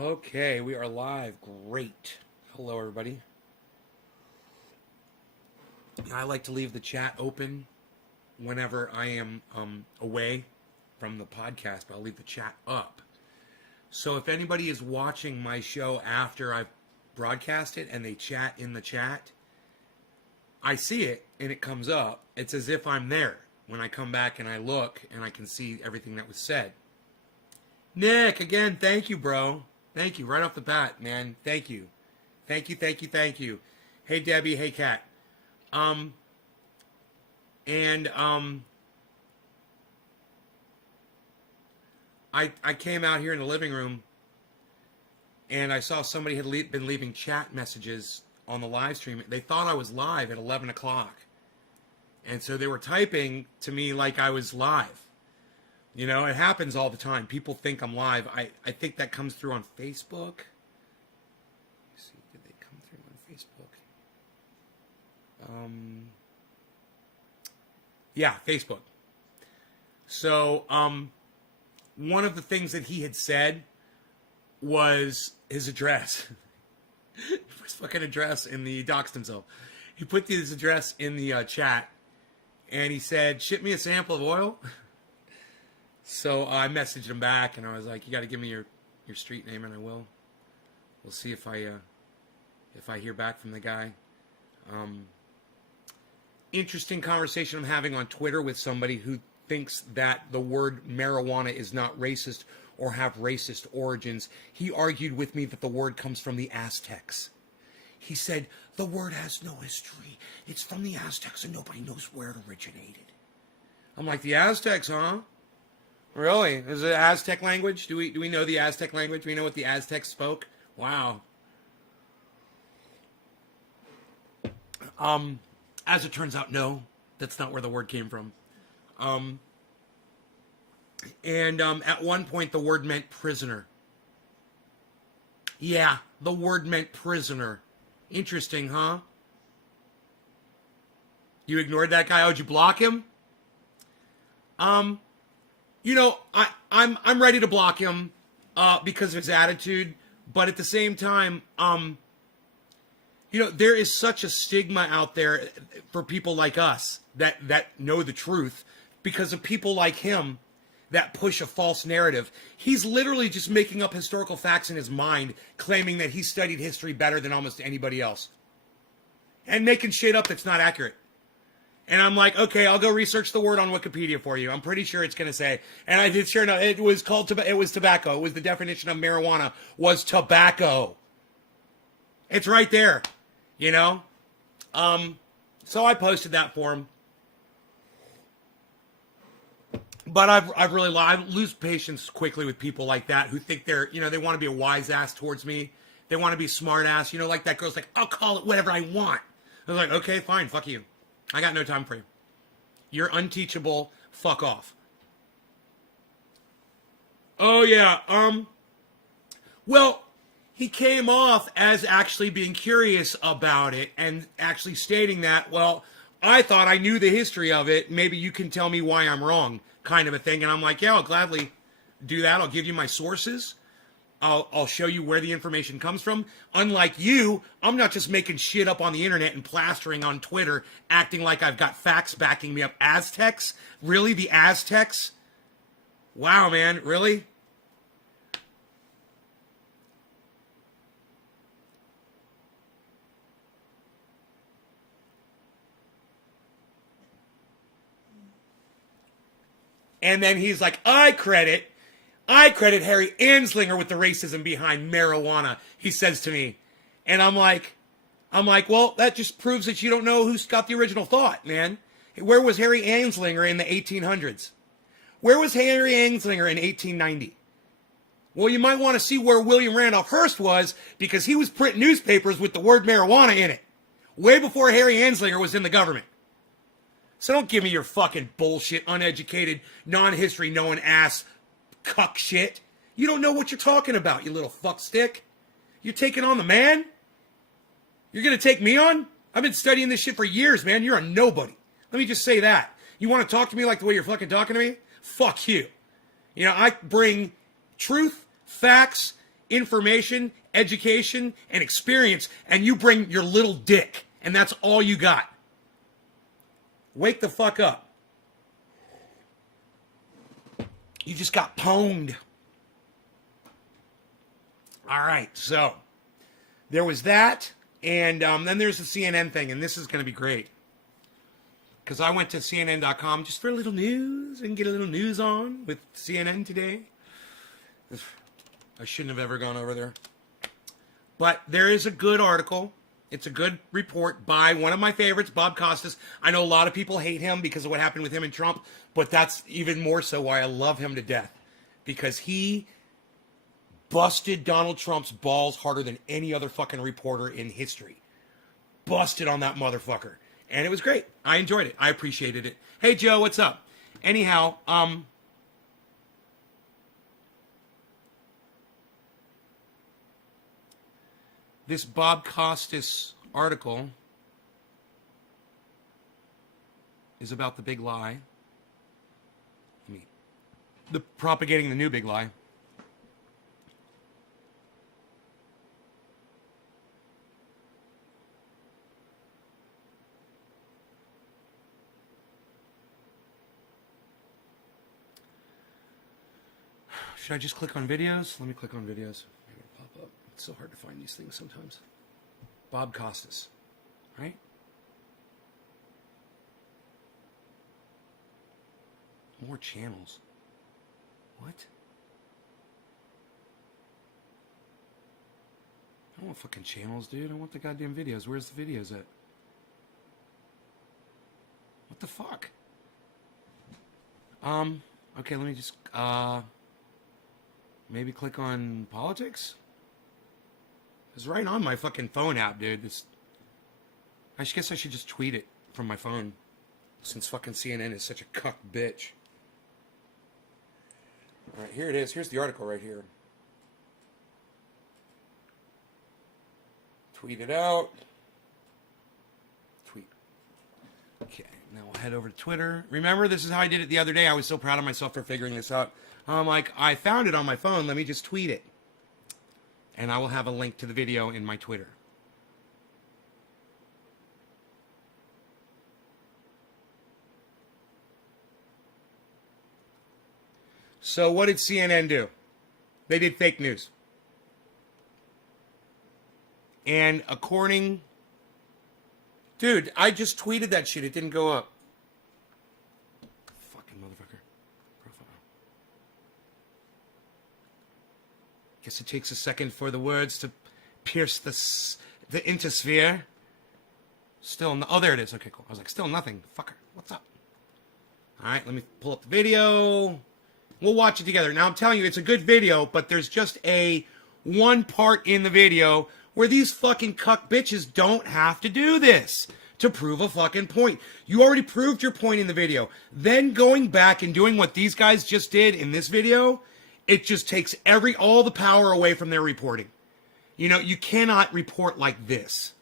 Okay, we are live. Great. Hello, everybody. I like to leave the chat open whenever I am away from the podcast, but I'll leave the chat up. So if anybody is watching my show after I've broadcast it and they chat in the chat, I see it and it comes up. It's as if I'm there when I come back and I look and I can see everything that was said. Nick, again, thank you, bro. Thank you. Right off the bat, man. Thank you. Thank you, thank you, thank you. Hey, Debbie. Hey, Kat. I came out here in the living room and I saw somebody had been leaving chat messages on the live stream. They thought I was live at 11 o'clock. And so they were typing to me like I was live. You know, it happens all the time. People think I'm live. I think that comes through on Facebook. Let's see, did they come through on Facebook? Yeah, Facebook. So, one of the things that he had said was his address. His fucking address in the doxed himself. He put his address in the chat, and he said, "Ship me a sample of oil." So I messaged him back, and I was like, "You got to give me your street name, and I will. We'll see if I hear back from the guy." Interesting conversation I'm having on Twitter with somebody who thinks that the word marijuana is not racist or have racist origins. He argued with me that the word comes from the Aztecs. He said, the word has no history. It's from the Aztecs and nobody knows where it originated. I'm like, the Aztecs, huh? Really? Is it Aztec language? Do we know the Aztec language? Do we know what the Aztecs spoke? Wow. As it turns out, no. That's not where the word came from. At one point, the word meant prisoner. Yeah, the word meant prisoner. Interesting, huh? You ignored that guy? Oh, did you block him? You know, I'm ready to block him because of his attitude, but at the same time, you know, there is such a stigma out there for people like us that know the truth because of people like him that push a false narrative. He's literally just making up historical facts in his mind, claiming that he studied history better than almost anybody else. And making shit up that's not accurate. And I'm like, okay, I'll go research the word on Wikipedia for you. I'm pretty sure it's going to say. And I did sure enough, it was tobacco. It was the definition of marijuana was tobacco. It's right there, you know? So I posted that for him. But I lose patience quickly with people like that who think they're, you know, they want to be a wise ass towards me. They want to be smart ass, you know, like that girl's like, I'll call it whatever I want. I was like, okay, fine, fuck you. I got no time for you. You're unteachable. Fuck off. Oh, yeah. Well, he came off as actually being curious about it and actually stating that, well, I thought I knew the history of it. Maybe you can tell me why I'm wrong, kind of a thing. And I'm like, yeah, I'll gladly do that. I'll give you my sources. I'll show you where the information comes from. Unlike you, I'm not just making shit up on the internet and plastering on Twitter, acting like I've got facts backing me up. Aztecs? Really? The Aztecs? Wow, man. Really? And then he's like, I credit Harry Anslinger with the racism behind marijuana, he says to me. And I'm like, well, that just proves that you don't know who's got the original thought, man. Where was Harry Anslinger in the 1800s? Where was Harry Anslinger in 1890? Well, you might want to see where William Randolph Hearst was because he was printing newspapers with the word marijuana in it. Way before Harry Anslinger was in the government. So don't give me your fucking bullshit, uneducated, non-history knowing ass cuck shit. You don't know what you're talking about, you little fuckstick. You're taking on the man? You're going to take me on? I've been studying this shit for years, man. You're a nobody. Let me just say that. You want to talk to me like the way you're fucking talking to me? Fuck you. You know, I bring truth, facts, information, education, and experience, and you bring your little dick, and that's all you got. Wake the fuck up. You just got pwned. All right, so there was that, and then there's the CNN thing, and this is going to be great. Because I went to CNN.com just for a little news and get a little news on with CNN today. I shouldn't have ever gone over there. But there is a good article. It's a good report by one of my favorites, Bob Costas. I know a lot of people hate him because of what happened with him and Trump, but that's even more so why I love him to death. Because he busted Donald Trump's balls harder than any other fucking reporter in history. Busted on that motherfucker. And it was great. I enjoyed it. I appreciated it. Hey, Joe, what's up? Anyhow, this Bob Costas article is about the big lie. The propagating the new big lie. Should I just click on videos? Let me click on videos. Maybe it'll pop up. It's so hard to find these things sometimes. Bob Costas, right? More channels. What? I don't want fucking channels, dude. I want the goddamn videos. Where's the videos at? What the fuck? Okay, let me just, maybe click on politics? It's right on my fucking phone app, dude. I guess I should just tweet it from my phone, since fucking CNN is such a cuck bitch. Alright, here it is. Here's the article right here. Tweet it out. Tweet. Okay, now we'll head over to Twitter. Remember, this is how I did it the other day. I was so proud of myself for figuring this out. I'm like, I found it on my phone. Let me just tweet it. And I will have a link to the video in my Twitter. So what did CNN do? They did fake news. And according... Dude, I just tweeted that shit. It didn't go up. Fucking motherfucker. Profile. Guess it takes a second for the words to pierce the intosphere. Still no... Oh, there it is. Okay, cool. I was like, still nothing. Fucker. What's up? All right, let me pull up the video. We'll watch it together. Now, I'm telling you, it's a good video, but there's just one part in the video where these fucking cuck bitches don't have to do this to prove a fucking point. You already proved your point in the video. Then going back and doing what these guys just did in this video, it just takes all the power away from their reporting. You know, you cannot report like this.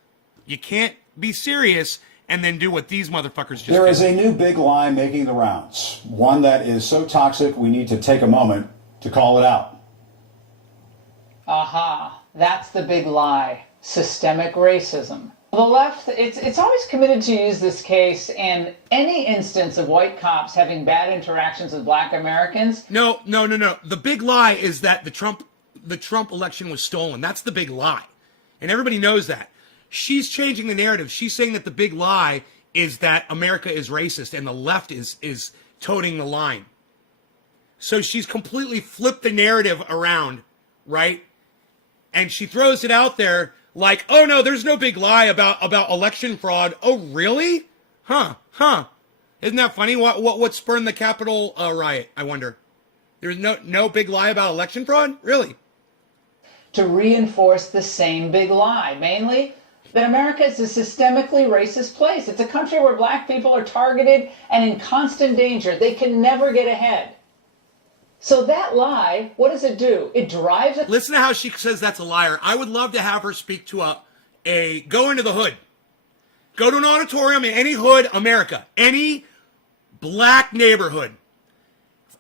You can't be serious and then do what these motherfuckers just did. There is a new big lie making the rounds. One that is so toxic we need to take a moment to call it out. Aha. That's the big lie. Systemic racism. The left, it's always committed to use this case in any instance of white cops having bad interactions with black Americans. No. The big lie is that the Trump election was stolen. That's the big lie. And everybody knows that. She's changing the narrative. She's saying that the big lie is that America is racist and the left is toting the line. So she's completely flipped the narrative around, right? And she throws it out there like, oh no, there's no big lie about election fraud. Oh, really? Huh. Isn't that funny? What spurned the Capitol riot, I wonder? There's no big lie about election fraud? Really? To reinforce the same big lie, mainly that America is a systemically racist place. It's a country where black people are targeted and in constant danger. They can never get ahead. So that lie, what does it do? It drives... Listen to how she says that's a liar. I would love to have her speak to go into the hood. Go to an auditorium in any hood, America. Any black neighborhood.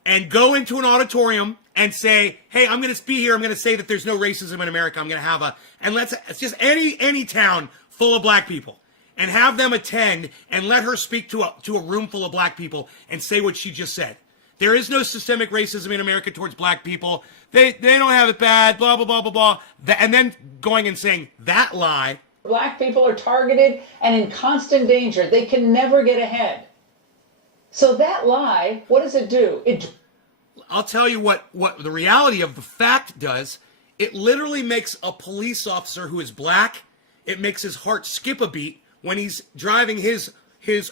and go into an auditorium and say, hey, I'm going to be here. I'm going to say that there's no racism in America. I'm going to have it's just any town full of black people, and have them attend and let her speak to a room full of black people and say what she just said. There is no systemic racism in America towards black people. They don't have it bad, blah, blah, blah, blah, blah. And then going and saying that lie. Black people are targeted and in constant danger. They can never get ahead. So that lie, what does it do? I'll tell you what the reality of the fact does. It literally makes a police officer who is black, it makes his heart skip a beat when he's driving his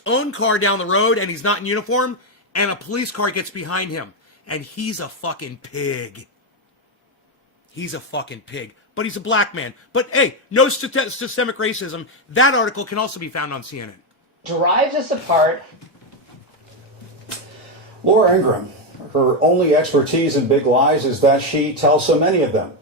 own car down the road and he's not in uniform, and a police car gets behind him, and he's a fucking pig. He's a fucking pig. But he's a black man. But hey, no systemic racism. That article can also be found on CNN. Drives us apart. Laura Ingraham, her only expertise in big lies is that she tells so many of them.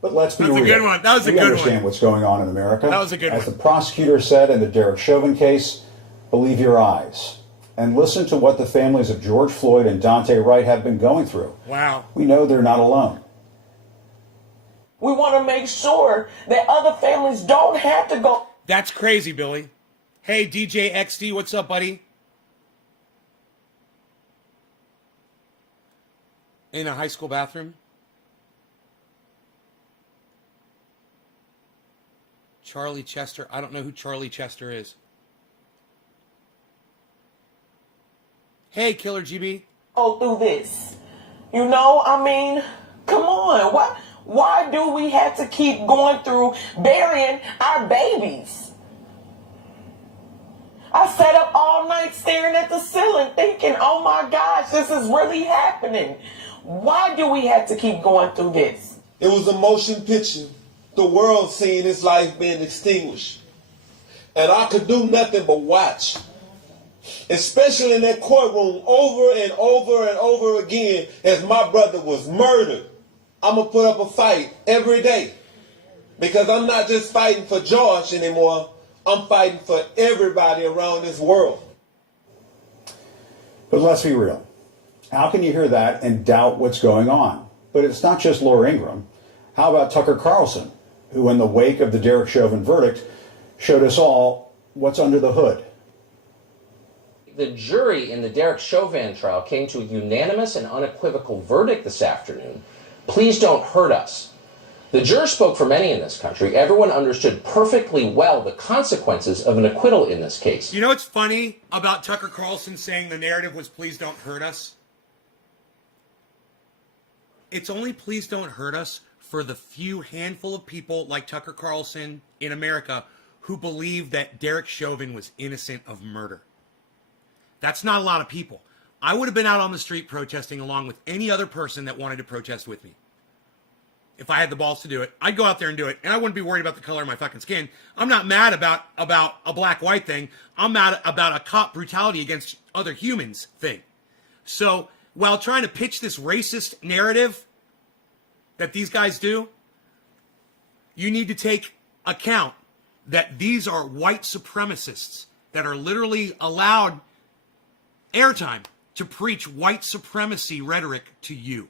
But let's be real. That was a good one. That was a good one. We understand what's going on in America. That was a good one. As the prosecutor said in the Derek Chauvin case, believe your eyes. And listen to what the families of George Floyd and Dante Wright have been going through. Wow. We know they're not alone. We want to make sure that other families don't have to go. That's crazy, Billy. Hey, DJ XD, what's up, buddy? In a high school bathroom? Charlie Chester. I don't know who Charlie Chester is. Hey, Killer GB. Go through this. You know, I mean, come on. Why do we have to keep going through burying our babies? I sat up all night staring at the ceiling thinking, oh my gosh, this is really happening. Why do we have to keep going through this? It was a motion picture. The world seeing his life being extinguished. And I could do nothing but watch. Especially in that courtroom over and over and over again as my brother was murdered. I'm going to put up a fight every day. Because I'm not just fighting for George anymore. I'm fighting for everybody around this world. But let's be real. How can you hear that and doubt what's going on? But it's not just Laura Ingraham. How about Tucker Carlson, who in the wake of the Derek Chauvin verdict showed us all what's under the hood? The jury in the Derek Chauvin trial came to a unanimous and unequivocal verdict this afternoon. Please don't hurt us. The jurors spoke for many in this country. Everyone understood perfectly well the consequences of an acquittal in this case. You know what's funny about Tucker Carlson saying the narrative was please don't hurt us? It's only please don't hurt us for the few handful of people like Tucker Carlson in America who believe that Derek Chauvin was innocent of murder. That's not a lot of people. I would have been out on the street protesting along with any other person that wanted to protest with me. If I had the balls to do it, I'd go out there and do it, and I wouldn't be worried about the color of my fucking skin. I'm not mad about a black-white thing. I'm mad about a cop brutality against other humans thing. So while trying to pitch this racist narrative that these guys do, you need to take account that these are white supremacists that are literally allowed airtime to preach white supremacy rhetoric to you.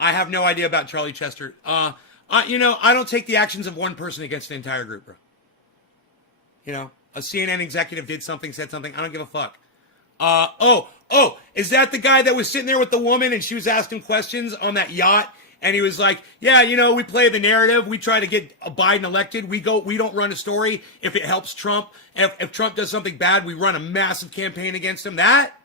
I have no idea about Charlie Chester. I don't take the actions of one person against the entire group, bro. You know, a CNN executive did something, said something. I don't give a fuck. Is that the guy that was sitting there with the woman and she was asking questions on that yacht? And he was like, yeah, we play the narrative. We try to get Biden elected. We don't run a story if it helps Trump. If Trump does something bad, we run a massive campaign against him. That?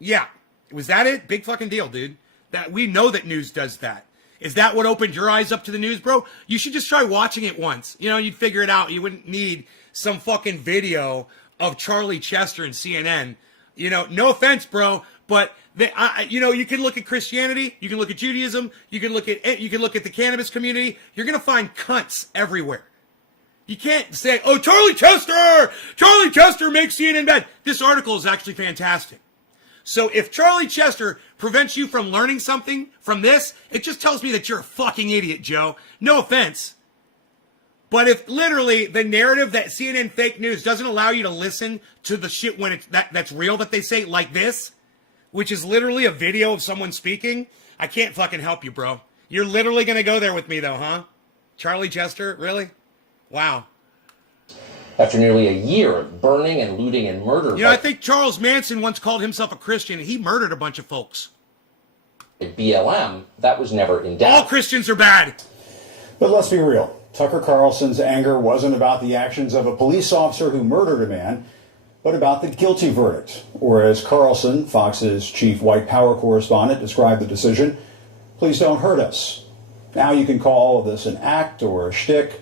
Yeah. Was that it? Big fucking deal, dude. That we know that news does that. Is that what opened your eyes up to the news, bro? You should just try watching it once. You'd figure it out. You wouldn't need some fucking video of Charlie Chester and CNN. No offense, bro, but you can look at Christianity, you can look at Judaism, you can look at the cannabis community. You're gonna find cunts everywhere. You can't say, "Oh, Charlie Chester makes CNN bad." This article is actually fantastic. So if Charlie Chester prevents you from learning something from this, it just tells me that you're a fucking idiot, Joe. No offense. But if literally the narrative that CNN fake news doesn't allow you to listen to the shit when it's that's real that they say, like this, which is literally a video of someone speaking, I can't fucking help you, bro. You're literally going to go there with me, though, huh? Charlie Chester? Really? Wow. After nearly a year of burning and looting and murder. You know, I think Charles Manson once called himself a Christian, and he murdered a bunch of folks. BLM, that was never in doubt. All Christians are bad. But let's be real. Tucker Carlson's anger wasn't about the actions of a police officer who murdered a man, but about the guilty verdict. Or as Carlson, Fox's chief white power correspondent, described the decision, please don't hurt us. Now you can call all of this an act or a shtick,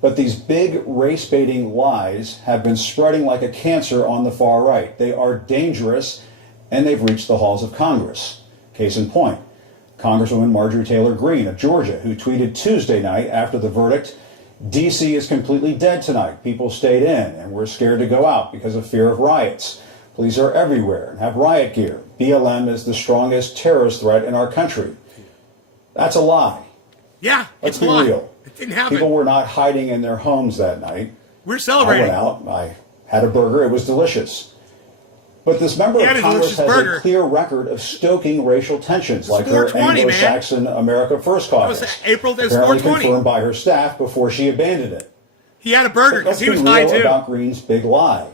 but these big race-baiting lies have been spreading like a cancer on the far right. They are dangerous, and they've reached the halls of Congress. Case in point, Congresswoman Marjorie Taylor Greene of Georgia, who tweeted Tuesday night after the verdict, D.C. is completely dead tonight. People stayed in, and we're scared to go out because of fear of riots. Police are everywhere and have riot gear. BLM is the strongest terrorist threat in our country. That's a lie. Yeah, Let's it's be a lie. real. It didn't happen. People were not hiding in their homes that night. We're celebrating. I went out. I had a burger. It was delicious. But this member He had of a Congress delicious has burger. a clear record of stoking racial tensions, like her 420, man. Anglo-Saxon America First caucus, That was April, that's apparently 420. confirmed by her staff before she abandoned it. He had a burger But let's because he be was high, real too. about Greene's big lie.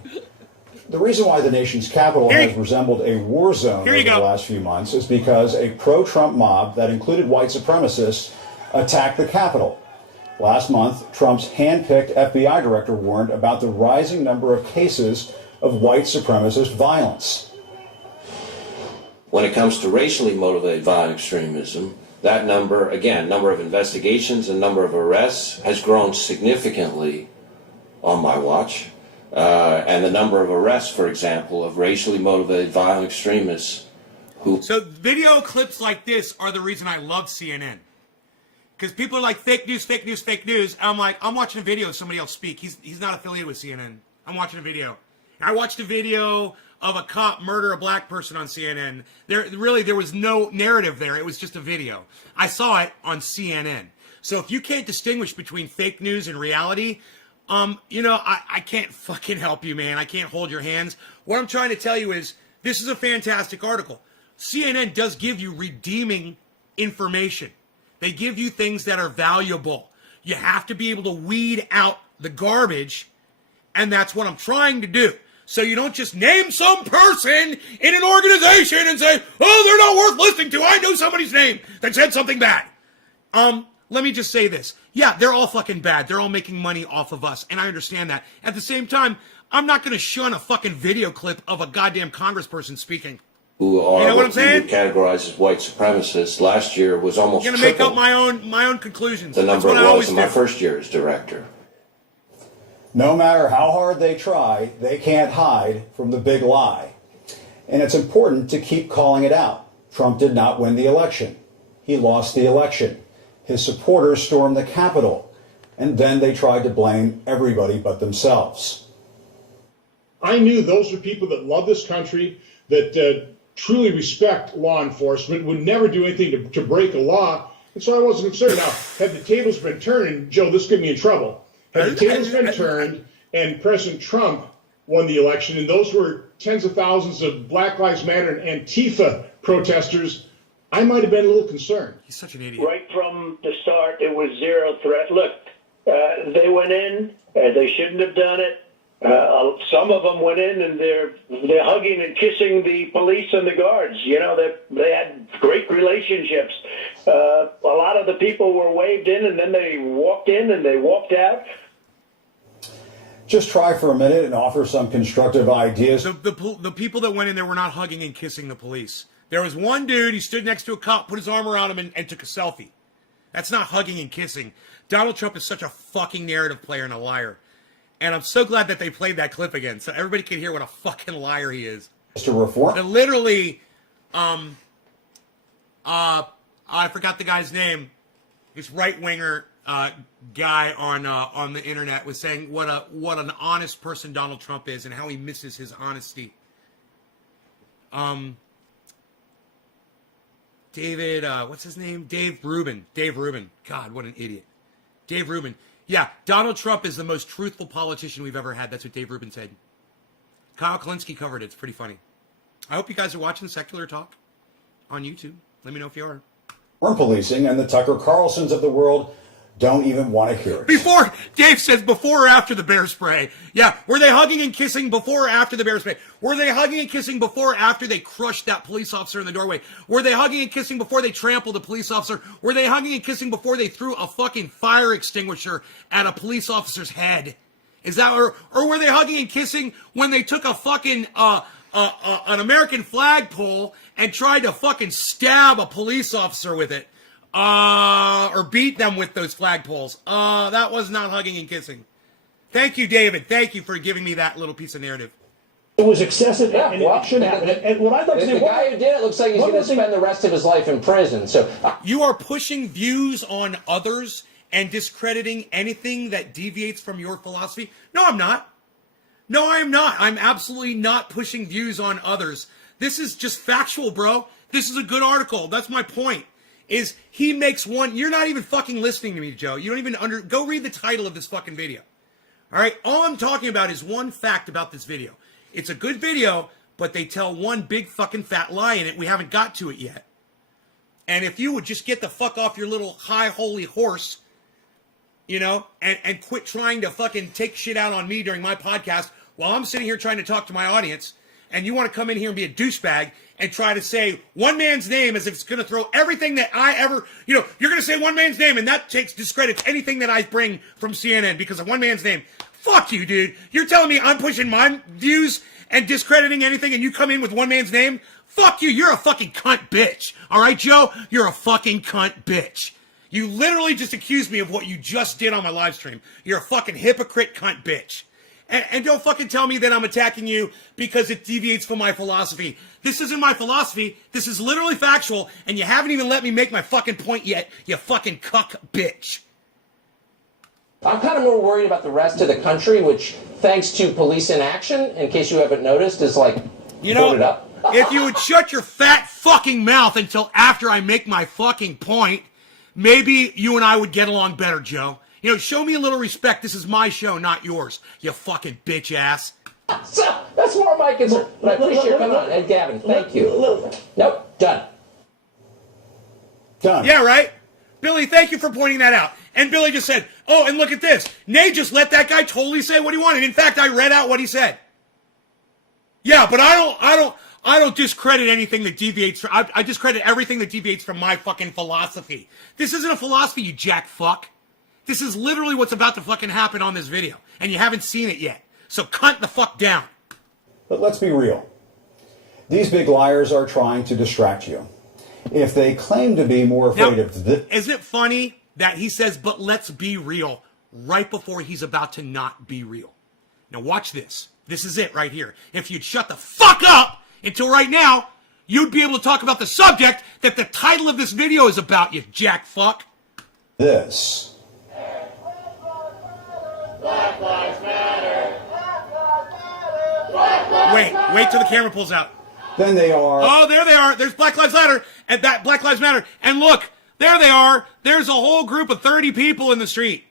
The reason why the nation's capital Here has you- resembled a war zone Here over you the go. last few months is because a pro-Trump mob that included white supremacists attacked the Capitol. Last month, Trump's hand-picked FBI director warned about the rising number of cases of white supremacist violence. When it comes to racially motivated violent extremism, that number, again, number of investigations and number of arrests has grown significantly on my watch. And the number of arrests, for example, of racially motivated violent extremists who... So video clips like this are the reason I love CNN. Because people are like, fake news, fake news, fake news. And I'm like, I'm watching a video of somebody else speak. He's not affiliated with CNN. I'm watching a video. And I watched a video of a cop murder a black person on CNN. There was no narrative there. It was just a video. I saw it on CNN. So if you can't distinguish between fake news and reality, I can't fucking help you, man. I can't hold your hands. What I'm trying to tell you is, this is a fantastic article. CNN does give you redeeming information. They give you things that are valuable. You have to be able to weed out the garbage, and that's what I'm trying to do. So you don't just name some person in an organization and say, oh, they're not worth listening to. I know somebody's name that said something bad. Let me just say this. Yeah, they're all fucking bad. They're all making money off of us, and I understand that. At the same time, I'm not going to shun a fucking video clip of a goddamn congressperson speaking. who are You know what I'm we would saying? categorize as white supremacists last year was almost I'm going to make triple up my own conclusions. the That's number what I it was always in do. my first year as director. No matter how hard they try, they can't hide from the big lie. And it's important to keep calling it out. Trump did not win the election. He lost the election. His supporters stormed the Capitol, and then they tried to blame everybody but themselves. I knew those were people that love this country, that truly respect law enforcement, would never do anything to break a law, and so I wasn't concerned. Now, had the tables been turned, and Joe, this could be in trouble. Had the tables been turned and President Trump won the election, and those were tens of thousands of Black Lives Matter and Antifa protesters, I might have been a little concerned. He's such an idiot. Right from the start, it was zero threat. Look, they went in. They shouldn't have done it. Some of them went in and they're hugging and kissing the police and the guards. You know, they had great relationships. A lot of the people were waved in, and then they walked in and they walked out. Just try for a minute and offer some constructive ideas. The people that went in there were not hugging and kissing the police. There was one dude, he stood next to a cop, put his arm around him, and took a selfie. That's not hugging and kissing. Donald Trump is such a fucking narrative player and a liar. And I'm so glad that they played that clip again, so everybody can hear what a fucking liar he is. To reform. But literally, I forgot the guy's name. This right-winger guy on the internet was saying what an honest person Donald Trump is and how he misses his honesty. David, what's his name? Dave Rubin. God, what an idiot. Dave Rubin. Yeah, Donald Trump is the most truthful politician we've ever had. That's what Dave Rubin said. Kyle Klinsky covered it. It's pretty funny. I hope you guys are watching Secular Talk on YouTube. Let me know if you are. Policing, and the Tucker Carlsons of the world don't even want to hear it. Before, Dave says before or after the bear spray. Yeah, were they hugging and kissing before or after the bear spray? Were they hugging and kissing before or after they crushed that police officer in the doorway? Were they hugging and kissing before they trampled a police officer? Were they hugging and kissing before they threw a fucking fire extinguisher at a police officer's head? Is that, or were they hugging and kissing when they took a fucking, an American flagpole and tried to fucking stab a police officer with it? Or beat them with those flagpoles. That was not hugging and kissing. Thank you, David. Thank you for giving me that little piece of narrative. It was excessive, Yeah, and well, it shouldn't happen. And what I'd like to say, the guy who did it looks like he's going to spend the rest of his life in prison. So You are pushing views on others and discrediting anything that deviates from your philosophy. No, I'm not. No, I am not. I'm absolutely not pushing views on others. This is just factual, bro. This is a good article. That's my point. Is he makes one, you're not even fucking listening to me, Joe. You don't even go read the title of this fucking video. All right? All I'm talking about is one fact about this video. It's a good video, but they tell one big fucking fat lie in it. We haven't got to it yet. And if you would just get the fuck off your little high holy horse, you know, and quit trying to fucking take shit out on me during my podcast while I'm sitting here trying to talk to my audience, and you want to come in here and be a douchebag and try to say one man's name as if it's going to throw everything that I ever, you know, you're going to say one man's name and that discredits anything that I bring from CNN because of one man's name. Fuck you, dude. You're telling me I'm pushing my views and discrediting anything and you come in with one man's name? Fuck you. You're a fucking cunt bitch. All right, Joe? You're a fucking cunt bitch. You literally just accused me of what you just did on my live stream. You're a fucking hypocrite cunt bitch. And don't fucking tell me that I'm attacking you because it deviates from my philosophy. This isn't my philosophy. This is literally factual, and you haven't even let me make my fucking point yet, you fucking cuck bitch. I'm kind of more worried about the rest of the country, which, thanks to police inaction, in case you haven't noticed, is like, you know, voted up. If you would shut your fat fucking mouth until after I make my fucking point, maybe you and I would get along better, Joe. You know, show me a little respect. This is my show, not yours, you fucking bitch ass. So, that's more my concern. But I appreciate your coming on. And Gavin, thank you. Nope, done. Done. Yeah, right? Billy, thank you for pointing that out. And Billy just said, oh, and look at this. Nay just let that guy totally say what he wanted. In fact, I read out what he said. Yeah, but I don't discredit anything that deviates from, I discredit everything that deviates from my fucking philosophy. This isn't a philosophy, you jack fuck. This is literally what's about to fucking happen on this video. And you haven't seen it yet. So cunt the fuck down. But let's be real. These big liars are trying to distract you. If they claim to be more afraid of this... Isn't it funny that he says, but let's be real, right before he's about to not be real? Now watch this. This is it right here. If you'd shut the fuck up until right now, you'd be able to talk about the subject that the title of this video is about, you jack fuck. This. Black Lives Matter. Wait till the camera pulls out. Then they are... Oh, there they are. There's Black Lives Matter. And that Black Lives Matter. And look, there they are. There's a whole group of 30 people in the street.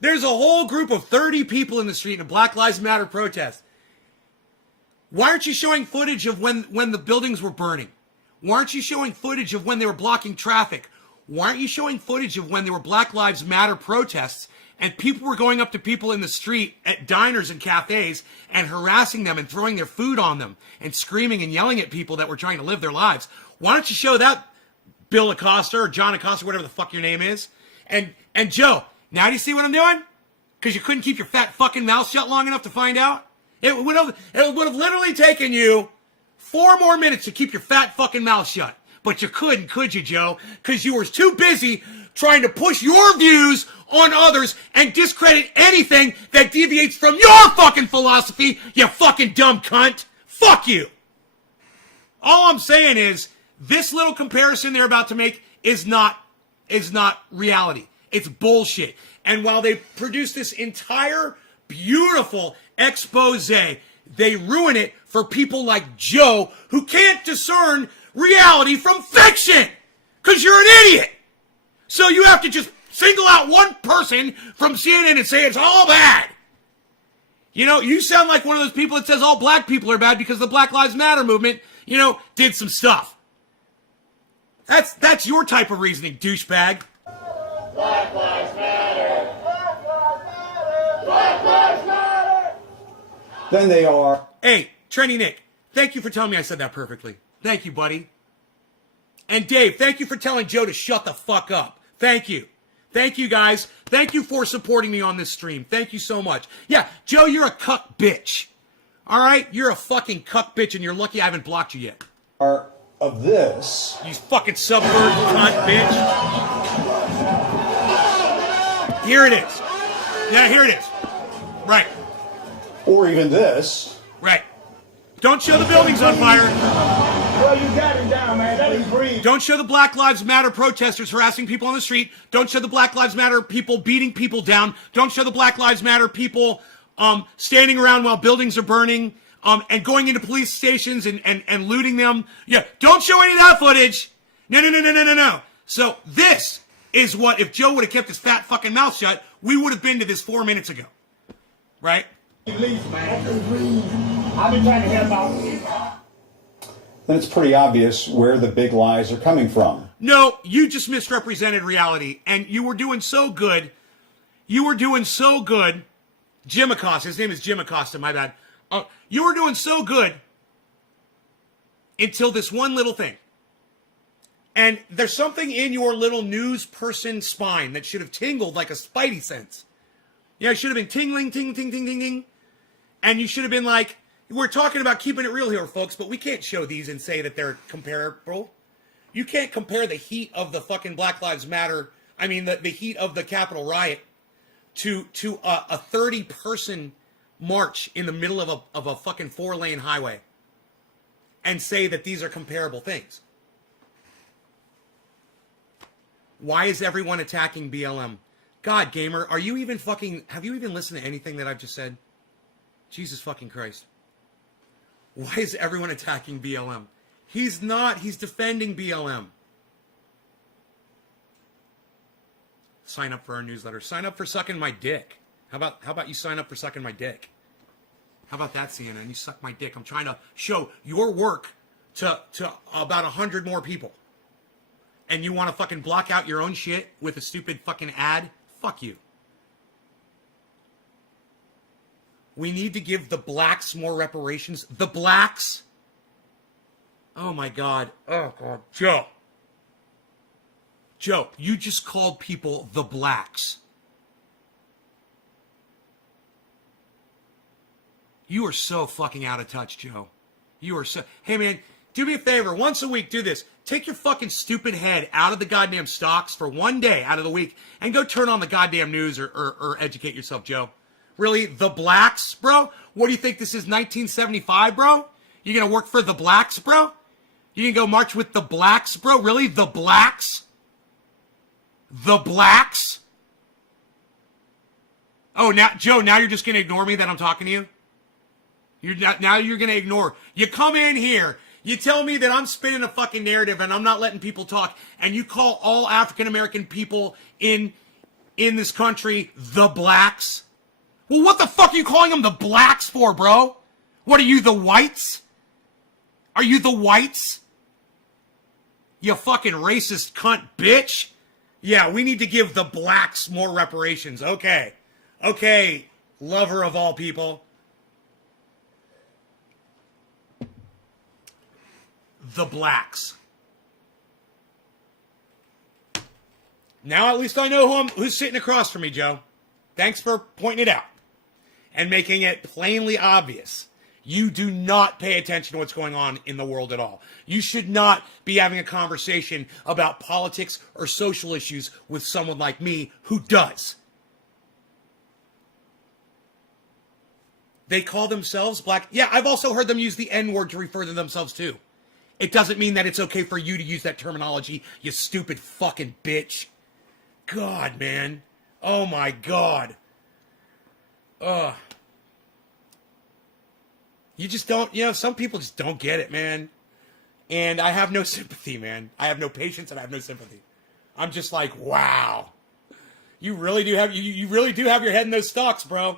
There's a whole group of 30 people in the street in a Black Lives Matter protest. Why aren't you showing footage of when the buildings were burning? Why aren't you showing footage of when they were blocking traffic? Why aren't you showing footage of when there were Black Lives Matter protests and people were going up to people in the street at diners and cafes and harassing them and throwing their food on them and screaming and yelling at people that were trying to live their lives? Why don't you show that, Bill Acosta or John Acosta, whatever the fuck your name is? And Joe, now do you see what I'm doing? Because you couldn't keep your fat fucking mouth shut long enough to find out? It would have literally taken you 4 more minutes to keep your fat fucking mouth shut. But you couldn't, could you, Joe? Because you were too busy trying to push your views on others and discredit anything that deviates from your fucking philosophy, you fucking dumb cunt. Fuck you. All I'm saying is, this little comparison they're about to make is not reality. It's bullshit. And while they produce this entire beautiful expose, they ruin it for people like Joe who can't discern reality from fiction because you're an idiot. So you have to just Single out one person from CNN and say it's all bad. You know, you sound like one of those people that says all black people are bad because the Black Lives Matter movement, you know, did some stuff. That's your type of reasoning, douchebag. Black Lives Matter. Black Lives Matter. Black Lives Matter. Then they are. Hey, Trendy Nick, thank you for telling me I said that perfectly. Thank you, buddy. And Dave, thank you for telling Joe to shut the fuck up. Thank you. Thank you, guys. Thank you for supporting me on this stream. Thank you so much. Yeah, Joe, you're a cuck bitch. All right? You're a fucking cuck bitch, and you're lucky I haven't blocked you yet. Are of this. You fucking subvert cunt bitch. Here it is. Yeah, here it is. Right. Or even this. Right. Don't show the buildings on fire. Well, you got him down, man. Let him breathe. Don't show the Black Lives Matter protesters harassing people on the street. Don't show the Black Lives Matter people beating people down. Don't show the Black Lives Matter people standing around while buildings are burning and going into police stations and looting them. Yeah, don't show any of that footage. No. So this is what, if Joe would have kept his fat fucking mouth shut, we would have been to this 4 minutes ago. Right? Release, man. I've been trying to help out. Then it's pretty obvious where the big lies are coming from. No, you just misrepresented reality, and you were doing so good. You were doing so good. Jim Acosta, his name is Jim Acosta, my bad. You were doing so good until this one little thing. And there's something in your little news person spine that should have tingled like a spidey sense. Yeah, it should have been tingling, ting, ting, ting, ting, ting. And you should have been like, we're talking about keeping it real here, folks, but we can't show these and say that they're comparable. You can't compare the heat of the fucking Black Lives Matter, I mean, the heat of the Capitol riot to a 30-person march in the middle of a fucking 4-lane highway and say that these are comparable things. Why is everyone attacking BLM? God, gamer, are you even fucking, have you even listened to anything that I've just said? Jesus fucking Christ. Why is everyone attacking BLM? He's not. He's defending BLM. Sign up for our newsletter. Sign up for sucking my dick. How about you sign up for sucking my dick? How about that, CNN? You suck my dick. I'm trying to show your work to about 100 more people. And you want to fucking block out your own shit with a stupid fucking ad? Fuck you. We need to give the blacks more reparations. The blacks? Oh my God. Oh God. Joe, you just called people the blacks. You are so fucking out of touch, Joe. You are so... Hey man, do me a favor. Once a week, do this. Take your fucking stupid head out of the goddamn stocks for one day out of the week and go turn on the goddamn news or educate yourself, Joe. Really? The blacks, bro? What do you think this is, 1975, bro? You gonna work for the blacks, bro? You gonna go march with the blacks, bro? Really? The blacks? The blacks? Oh, now, Joe, now you're just gonna ignore me that I'm talking to you? Now you're gonna ignore. You come in here, you tell me that I'm spinning a fucking narrative and I'm not letting people talk, and you call all African American people in this country the blacks? Well, what the fuck are you calling them the blacks for, bro? What are you, the whites? Are you the whites? You fucking racist cunt bitch. Yeah, we need to give the blacks more reparations. Okay, lover of all people. The blacks. Now at least I know who's sitting across from me, Joe. Thanks for pointing it out and making it plainly obvious. You do not pay attention to what's going on in the world at all. You should not be having a conversation about politics or social issues with someone like me who does. They call themselves black. Yeah, I've also heard them use the N-word to refer to themselves too. It doesn't mean that it's okay for you to use that terminology, you stupid fucking bitch. God, man. Oh my God. Ugh. You just don't, some people just don't get it, man. And I have no sympathy, man. I have no patience and I have no sympathy. I'm just like, wow. You really do have you really do have your head in those stocks, bro.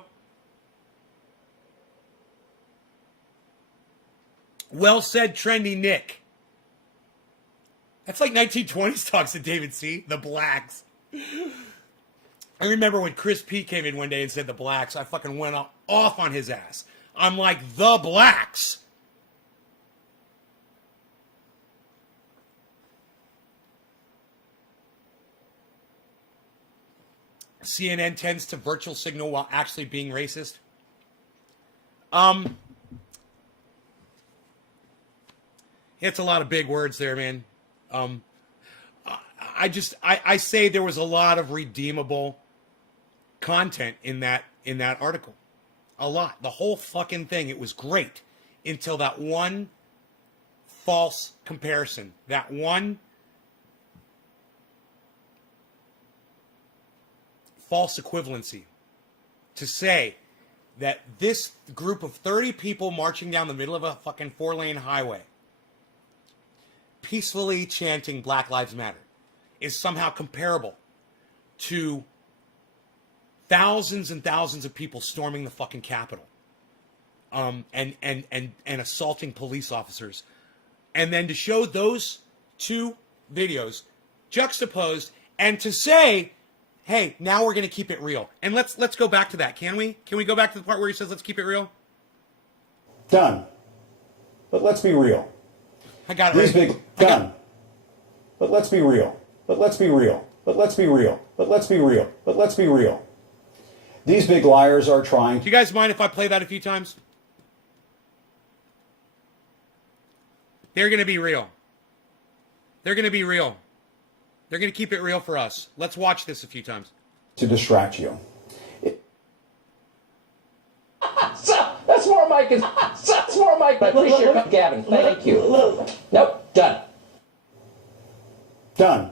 Well said, trendy Nick. That's like 1920s talks to David C. The blacks. I remember when Chris P came in one day and said the blacks, I fucking went off on his ass. I'm like, the blacks. CNN tends to virtual signal while actually being racist. It's a lot of big words there, man. I say there was a lot of redeemable content in that article. A lot. The whole fucking thing. It was great until that one false comparison. That one false equivalency to say that this group of 30 people marching down the middle of a fucking 4-lane highway peacefully chanting Black Lives Matter is somehow comparable to thousands and thousands of people storming the fucking Capitol and assaulting police officers. And then to show those two videos juxtaposed and to say, hey, now we're going to keep it real. And let's go back to that, can we? Can we go back to the part where he says, let's keep it real? Done. But let's be real. I got it. These right. big done. But let's be real. But let's be real. But let's be real. But let's be real. But let's be real. These big liars are trying. Do you guys mind if I play that a few times? They're going to be real. They're going to be real. They're going to keep it real for us. Let's watch this a few times. To distract you. That's more Mike. That's more Mike. I appreciate your Gavin. Thank you. Nope. Done. Done.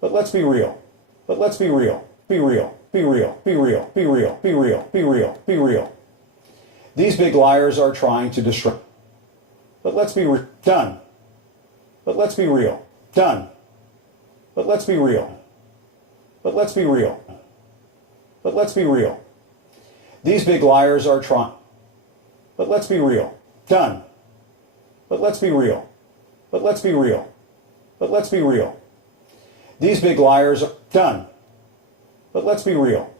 But let's be real. But let's be real. Be real. Be real. Be real. Be real. Be real. Be real. Be real. These big liars are trying to distract. But let's be done. But let's be real. Done. But let's be real. But let's be real. But let's be real. These big liars are trying. But let's be real. Done. But let's be real. But let's be real. But let's be real. These big liars are done. But let's be real.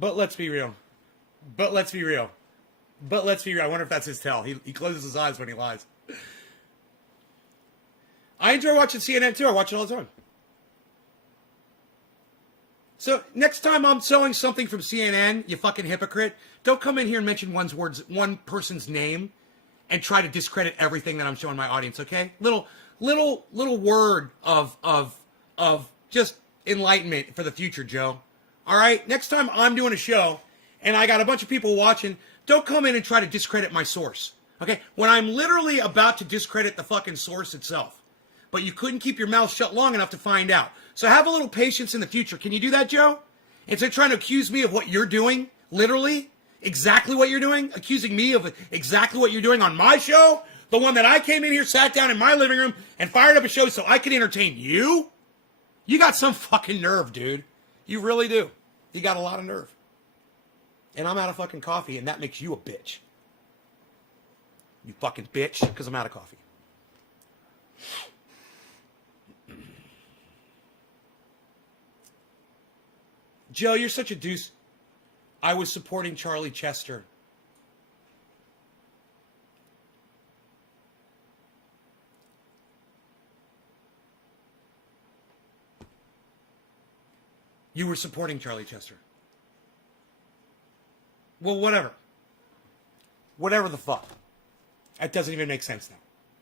But let's be real. But let's be real. But let's be real. I wonder if that's his tell. He closes his eyes when he lies. I enjoy watching CNN too. I watch it all the time. So next time I'm showing something from CNN, you fucking hypocrite, don't come in here and mention one person's name and try to discredit everything that I'm showing my audience, okay? Little word of just enlightenment for the future, Joe. All right? Next time I'm doing a show and I got a bunch of people watching, don't come in and try to discredit my source, okay? When I'm literally about to discredit the fucking source itself. But you couldn't keep your mouth shut long enough to find out. So have a little patience in the future. Can you do that, Joe? Instead of trying to accuse me of what you're doing, literally, exactly what you're doing, accusing me of exactly what you're doing on my show, the one that I came in here, sat down in my living room, and fired up a show so I could entertain you? You got some fucking nerve, dude. You really do. You got a lot of nerve. And I'm out of fucking coffee, and that makes you a bitch. You fucking bitch, because I'm out of coffee. Joe, you're such a deuce. I was supporting Charlie Chester. You were supporting Charlie Chester. Well, whatever. Whatever the fuck. That doesn't even make sense now.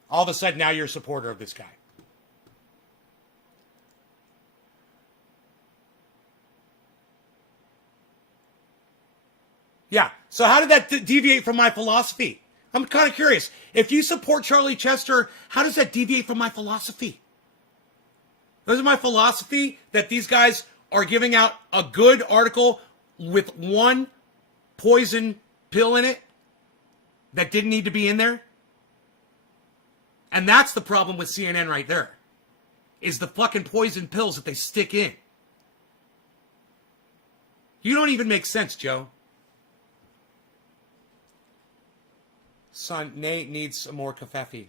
All of a sudden, now you're a supporter of this guy. Yeah, so how did that deviate from my philosophy? I'm kind of curious. If you support Charlie Chester, how does that deviate from my philosophy? Isn't my philosophy that these guys are giving out a good article with one poison pill in it that didn't need to be in there? And that's the problem with CNN right there, is the fucking poison pills that they stick in. You don't even make sense, Joe. Son, Nate needs some more kafefe.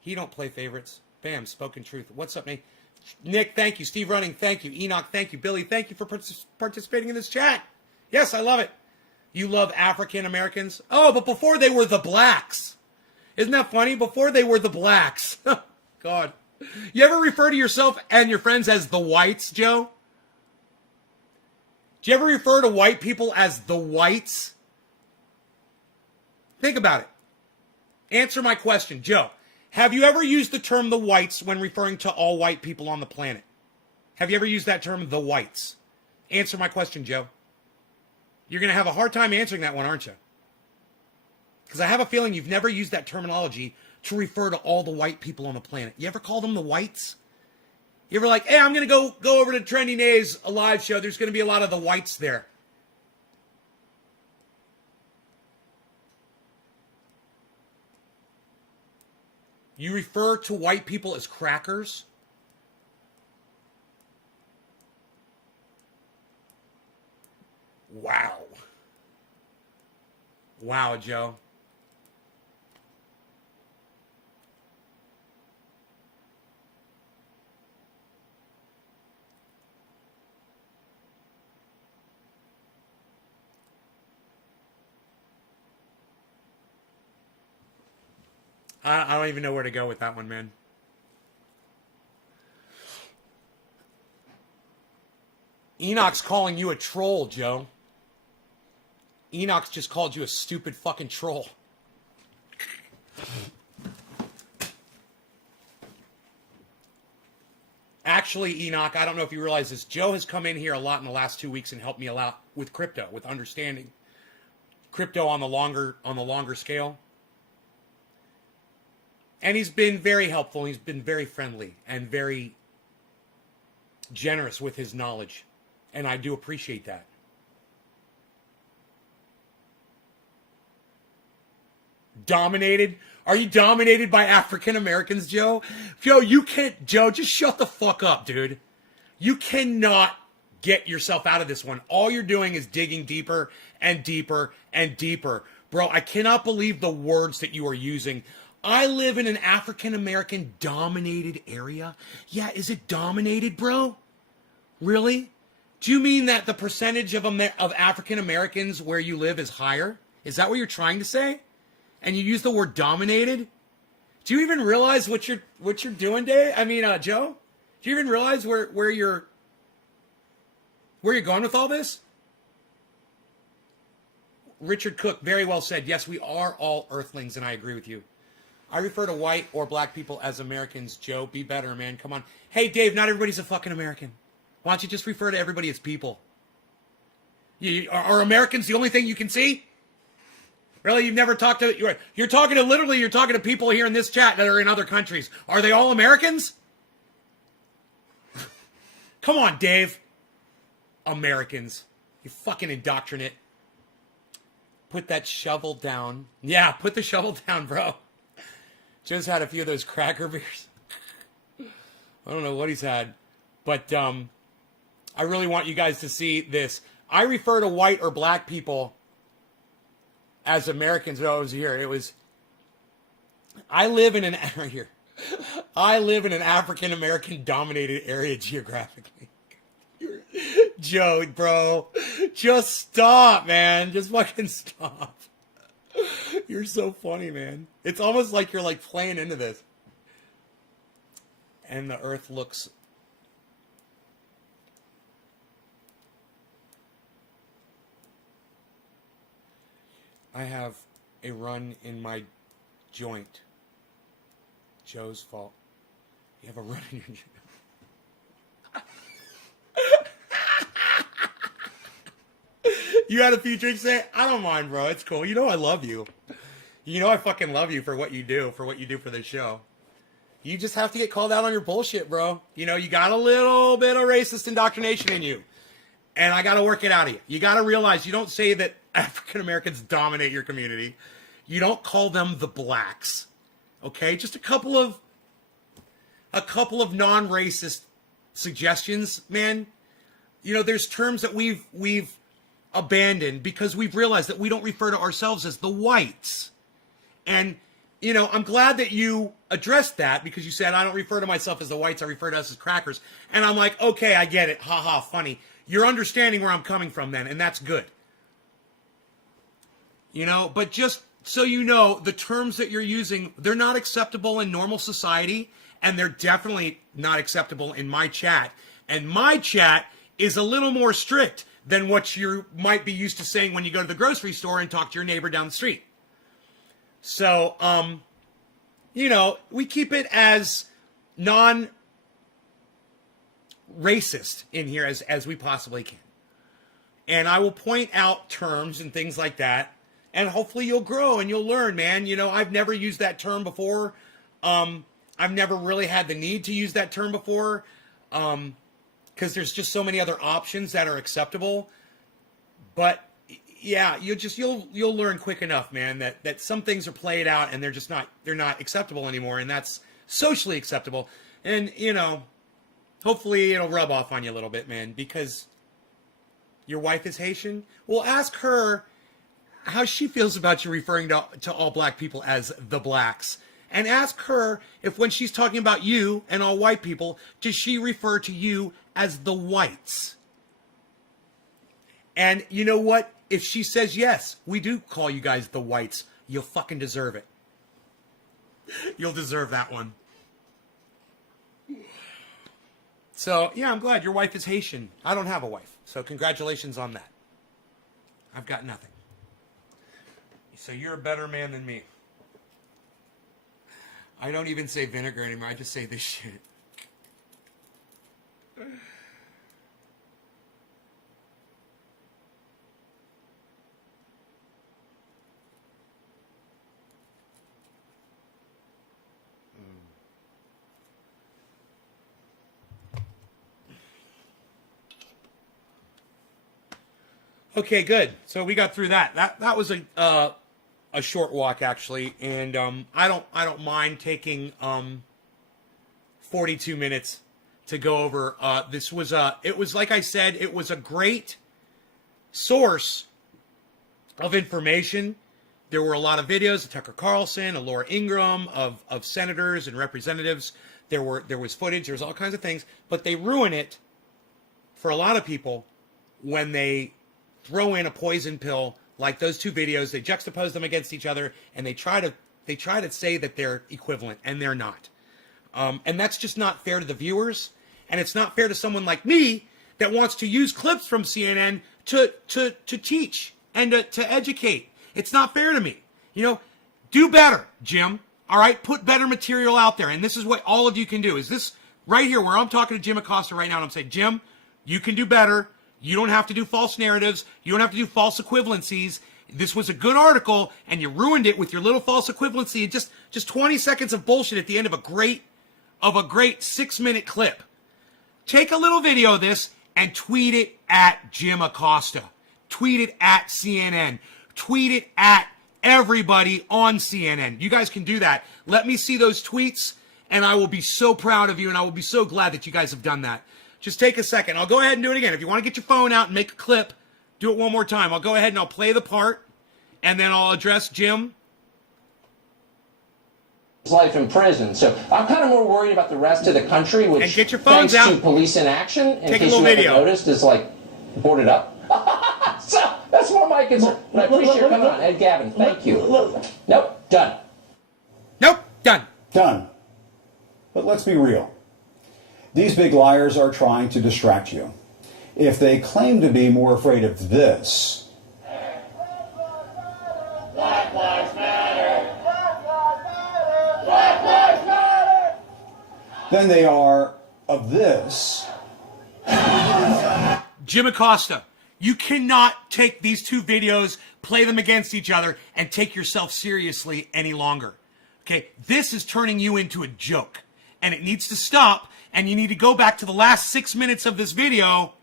He don't play favorites. Bam, spoken truth. What's up, Nate? Nick, thank you. Steve Running, thank you. Enoch, thank you. Billy, thank you for participating in this chat. Yes, I love it. You love African Americans? Oh, but before they were the blacks. Isn't that funny? Before they were the blacks. God. You ever refer to yourself and your friends as the whites, Joe? Do you ever refer to white people as the whites? Think about it. Answer my question, Joe. Have you ever used the term the whites when referring to all white people on the planet? Have you ever used that term, the whites? Answer my question, Joe. You're going to have a hard time answering that one, aren't you? Because I have a feeling you've never used that terminology to refer to all the white people on the planet. You ever call them the whites? You ever like, hey, I'm going to go over to Trendy Nay's a live show. There's going to be a lot of the whites there. You refer to white people as crackers? Wow. Wow, Joe. I don't even know where to go with that one, man. Enoch's calling you a troll, Joe. Enoch's just called you a stupid fucking troll. Actually, Enoch, I don't know if you realize this. Joe has come in here a lot in the last 2 weeks and helped me a lot with crypto, with understanding crypto on the longer scale. And he's been very helpful. He's been very friendly and very generous with his knowledge. And I do appreciate that. Dominated? Are you dominated by African Americans, Joe? Joe, you can't. Joe, just shut the fuck up, dude. You cannot get yourself out of this one. All you're doing is digging deeper and deeper and deeper. Bro, I cannot believe the words that you are using. I live in an African American dominated area. Yeah, is it dominated, bro? Really? Do you mean that the percentage of African Americans where you live is higher? Is that what you're trying to say? And you use the word dominated? Do you even realize what you're doing, Dave? I mean, Joe? Do you even realize where you're going with all this? Richard Cook, very well said. Yes, we are all earthlings, and I agree with you. I refer to white or black people as Americans, Joe. Be better, man. Come on. Hey, Dave, not everybody's a fucking American. Why don't you just refer to everybody as people? Are Americans the only thing you can see? Really? You've never talked to... You're talking to people here in this chat that are in other countries. Are they all Americans? Come on, Dave. Americans. You fucking indoctrinate. Put that shovel down. Yeah, put the shovel down, bro. Joe's had a few of those cracker beers. I don't know what he's had. But I really want you guys to see this. I refer to white or black people as Americans. No, it was here. It was... I live in an... Right here. I live in an African American dominated area geographically. Joe, bro. Just stop, man. Just fucking stop. You're so funny, man. It's almost like you're like playing into this. And the earth looks... I have a run in my joint. Joe's fault. You have a run in your joint. You had a few drinks today? I don't mind, bro. It's cool. You know I love you. You know I fucking love you for what you do for this show. You just have to get called out on your bullshit, bro. You know, you got a little bit of racist indoctrination in you. And I got to work it out of you. You got to realize you don't say that African Americans dominate your community. You don't call them the blacks. Okay? Just a couple of non-racist suggestions, man. You know, there's terms that we've abandoned because we've realized that we don't refer to ourselves as the whites. And, you know, I'm glad that you addressed that because you said, I don't refer to myself as the whites, I refer to us as crackers. And I'm like, okay, I get it. Ha ha, funny. You're understanding where I'm coming from then, and that's good. You know, but just so you know, the terms that you're using, they're not acceptable in normal society, and they're definitely not acceptable in my chat. And my chat is a little more strict than what you might be used to saying when you go to the grocery store and talk to your neighbor down the street. So, you know, we keep it as non-racist in here as we possibly can. And I will point out terms and things like that, and hopefully you'll grow and you'll learn, man. You know, I've never used that term before. I've never really had the need to use that term before, because there's just so many other options that are acceptable. But yeah, you'll learn quick enough, man, that some things are played out and they're not acceptable anymore, and that's socially acceptable. And, you know, hopefully it'll rub off on you a little bit, man, because your wife is Haitian. Well, ask her how she feels about you referring to all black people as the blacks. And ask her if when she's talking about you and all white people, does she refer to you as the whites? And you know what? If she says yes, we do call you guys the whites, you'll fucking deserve it. You'll deserve that one. So, yeah, I'm glad your wife is Haitian. I don't have a wife, so congratulations on that. I've got nothing. So you're a better man than me. I don't even say vinegar anymore. I just say this shit. Okay, good. So we got through that. That was a short walk actually, and I don't mind taking 42 minutes to go over. This was it was like I said, it was a great source of information. There were a lot of videos of Tucker Carlson, of Laura Ingraham, of senators and representatives. There was footage. There was all kinds of things, but they ruin it for a lot of people when they throw in a poison pill like those two videos. They juxtapose them against each other, and they try to say that they're equivalent, and they're not. And that's just not fair to the viewers, and it's not fair to someone like me that wants to use clips from CNN to teach and to educate. It's not fair to me. You know, do better, Jim. All right, put better material out there, and this is what all of you can do. Is this right here where I'm talking to Jim Acosta right now, and I'm saying, Jim, you can do better. You don't have to do false narratives. You don't have to do false equivalencies. This was a good article, and you ruined it with your little false equivalency and just 20 seconds of bullshit at the end of a great 6-minute clip. Take a little video of this and tweet it at Jim Acosta. Tweet it at CNN. Tweet it at everybody on CNN. You guys can do that. Let me see those tweets, and I will be so proud of you, and I will be so glad that you guys have done that. Just take a second. I'll go ahead and do it again. If you want to get your phone out and make a clip, do it one more time. I'll go ahead and I'll play the part, and then I'll address Jim. His life in prison. So I'm kind of more worried about the rest of the country, which, and get your phones thanks out. to police inaction, in take case a little you haven't video. noticed, is like boarded up. So that's more my concern. But I appreciate you coming on. Ed Gavin, thank you. Nope, done. Nope, done. Done. But let's be real. These big liars are trying to distract you. If they claim to be more afraid of this, Black Lives Matter! Black Lives Matter! Black Lives Matter! then they are of this. Jim Acosta, you cannot take these two videos, play them against each other, and take yourself seriously any longer. Okay? This is turning you into a joke, and it needs to stop. And you need to go back to the last 6 minutes of this video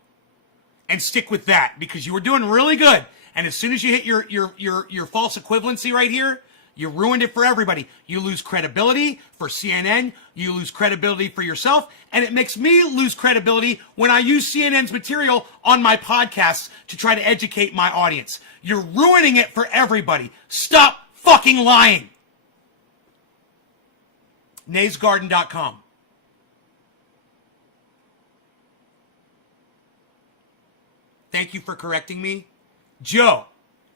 and stick with that, because you were doing really good. And as soon as you hit your false equivalency right here, You ruined it for everybody. You lose credibility for CNN. You lose credibility for yourself. And it makes me lose credibility when I use CNN's material on my podcasts to try to educate my audience. You're ruining it for everybody. Stop fucking lying. naysgarden.com. Thank you for correcting me. Joe,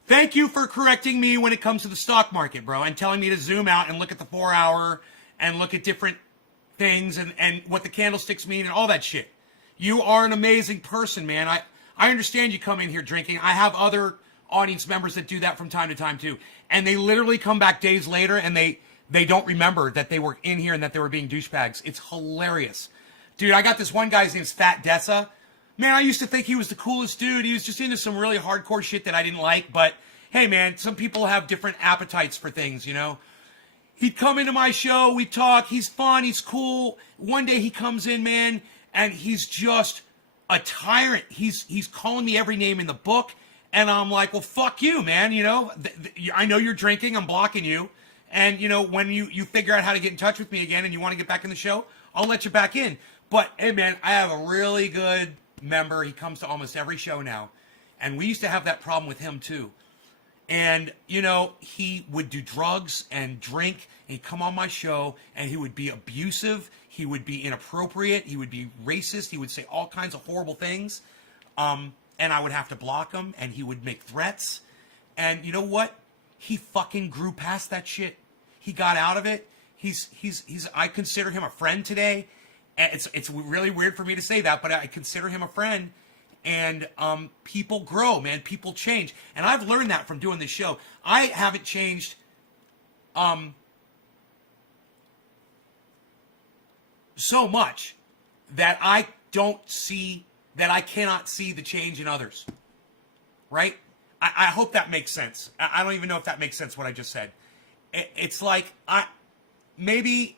thank you for correcting me when it comes to the stock market, bro, and telling me to zoom out and look at the 4 hour and look at different things and what the candlesticks mean and all that shit. You are an amazing person, man. I understand you come in here drinking. I have other audience members that do that from time to time too. And they literally come back days later and they don't remember that they were in here and that they were being douchebags. It's hilarious. Dude, I got this one guy, his name's Fat Dessa. Man, I used to think he was the coolest dude. He was just into some really hardcore shit that I didn't like. But, hey, man, some people have different appetites for things, you know? He'd come into my show. We'd talk. He's fun. He's cool. One day he comes in, man, and he's just a tyrant. He's calling me every name in the book. And I'm like, well, fuck you, man. You know, I know you're drinking. I'm blocking you. And, you know, when you figure out how to get in touch with me again and you want to get back in the show, I'll let you back in. But, hey, man, I have a really good member. He comes to almost every show now. And we used to have that problem with him too. And, you know, he would do drugs and drink. And he'd come on my show and he would be abusive. He would be inappropriate. He would be racist. He would say all kinds of horrible things. And I would have to block him and he would make threats. And you know what? He fucking grew past that shit. He got out of it. I consider him a friend today. It's really weird for me to say that, but I consider him a friend. And people grow, man. People change. And I've learned that from doing this show. I haven't changed so much that I cannot see the change in others. Right? I hope that makes sense. I don't even know if that makes sense what I just said. It's like maybe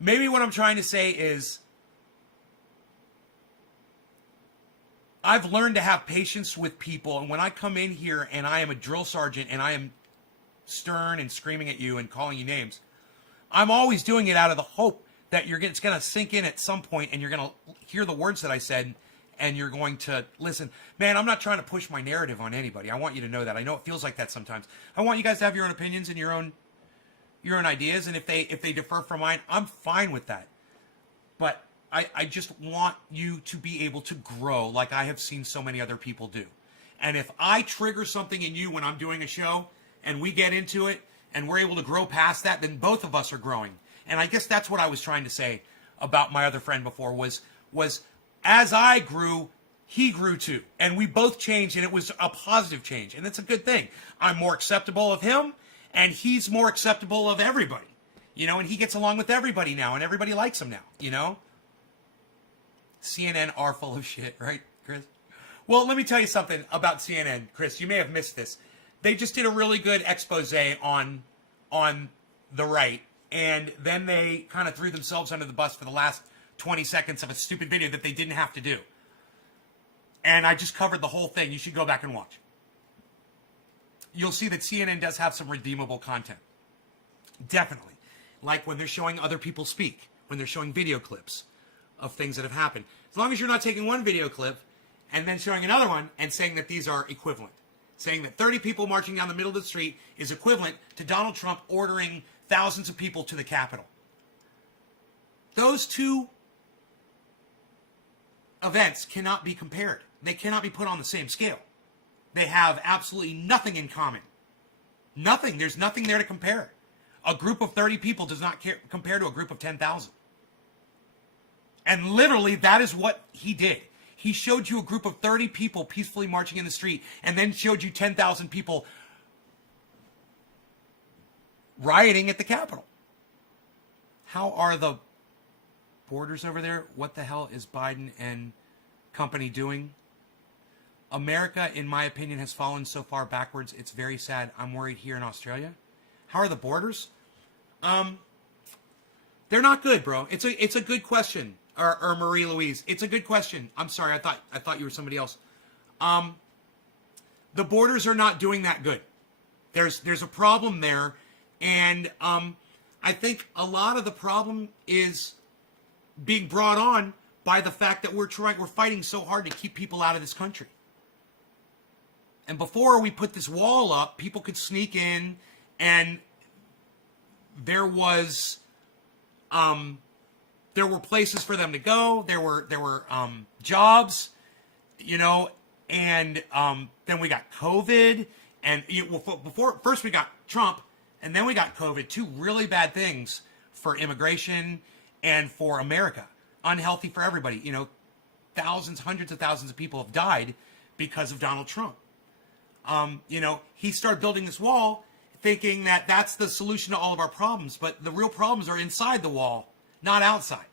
what I'm trying to say is I've learned to have patience with people, and when I come in here and I am a drill sergeant and I am stern and screaming at you and calling you names, I'm always doing it out of the hope that it's going to sink in at some point and you're going to hear the words that I said and you're going to listen. Man, I'm not trying to push my narrative on anybody. I want you to know that. I know it feels like that sometimes. I want you guys to have your own opinions and your own ideas, and if they differ from mine, I'm fine with that. But I just want you to be able to grow like I have seen so many other people do. And if I trigger something in you when I'm doing a show and we get into it and we're able to grow past that, then both of us are growing. And I guess that's what I was trying to say about my other friend before was as I grew, he grew too. And we both changed, and it was a positive change. And it's a good thing. I'm more acceptable of him, and he's more acceptable of everybody. You know, and he gets along with everybody now, and everybody likes him now, you know? CNN are full of shit, right, Chris? Well, let me tell you something about CNN, Chris. You may have missed this. They just did a really good expose on the right, and then they kind of threw themselves under the bus for the last 20 seconds of a stupid video that they didn't have to do. And I just covered the whole thing. You should go back and watch. You'll see that CNN does have some redeemable content. Definitely. Like when they're showing other people speak, when they're showing video clips of things that have happened. As long as you're not taking one video clip and then showing another one and saying that these are equivalent. Saying that 30 people marching down the middle of the street is equivalent to Donald Trump ordering thousands of people to the Capitol. Those two events cannot be compared. They cannot be put on the same scale. They have absolutely nothing in common. Nothing. There's nothing there to compare. A group of 30 people does not compare to a group of 10,000. And literally, that is what he did. He showed you a group of 30 people peacefully marching in the street, and then showed you 10,000 people rioting at the Capitol. How are the borders over there? What the hell is Biden and company doing? America, in my opinion, has fallen so far backwards. It's very sad. I'm worried here in Australia. How are the borders? They're not good, bro. It's a good question. Or Marie Louise. It's a good question. I'm sorry. I thought you were somebody else. The borders are not doing that good. There's a problem there, and I think a lot of the problem is being brought on by the fact that we're fighting so hard to keep people out of this country. And before we put this wall up, people could sneak in, and there were places for them to go. There were jobs, you know, and then we got COVID, and first we got Trump, and then we got COVID. Two really bad things for immigration and for America. Unhealthy for everybody. You know, thousands, hundreds of thousands of people have died because of Donald Trump. You know, he started building this wall thinking that that's the solution to all of our problems, but the real problems are inside the wall, not outside.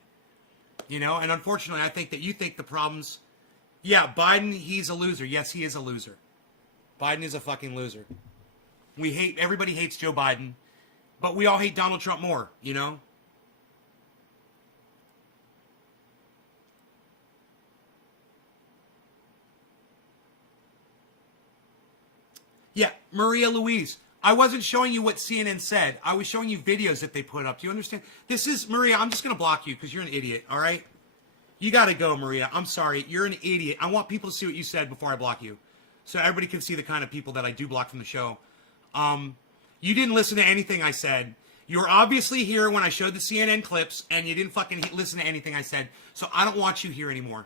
You know, and unfortunately, I think that you think the problems... Yeah, Biden, he's a loser. Yes, he is a loser. Biden is a fucking loser. Everybody hates Joe Biden, but we all hate Donald Trump more, you know? Yeah, Maria Louise. I wasn't showing you what CNN said. I was showing you videos that they put up. Do you understand? This is, Maria, I'm just going to block you because you're an idiot, all right? You got to go, Maria. I'm sorry. You're an idiot. I want people to see what you said before I block you, so everybody can see the kind of people that I do block from the show. You didn't listen to anything I said. You were obviously here when I showed the CNN clips, and you didn't fucking listen to anything I said, so I don't want you here anymore.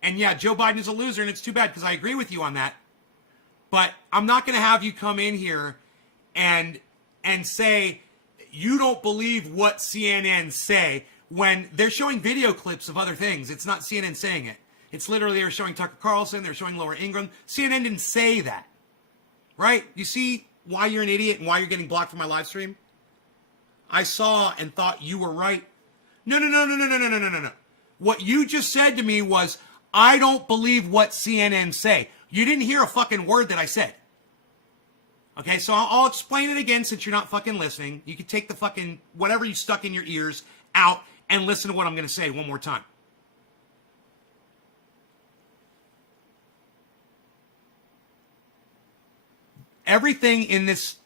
And yeah, Joe Biden is a loser, and it's too bad because I agree with you on that. But I'm not going to have you come in here and say you don't believe what CNN say when they're showing video clips of other things. It's not CNN saying it. It's literally they're showing Tucker Carlson, they're showing Laura Ingraham. CNN didn't say that. Right? You see why you're an idiot and why you're getting blocked from my live stream? I saw and thought you were right. No. What you just said to me was, I don't believe what CNN say. You didn't hear a fucking word that I said. Okay, so I'll explain it again since you're not fucking listening. You can take the fucking whatever you stuck in your ears out and listen to what I'm going to say one more time. Everything in this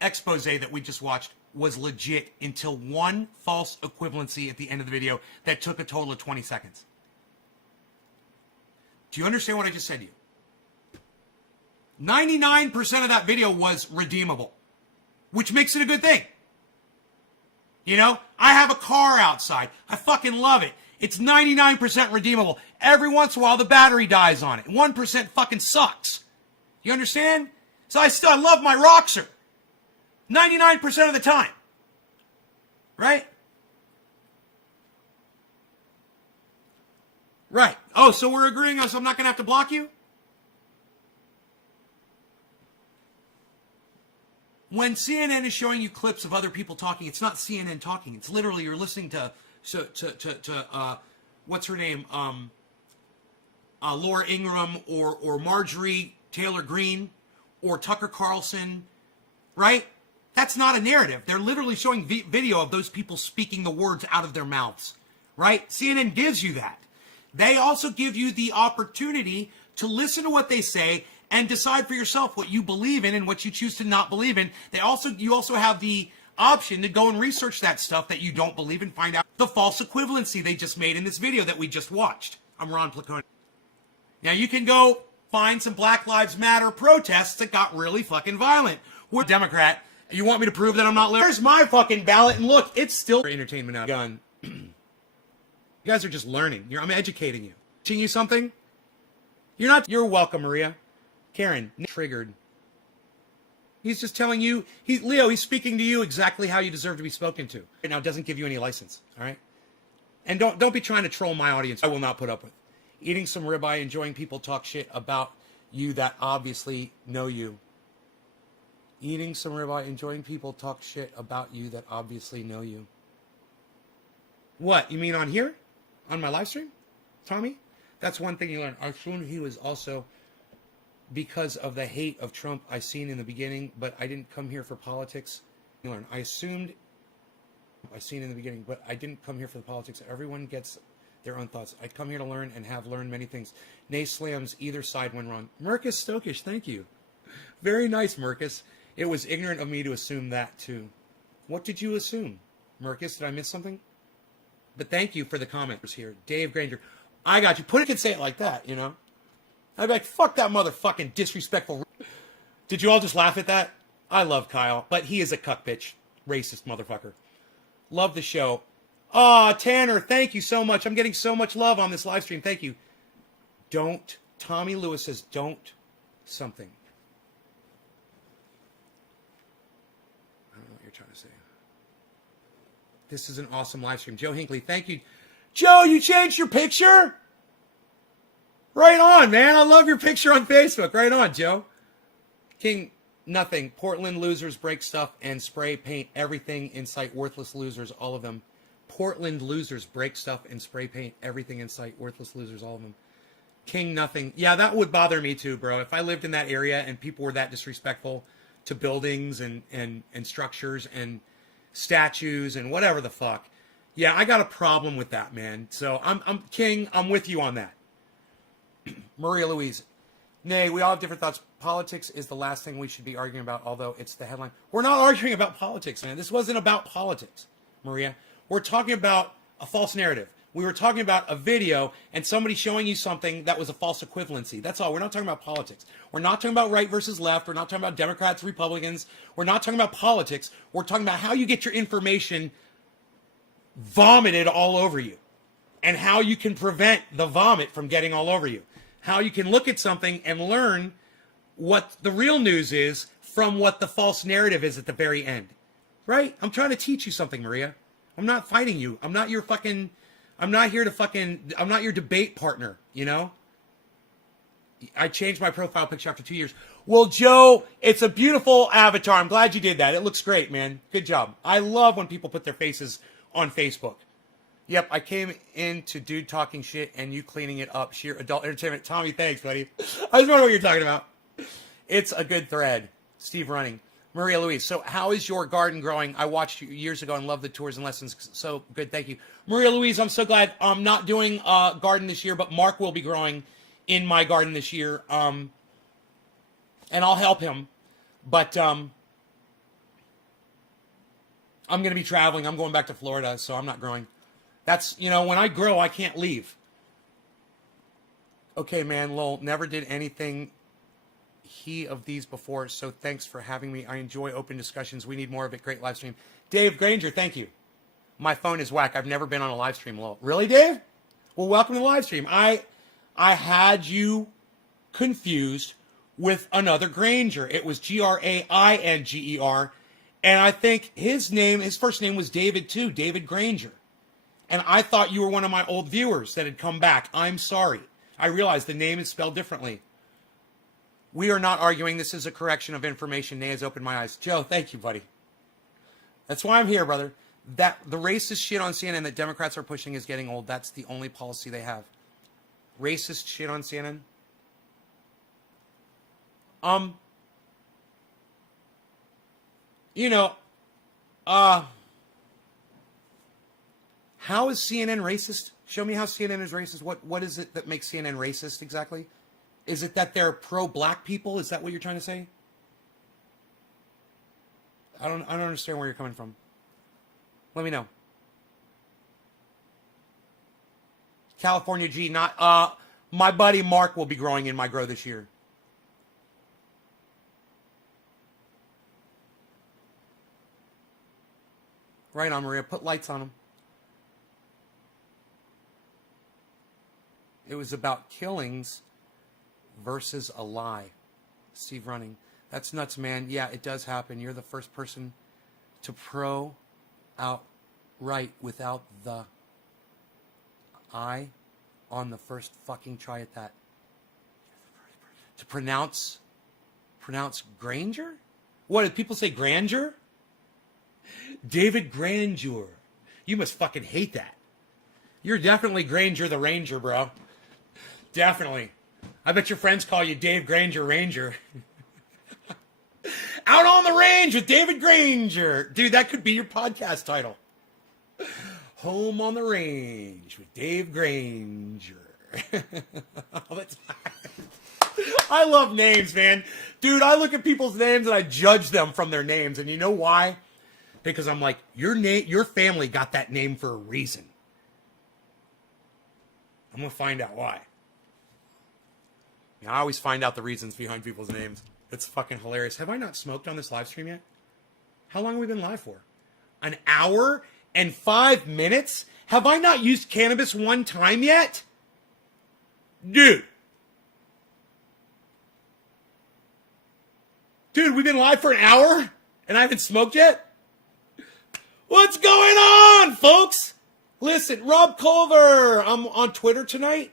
expose that we just watched was legit until one false equivalency at the end of the video that took a total of 20 seconds. Do you understand what I just said to you? 99% of that video was redeemable, which makes it a good thing. You know, I have a car outside. I fucking love it. It's 99% redeemable. Every once in a while, the battery dies on it. 1% fucking sucks. You understand? So I love my Roxer. 99% of the time. Right? Right. Oh, so we're agreeing on, so I'm not going to have to block you? When CNN is showing you clips of other people talking, it's not CNN talking. It's literally you're listening to what's her name? Laura Ingraham or Marjorie Taylor Greene or Tucker Carlson, right? That's not a narrative. They're literally showing video of those people speaking the words out of their mouths, right? CNN gives you that. They also give you the opportunity to listen to what they say and decide for yourself what you believe in and what you choose to not believe in. You also have the option to go and research that stuff that you don't believe and find out the false equivalency they just made in this video that we just watched. I'm Ron Placone. Now you can go find some Black Lives Matter protests that got really fucking violent. We're Democrat. You want me to prove that I'm not liberal? Here's my fucking ballot, and look, it's still for entertainment now. Gun. You guys are just learning. I'm educating you. Teaching you something? You're welcome, Maria. Karen, triggered. He's just telling you, Leo, he's speaking to you exactly how you deserve to be spoken to. Right now, it doesn't give you any license, all right? And don't be trying to troll my audience. I will not put up with. Eating some ribeye, enjoying people talk shit about you that obviously know you. Eating some ribeye, enjoying people talk shit about you that obviously know you. What, you mean on here? On my live stream? Tommy? That's one thing you learn. I assumed he was also... because of the hate of Trump I seen in the beginning, but I didn't come here for politics. I assumed I seen in the beginning, but I didn't come here for the politics. Everyone gets their own thoughts. I come here to learn and have learned many things. Nay slams either side when wrong. Marcus Stokish, thank you. Very nice, Marcus. It was ignorant of me to assume that, too. What did you assume? Marcus, did I miss something? But thank you for the commenters here. Dave Granger. I got you. Put could say it like that, you know? I'd be like, fuck that motherfucking disrespectful. Did you all just laugh at that? I love Kyle, but he is a cuck bitch. Racist motherfucker. Love the show. Aw, Tanner, thank you so much. I'm getting so much love on this live stream. Thank you. Don't. Tommy Lewis says, don't something. I don't know what you're trying to say. This is an awesome live stream. Joe Hinckley, thank you. Joe, you changed your picture? Right on, man. I love your picture on Facebook. Right on, Joe. King, nothing. Portland losers break stuff and spray paint everything in sight. Worthless losers, all of them. Portland losers break stuff and spray paint everything in sight. Worthless losers, all of them. King, nothing. Yeah, that would bother me too, bro. If I lived in that area and people were that disrespectful to buildings and structures and statues and whatever the fuck. Yeah, I got a problem with that, man. So I'm King, I'm with you on that. Maria Louise. Nay, we all have different thoughts. Politics is the last thing we should be arguing about, although it's the headline. We're not arguing about politics, man. This wasn't about politics, Maria. We're talking about a false narrative. We were talking about a video and somebody showing you something that was a false equivalency. That's all. We're not talking about politics. We're not talking about right versus left. We're not talking about Democrats, Republicans. We're not talking about politics. We're talking about how you get your information vomited all over you and how you can prevent the vomit from getting all over you. How you can look at something and learn what the real news is from what the false narrative is at the very end. Right? I'm trying to teach you something, Maria. I'm not fighting you. I'm not your debate partner, you know? I changed my profile picture after 2 years. Well, Joe, it's a beautiful avatar. I'm glad you did that. It looks great, man. Good job. I love when people put their faces on Facebook. Yep, I came into dude talking shit and you cleaning it up. Sheer adult entertainment. Tommy, thanks, buddy. I just wonder what you're talking about. It's a good thread. Steve Running. Maria Louise, so how is your garden growing? I watched you years ago and loved the tours and lessons. So good, thank you. Maria Louise, I'm so glad I'm not doing a garden this year, but Mark will be growing in my garden this year. And I'll help him. But I'm going to be traveling. I'm going back to Florida, so I'm not growing. That's, you know, when I grow, I can't leave. Okay, man, lol, never did anything of these before, so thanks for having me. I enjoy open discussions. We need more of it. Great live stream. Dave Granger, thank you. My phone is whack. I've never been on a live stream, lol. Really, Dave? Well, welcome to the live stream. I had you confused with another Granger. It was Grainger, and I think his first name was David too, David Granger. And I thought you were one of my old viewers that had come back. I'm sorry. I realized the name is spelled differently. We are not arguing. This is a correction of information. Nay has opened my eyes. Joe, thank you, buddy. That's why I'm here, brother. That the racist shit on CNN that Democrats are pushing is getting old. That's the only policy they have. Racist shit on CNN. You know, how is CNN racist? Show me how CNN is racist. What is it that makes CNN racist exactly? Is it that they're pro-black people? Is that what you're trying to say? I don't understand where you're coming from. Let me know. California G, not my buddy Mark will be growing in my grow this year. Right on, Maria. Put lights on them. It was about killings versus a lie. Steve Running. That's nuts, man. Yeah, it does happen. You're the first person to pro outright without the I on the first fucking try at that. To pronounce Granger? What, did people say Granger? David Granger. You must fucking hate that. You're definitely Granger the Ranger, bro. Definitely. I bet your friends call you Dave Granger Ranger. Out on the range with David Granger. Dude, that could be your podcast title. Home on the range with Dave Granger. All the time. I love names, man. Dude, I look at people's names and I judge them from their names. And you know why? Because I'm like, your family got that name for a reason. I'm going to find out why. I always find out the reasons behind people's names. It's fucking hilarious. Have I not smoked on this live stream yet? How long have we been live for? An hour and 5 minutes? Have I not used cannabis one time yet? Dude. Dude, we've been live for an hour and I haven't smoked yet? What's going on, folks? Listen, Rob Culver. I'm on Twitter tonight.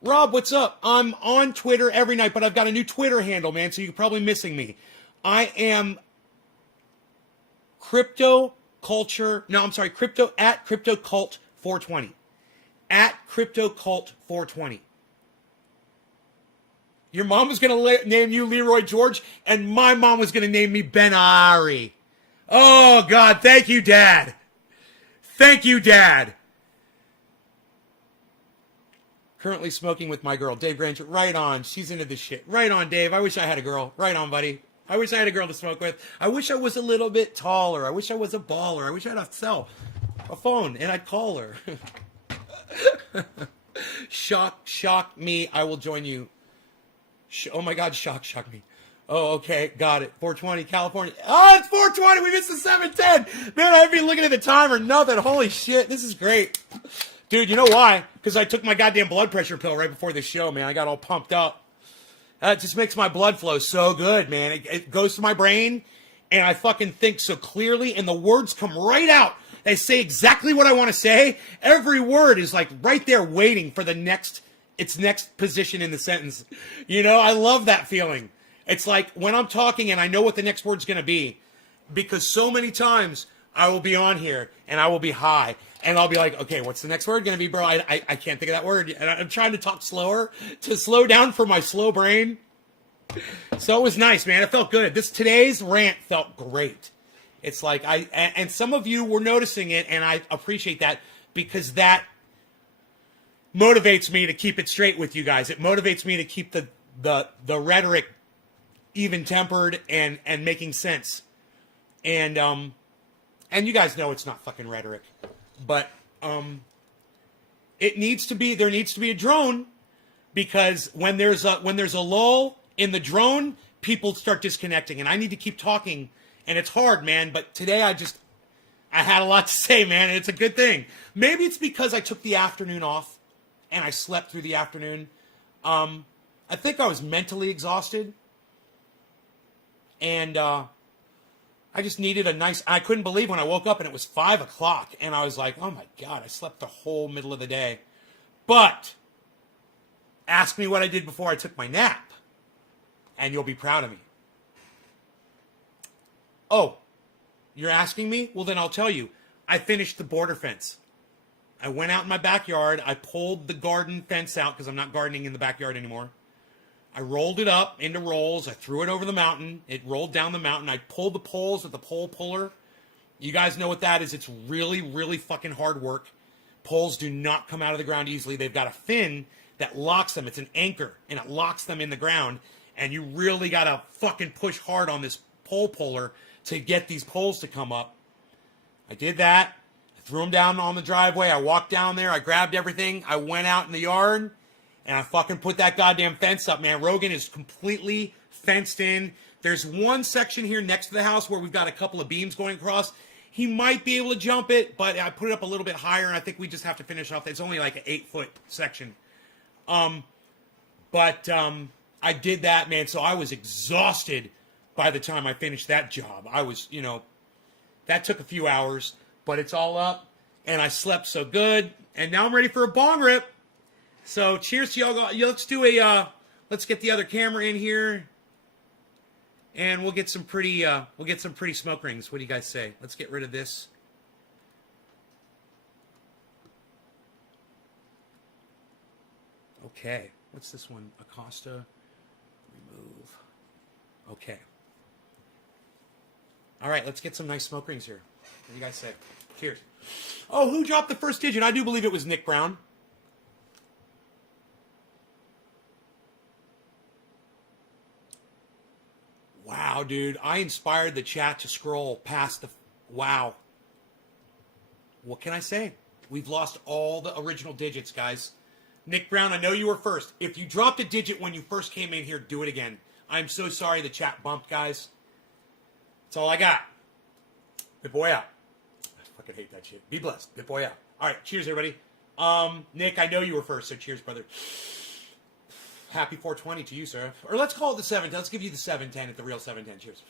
Rob, what's up? I'm on Twitter every night, but I've got a new Twitter handle, man, so you're probably missing me. I am crypto at CryptoCult420. At CryptoCult420. Your mom was going to name you Leroy George, and my mom was going to name me Ben Ari. Oh, God, thank you, Dad. Thank you, Dad. Currently smoking with my girl, Dave Granger. Right on. She's into this shit. Right on, Dave. I wish I had a girl. Right on, buddy. I wish I had a girl to smoke with. I wish I was a little bit taller. I wish I was a baller. I wish I had a phone, and I'd call her. Shock me. I will join you. Oh, my God. Shock me. Oh, okay. Got it. 420, California. Oh, it's 420. We missed the 710. Man, I haven't been looking at the time or nothing. Holy shit. This is great. Dude, you know why? Because I took my goddamn blood pressure pill right before this show, man. I got all pumped up. That just makes my blood flow so good, man. It goes to my brain, and I fucking think so clearly, and the words come right out. They say exactly what I want to say. Every word is like right there waiting for its next position in the sentence. You know, I love that feeling. It's like when I'm talking and I know what the next word's going to be, because so many times I will be on here and I will be high and I'll be like, okay, what's the next word going to be, bro? I can't think of that word. And I'm trying to talk slower to slow down for my slow brain. So it was nice, man. It felt good. Today's rant felt great. It's like and some of you were noticing it, and I appreciate that, because that motivates me to keep it straight with you guys. It motivates me to keep the rhetoric even tempered and making sense. And you guys know it's not fucking rhetoric, but there needs to be a drone, because when there's a lull in the drone, people start disconnecting, and I need to keep talking, and it's hard, man. But today I had a lot to say, man, and it's a good thing. Maybe it's because I took the afternoon off and I slept through the afternoon. I think I was mentally exhausted, and I just needed I couldn't believe when I woke up and it was 5 o'clock, and I was like, oh my God, I slept the whole middle of the day. But ask me what I did before I took my nap, and you'll be proud of me. Oh, you're asking me? Well, then I'll tell you. I finished the border fence. I went out in my backyard. I pulled the garden fence out because I'm not gardening in the backyard anymore. I rolled it up into rolls. I threw it over the mountain. It rolled down the mountain. I pulled the poles with the pole puller. You guys know what that is. It's really, really fucking hard work. Poles do not come out of the ground easily. They've got a fin that locks them. It's an anchor, and it locks them in the ground. And you really got to fucking push hard on this pole puller to get these poles to come up. I did that. I threw them down on the driveway. I walked down there. I grabbed everything. I went out in the yard, and I fucking put that goddamn fence up, man. Rogan is completely fenced in. There's one section here next to the house where we've got a couple of beams going across. He might be able to jump it, but I put it up a little bit higher, and I think we just have to finish off. It's only like an 8-foot section. But I did that, man. So I was exhausted by the time I finished that job. I was, that took a few hours, but it's all up, and I slept so good, and now I'm ready for a bong rip. So cheers to y'all. Let's do let's get the other camera in here, and we'll get some pretty smoke rings. What do you guys say? Let's get rid of this. Okay, what's this one? Acosta, remove. Okay. All right, let's get some nice smoke rings here. What do you guys say? Cheers. Oh, who dropped the first digit? I do believe it was Nick Brown. Wow, dude. I inspired the chat to scroll past the... Wow. What can I say? We've lost all the original digits, guys. Nick Brown, I know you were first. If you dropped a digit when you first came in here, do it again. I'm so sorry the chat bumped, guys. That's all I got. Bit boy out. I fucking hate that shit. Be blessed. Bit boy out. All right, cheers, everybody. Nick, I know you were first, so cheers, brother. Happy 420 to you, sir. Or let's call it the 710. Let's give you the 710 at the real 710. Cheers.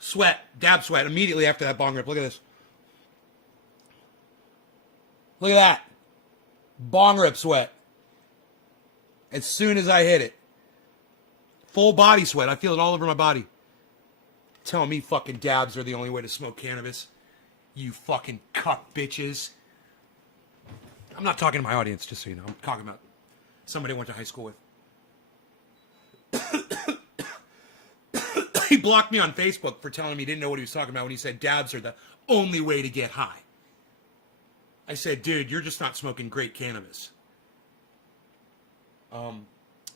Sweat, dab sweat, immediately after that bong rip. Look at this. Look at that. Bong rip sweat. As soon as I hit it. Full body sweat. I feel it all over my body. Telling me fucking dabs are the only way to smoke cannabis. You fucking cuck bitches. I'm not talking to my audience, just so you know. I'm talking about somebody I went to high school with. He blocked me on Facebook for telling me he didn't know what he was talking about when he said dabs are the only way to get high. I said, dude, you're just not smoking great cannabis.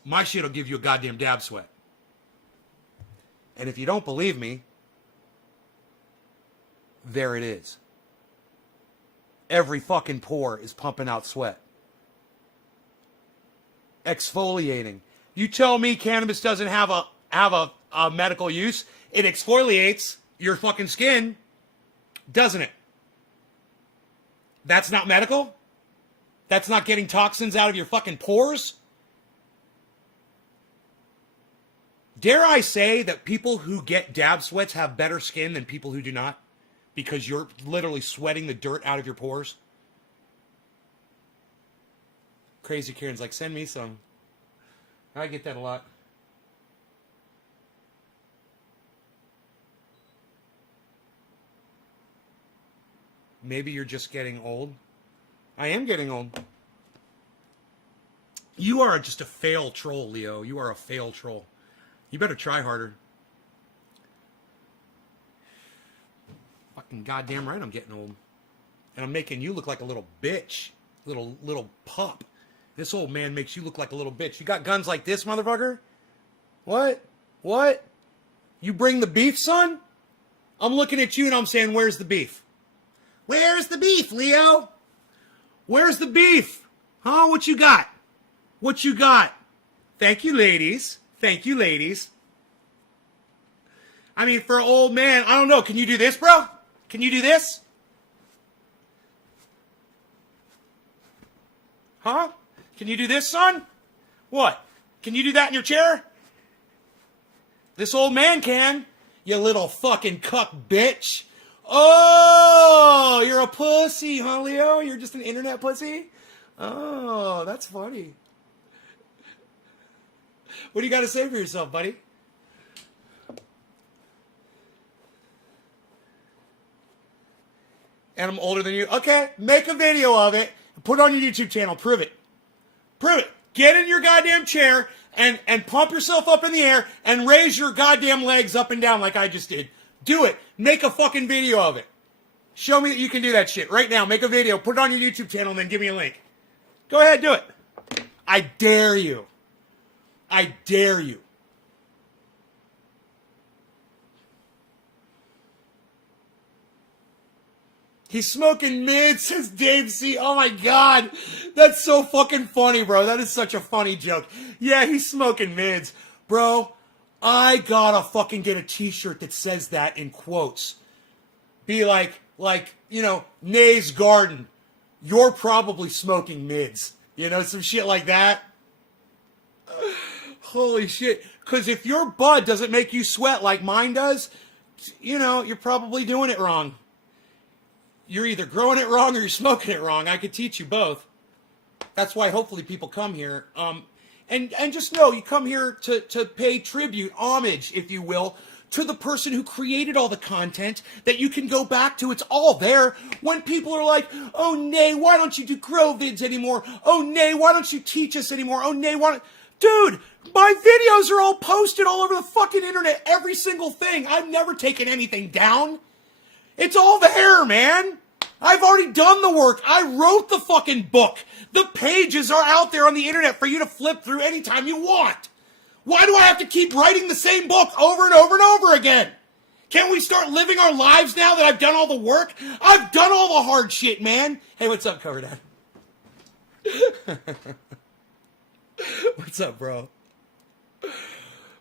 My shit will give you a goddamn dab sweat. And if you don't believe me, there it is. Every fucking pore is pumping out sweat. Exfoliating. You tell me cannabis doesn't have a medical use. It exfoliates your fucking skin, doesn't it? That's not medical? That's not getting toxins out of your fucking pores? Dare I say that people who get dab sweats have better skin than people who do not? Because you're literally sweating the dirt out of your pores? Crazy Kieran's like, send me some. I get that a lot. Maybe you're just getting old. I am getting old. You are just a fail troll, Leo. You are a fail troll. You better try harder. Fucking goddamn right I'm getting old. And I'm making you look like a little bitch. Little pup. This old man makes you look like a little bitch. You got guns like this, motherfucker? What? What? You bring the beef, son? I'm looking at you and I'm saying, where's the beef? Where's the beef, Leo? Where's the beef? Huh? What you got? What you got? Thank you, ladies. Thank you, ladies. I mean, for an old man, I don't know. Can you do this, bro? Can you do this? Huh? Can you do this, son? What? Can you do that in your chair? This old man can. You little fucking cuck bitch. Oh, you're a pussy, huh, Leo? You're just an internet pussy? Oh, that's funny. What do you got to say for yourself, buddy? And I'm older than you. Okay, make a video of it. Put it on your YouTube channel. Prove it. Prove it. Get in your goddamn chair and pump yourself up in the air and raise your goddamn legs up and down like I just did. Do it. Make a fucking video of it. Show me that you can do that shit right now. Make a video. Put it on your YouTube channel and then give me a link. Go ahead, do it. I dare you. I dare you. He's smoking mid, says Dave C. Oh my God. That's so fucking funny, bro. That is such a funny joke. Yeah, he's smoking mids. Bro, I gotta fucking get a t-shirt that says that in quotes. be like, Nay's Garden, you're probably smoking mids. Some shit like that. Holy shit. Because if your bud doesn't make you sweat like mine does, you're probably doing it wrong. You're either growing it wrong or you're smoking it wrong. I could teach you both. That's why hopefully people come here. And just know, you come here to pay tribute, homage, if you will, to the person who created all the content that you can go back to. It's all there. When people are like, oh, Nay, why don't you do grow vids anymore? Oh, Nay, why don't you teach us anymore? Oh, Nay, why don't... Dude, my videos are all posted all over the fucking internet. Every single thing. I've never taken anything down. It's all there, man. I've already done the work. I wrote the fucking book. The pages are out there on the internet for you to flip through anytime you want. Why do I have to keep writing the same book over and over and over again? Can't we start living our lives now that I've done all the work? I've done all the hard shit, man. Hey, what's up, Cover Dad? What's up, bro?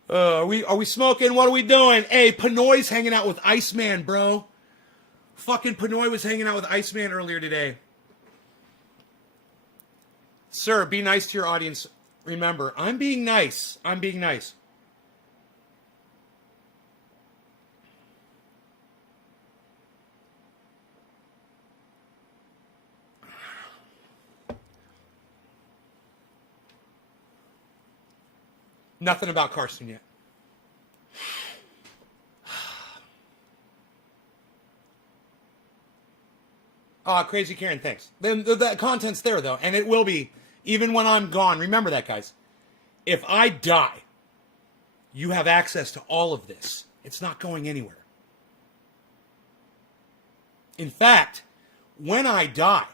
Are we smoking? What are we doing? Hey, Pinoy's hanging out with Iceman, bro. Fucking Pinoy was hanging out with Iceman earlier today. Sir, be nice to your audience. Remember, I'm being nice. I'm being nice. Nothing about Carson yet. Crazy Karen, thanks. The content's there, though, and it will be, even when I'm gone. Remember that, guys. If I die, you have access to all of this. It's not going anywhere. In fact, when I die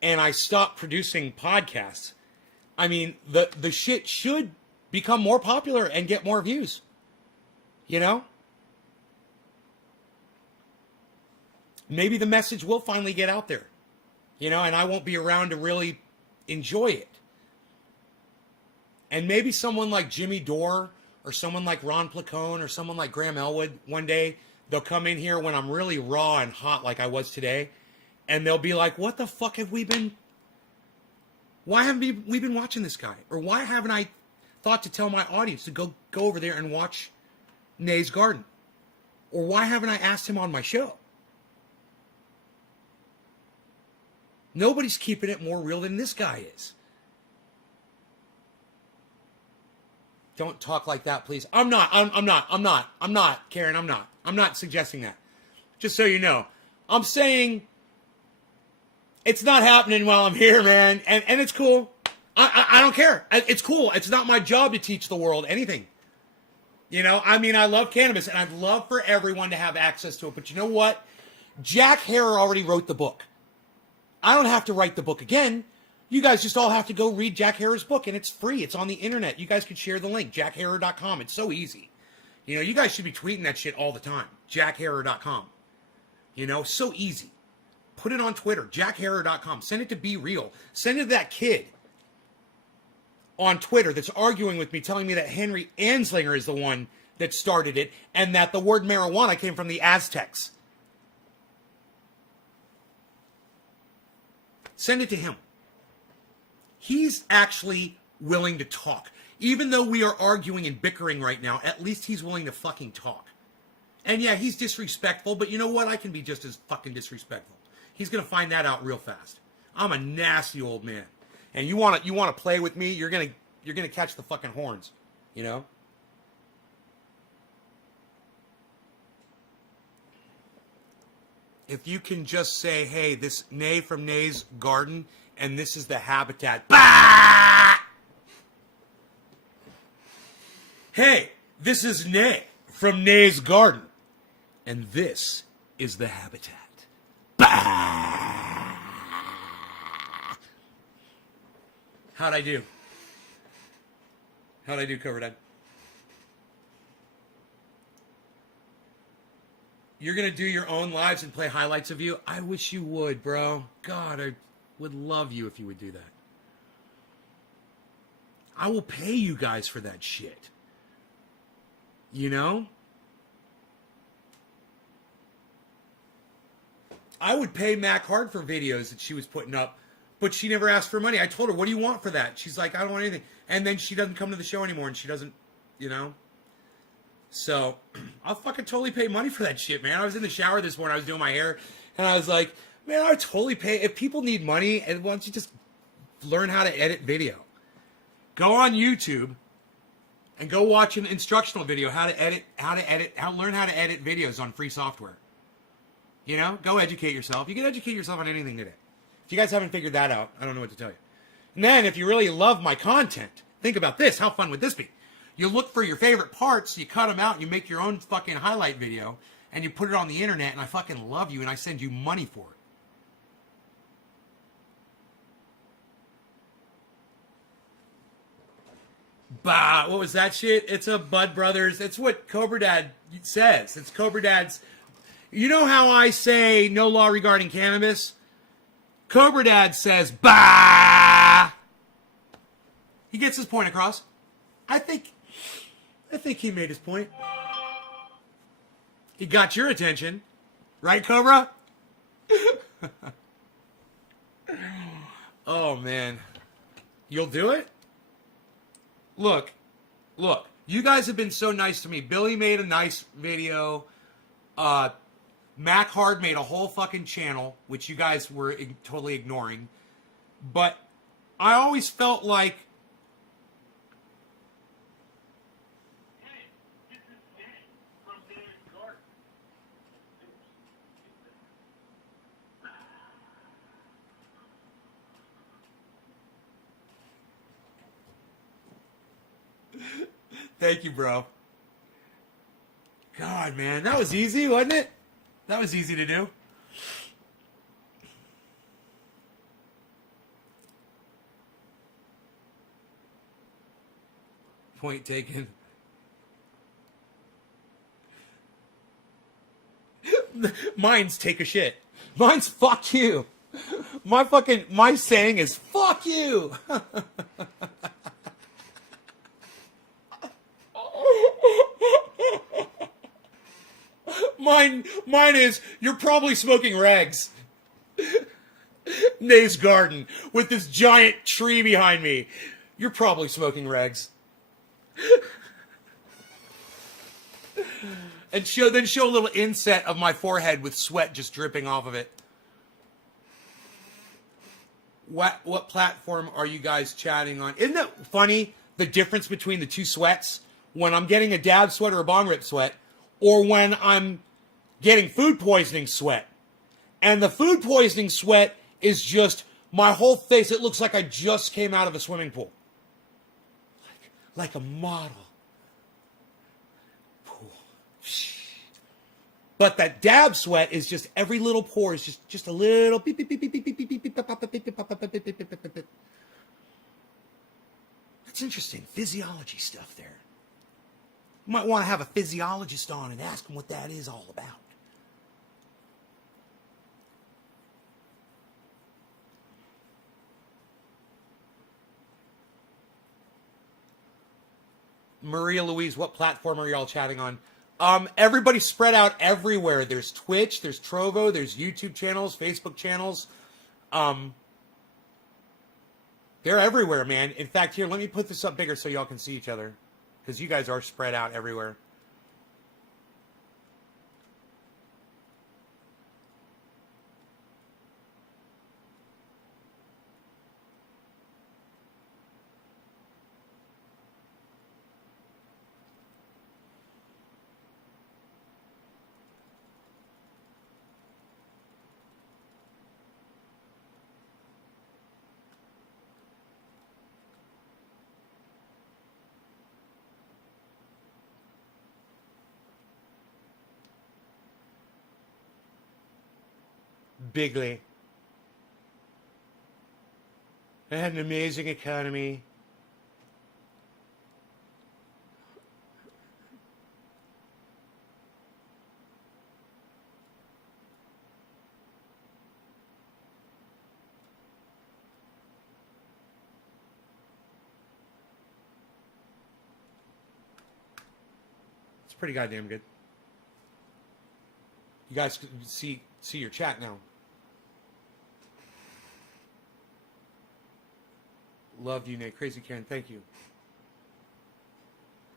and I stop producing podcasts, I mean, the shit should become more popular and get more views. Maybe the message will finally get out there. And I won't be around to really enjoy it. And maybe someone like Jimmy Dore or someone like Ron Placone or someone like Graham Elwood, one day they'll come in here when I'm really raw and hot like I was today, and they'll be like, what the fuck have we been... Why haven't we been watching this guy? Or why haven't I thought to tell my audience to go over there and watch Nay's Garden? Or why haven't I asked him on my show? Nobody's keeping it more real than this guy is. Don't talk like that, please. I'm not, Karen, I'm not. I'm not suggesting that. Just so you know. I'm saying it's not happening while I'm here, man. And it's cool. I don't care. It's cool. It's not my job to teach the world anything. I love cannabis, and I'd love for everyone to have access to it. But you know what? Jack Herer already wrote the book. I don't have to write the book again. You guys just all have to go read Jack Herer's book, and it's free. It's on the internet. You guys can share the link, jackherer.com. It's so easy. You guys should be tweeting that shit all the time. jackherer.com. So easy. Put it on Twitter, jackherer.com. Send it to Be Real. Send it to that kid on Twitter that's arguing with me, telling me that Henry Anslinger is the one that started it, and that the word marijuana came from the Aztecs. Send it to him. He's actually willing to talk. Even though we are arguing and bickering right now, at least he's willing to fucking talk. And yeah, he's disrespectful, but you know what? I can be just as fucking disrespectful. He's going to find that out real fast. I'm a nasty old man. And you want to play with me, you're going to catch the fucking horns, If you can just say, hey, this Nay from Nay's Garden, and this is the habitat. Bah! Hey, this is Nay from Nay's Garden, and this is the habitat. Bah! How'd I do? How'd I do, Cover Dad? You're going to do your own lives and play highlights of you? I wish you would, bro. God, I would love you if you would do that. I will pay you guys for that shit. I would pay Mac Hard for videos that she was putting up, but she never asked for money. I told her, what do you want for that? She's like, I don't want anything. And then she doesn't come to the show anymore, and she doesn't, you know. So I'll fucking totally pay money for that shit, man. I was in the shower this morning. I was doing my hair, and I was like, man, I would totally pay. If people need money, and why don't you just learn how to edit video? Go on YouTube and go watch an instructional video how to learn how to edit videos on free software. You know, go educate yourself. You can educate yourself on anything today. If you guys haven't figured that out, I don't know what to tell you. And then if you really love my content, think about this. How fun would this be? You look for your favorite parts, you cut them out, and you make your own fucking highlight video, and you put it on the internet, and I fucking love you, and I send you money for it. Bah, what was that shit? It's a Bud Brothers. It's what Cobra Dad says. It's Cobra Dad's. You know how I say no law regarding cannabis? Cobra Dad says, bah! He gets his point across. I think he made his point. He got your attention. Right, Cobra? Oh, man. You'll do it? Look, you guys have been so nice to me. Billy made a nice video. Mac Hard made a whole fucking channel, which you guys were totally ignoring. But I always felt like thank you, bro. God, man, that was easy, wasn't it? That was easy to do. Point taken. Mine's take a shit. Mine's fuck you. My saying is fuck you. Mine is, you're probably smoking rags. Nay's garden with this giant tree behind me. You're probably smoking rags. And then show a little inset of my forehead with sweat just dripping off of it. What platform are you guys chatting on? Isn't that funny, the difference between the two sweats? When I'm getting a dab sweat or a bong rip sweat, or when I'm getting food poisoning sweat. And the food poisoning sweat is just my whole face. It looks like I just came out of a swimming pool. Like a model. But that dab sweat is just every little pore is just a little beep beep beep beep beep beep beep beep beep. That's interesting. Physiology stuff there. You might want to have a physiologist on and ask him what that is all about. Maria Louise, what platform are y'all chatting on? Everybody's spread out everywhere. There's Twitch, there's Trovo, there's YouTube channels, Facebook channels. They're everywhere, man. In fact, here, let me put this up bigger so y'all can see each other. Because you guys are spread out everywhere. Bigly. It had an amazing economy. It's pretty goddamn good. You guys can see your chat now. Love you, Nate. Crazy Karen, thank you.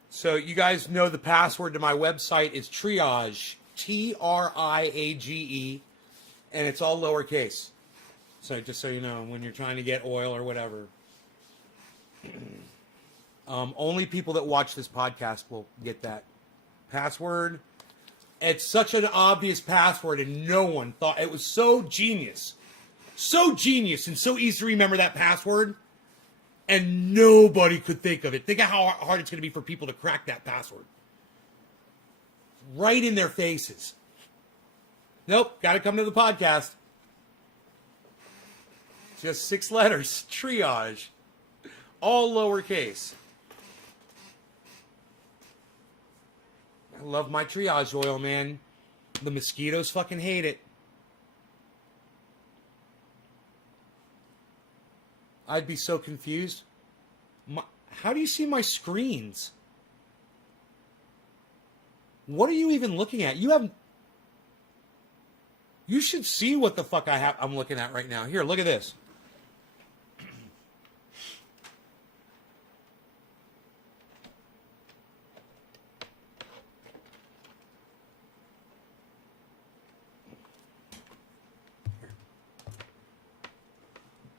So you guys know the password to my website is Triage, Triage, and it's all lowercase. So just so you know, when you're trying to get oil or whatever. Only people that watch this podcast will get that password. It's such an obvious password, and no one thought it was so genius. So genius and so easy to remember that password. And nobody could think of it. Think of how hard it's going to be for people to crack that password. Right in their faces. Nope, got to come to the podcast. Just 6 letters. Triage. All lowercase. I love my Triage oil, man. The mosquitoes fucking hate it. I'd be so confused. How do you see my screens? What are you even looking at? You should see what the fuck I'm looking at right now. Here, look at this.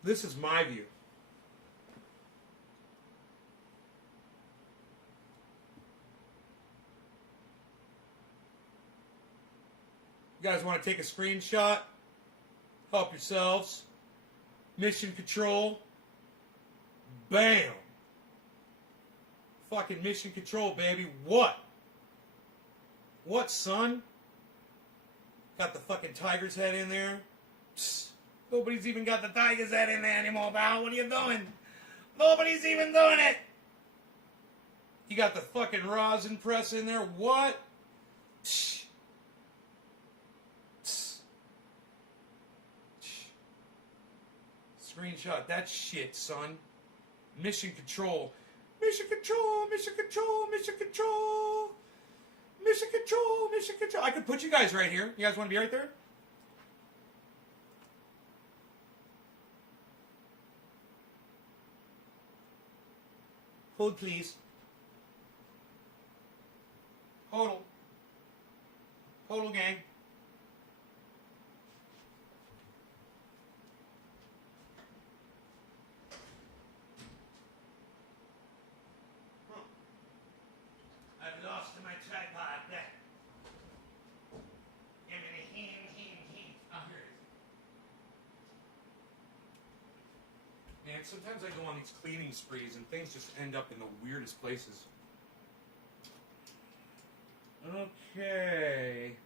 This is my view. You guys want to take a screenshot? Help yourselves. Mission control. Bam. Fucking mission control, baby. What? What, son? Got the fucking tiger's head in there. Psst. Nobody's even got the tiger's head in there anymore, pal. What are you doing? Nobody's even doing it. You got the fucking rosin press in there. What? Psst. Psst. Psst. Screenshot that shit, son. Mission control. Mission control. Mission control. Mission control. Mission control. Mission control. I could put you guys right here. You guys want to be right there? Hold, please. Hodl. Hodl, gang. I've lost my tripod. There. Give me the heen. Oh, here it is. Man, sometimes I go on these cleaning sprees and things just end up in the weirdest places. Okay.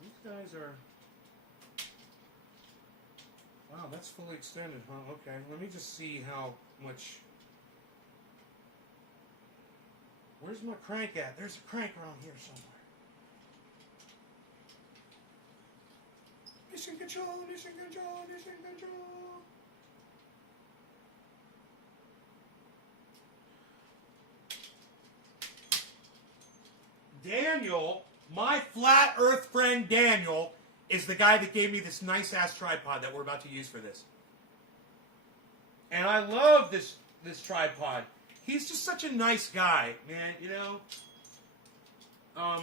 These guys are... Wow, that's fully extended, huh? Okay, let me just see how much... Where's my crank at? There's a crank around here somewhere. Mission control, mission control, mission control. Daniel, my flat earth friend Daniel, is the guy that gave me this nice ass tripod that we're about to use for this. And I love this tripod. He's just such a nice guy, man, you know. I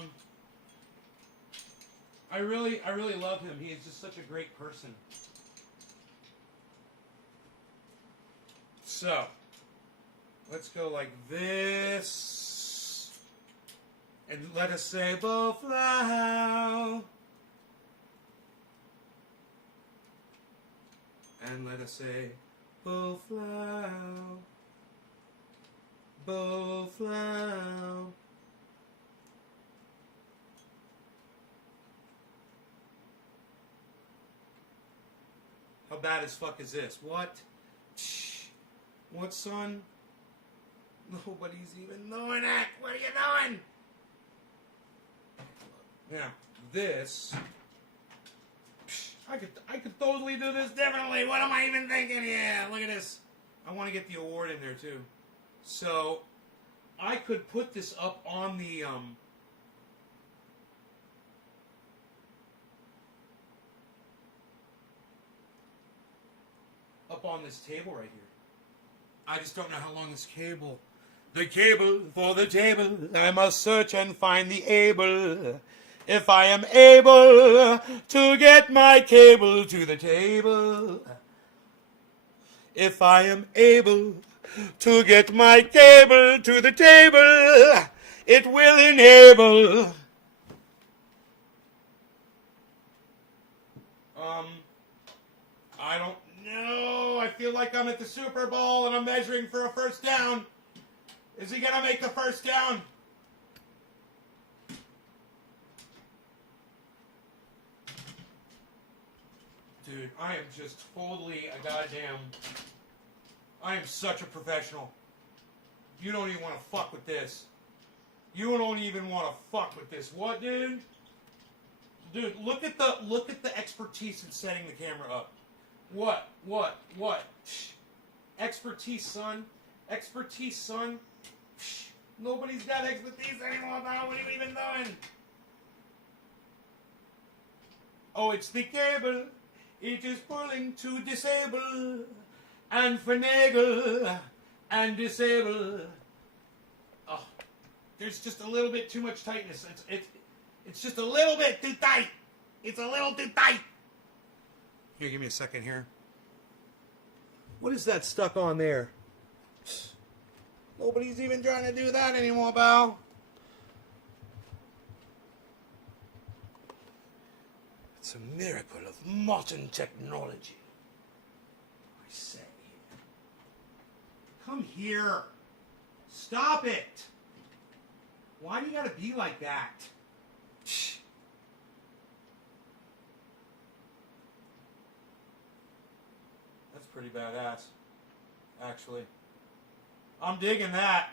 really love him. He is just such a great person. So, let's go like this. And let us say, Bowflow. And let us say, Bowflow. Bowflow. How bad as fuck is this? What? What, son? Nobody's even doing it. What are you doing? Now, this... I could totally do this differently. What am I even thinking? Yeah, look at this. I want to get the award in there, too. So, I could put this up on the... up on this table right here. I just don't know how long this cable. The cable for the table. I must search and find the able. If I am able to get my cable to the table. If I am able to get my cable to the table, it will enable. I don't know. I feel like I'm at the Super Bowl and I'm measuring for a first down. Is he going to make the first down? Dude, I am just totally a goddamn... I am such a professional. You don't even want to fuck with this. You don't even want to fuck with this. What, dude? Dude, look at the expertise in setting the camera up. What? Expertise, son. Expertise, son. Nobody's got expertise anymore, pal. What are you even doing? Oh, it's the cable. It is pulling to disable and finagle and disable. Oh, there's just a little bit too much tightness. It's just a little bit too tight. It's a little too tight. Here, give me a second here. What is that stuck on there? Nobody's even trying to do that anymore, pal. It's a miracle of modern technology. I say. Come here. Stop it. Why do you gotta be like that? That's pretty badass, actually. I'm digging that.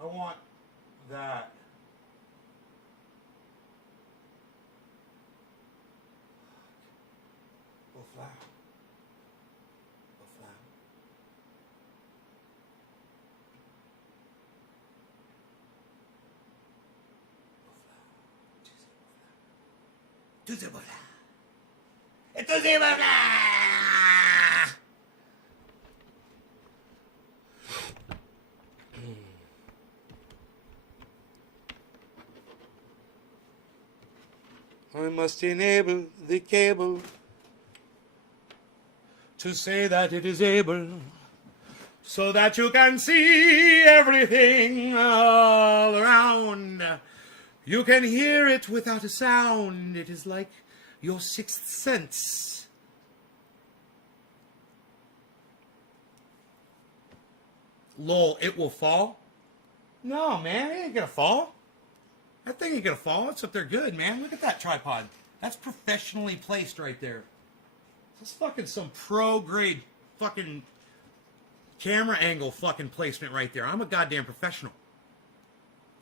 I want that. Go flat. Go flat. Go flat. Go flat. Entonces, I must enable the cable to say that it is able, so that you can see everything all around. You can hear it without a sound. It is like your sixth sense. Lol, it will fall? No, man, it ain't gonna fall. That thing ain't gonna fall. It's up there good, man. Look at that tripod. That's professionally placed right there. That's fucking some pro-grade fucking camera angle fucking placement right there. I'm a goddamn professional.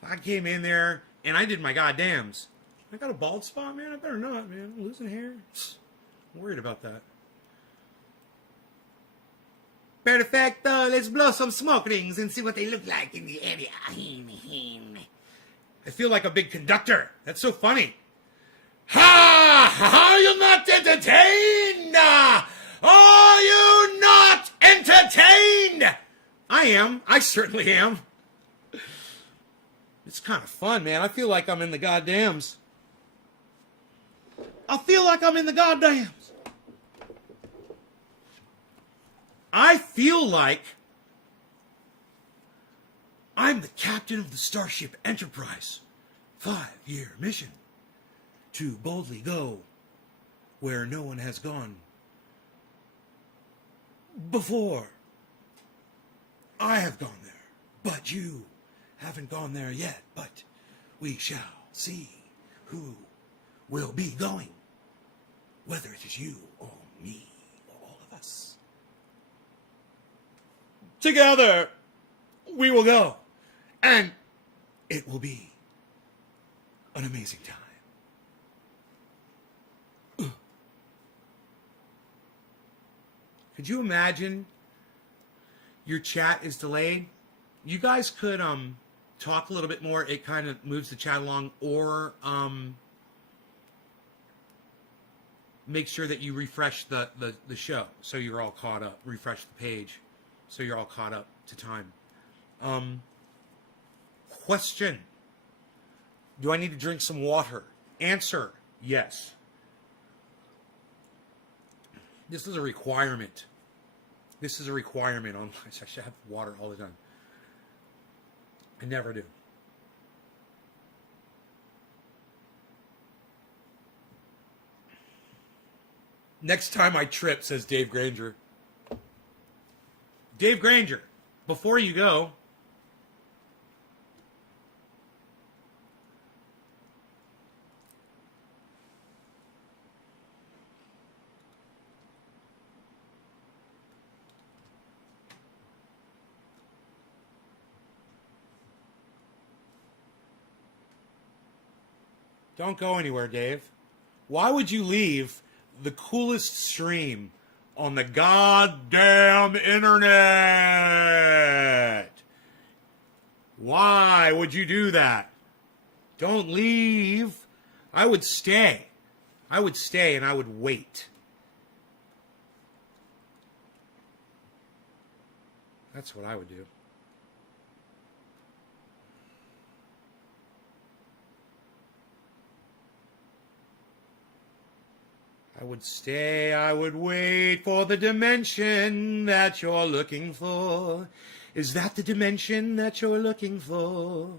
I came in there and I did my goddams. I got a bald spot, man. I better not, man. I'm losing hair. I'm worried about that. Perfecto. Let's blow some smoke rings and see what they look like in the area. I feel like a big conductor. That's so funny. Ha! Are you not entertained? Are you not entertained? I am. I certainly am. It's kind of fun, man. I feel like I'm in the goddams. I feel like I'm in the goddams. I feel like I'm the captain of the Starship Enterprise. 5-year mission to boldly go where no one has gone before. I have gone there, but you haven't gone there yet. But we shall see who will be going, whether it is you or me or all of us. Together, we will go, and it will be an amazing time. Could you imagine your chat is delayed? You guys could talk a little bit more. It kind of moves the chat along, or make sure that you refresh the show so you're all caught up. Refresh the page so you're all caught up to time. Question. Do I need to drink some water? Answer, yes. This is a requirement. This is a requirement on I should have water all the time. I never do. Next time I trip, says Dave Granger. Dave Granger, before you go, don't go anywhere, Dave. Why would you leave the coolest stream on the goddamn internet? Why would you do that? Don't leave. I would stay. I would stay and I would wait. That's what I would do. I would stay, I would wait for the dimension that you're looking for. Is that the dimension that you're looking for?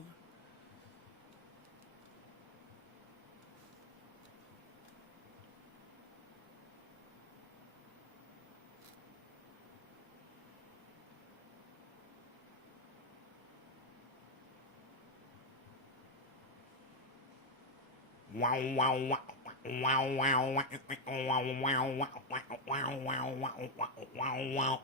Wow, wow, wow. Wow, wow, wow, wow, wow, wow, wow, wow, wow,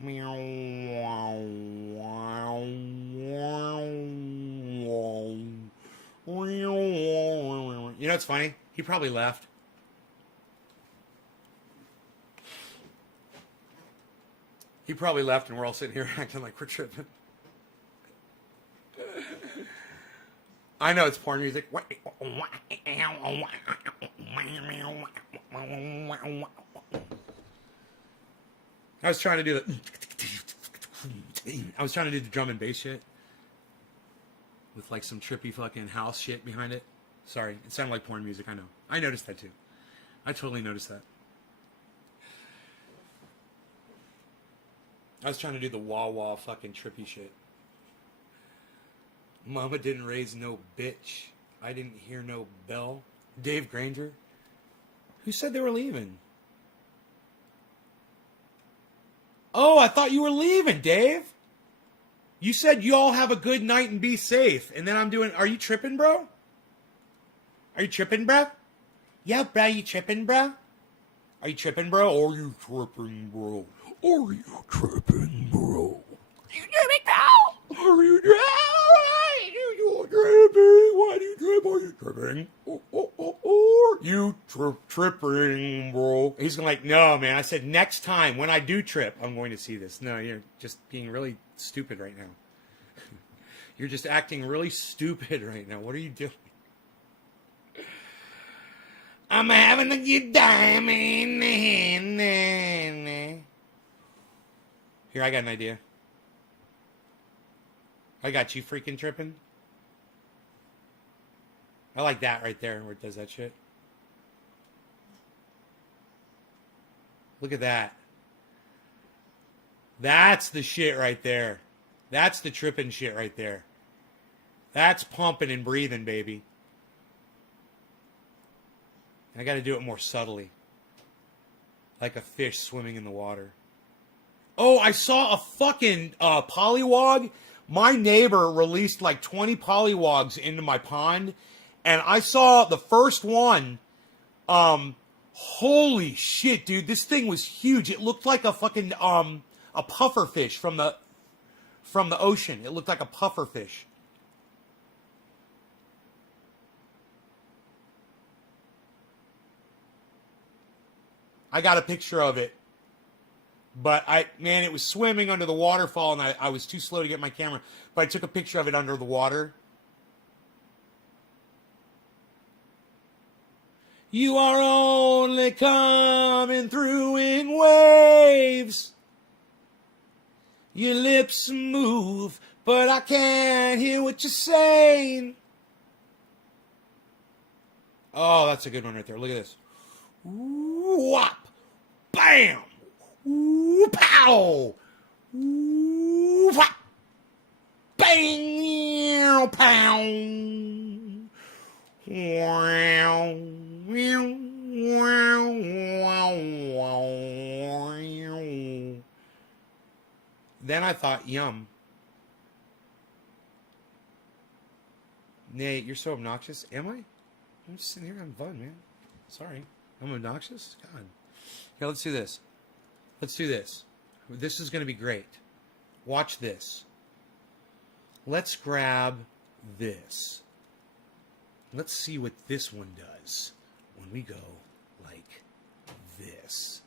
Meow, wow, wow, wow. You know what's funny? He probably left. He probably left and we're all sitting here acting like we're tripping. I know it's porn music. I was trying to do the drum and bass shit with like some trippy fucking house shit behind it. Sorry, it sounded like porn music. I know. I noticed that too. I totally noticed that. I was trying to do the wah wah fucking trippy shit. Mama didn't raise no bitch. I didn't hear no bell. Dave Granger? Who said they were leaving? Oh, I thought you were leaving, Dave. You said you all have a good night and be safe. And then I'm doing, are you tripping, bro? Are you tripping, bro? Yeah, bro, you tripping, bro? Are you tripping, bro? Are you tripping, bro? Are you tripping, bro? Are you tripping, bro? Are you tripping? Why do you trip? Are you tripping? You tripping, bro? He's like, no, man. I said, next time when I do trip, I'm going to see this. No, you're just being really stupid right now. You're just acting really stupid right now. What are you doing? I'm having a good time. Here, I got an idea. I got you freaking tripping. I like that right there where it does that shit. Look at that. That's the shit right there. That's the tripping shit right there. That's pumping and breathing, baby. I got to do it more subtly. Like a fish swimming in the water. Oh, I saw a fucking pollywog. My neighbor released like 20 pollywogs into my pond. And I saw the first one. Holy shit, dude. This thing was huge. It looked like a fucking, a puffer fish from the from the ocean. It looked like a puffer fish. I got a picture of it. But man, it was swimming under the waterfall, and I was too slow to get my camera. But I took a picture of it under the water. You are only coming through in waves. Your lips move, but I can't hear what you're saying. Oh, that's a good one right there. Look at this. Ooh, whop. Bam. Ooh, pow. Ooh, whop. Bang. Pow. Wow. Then I thought, yum. Nate, you're so obnoxious. Am I? I'm just sitting here having fun, man. Sorry. I'm obnoxious? God. Okay, let's do this. Let's do this. This is going to be great. Watch this. Let's grab this. Let's see what this one does when we go like this.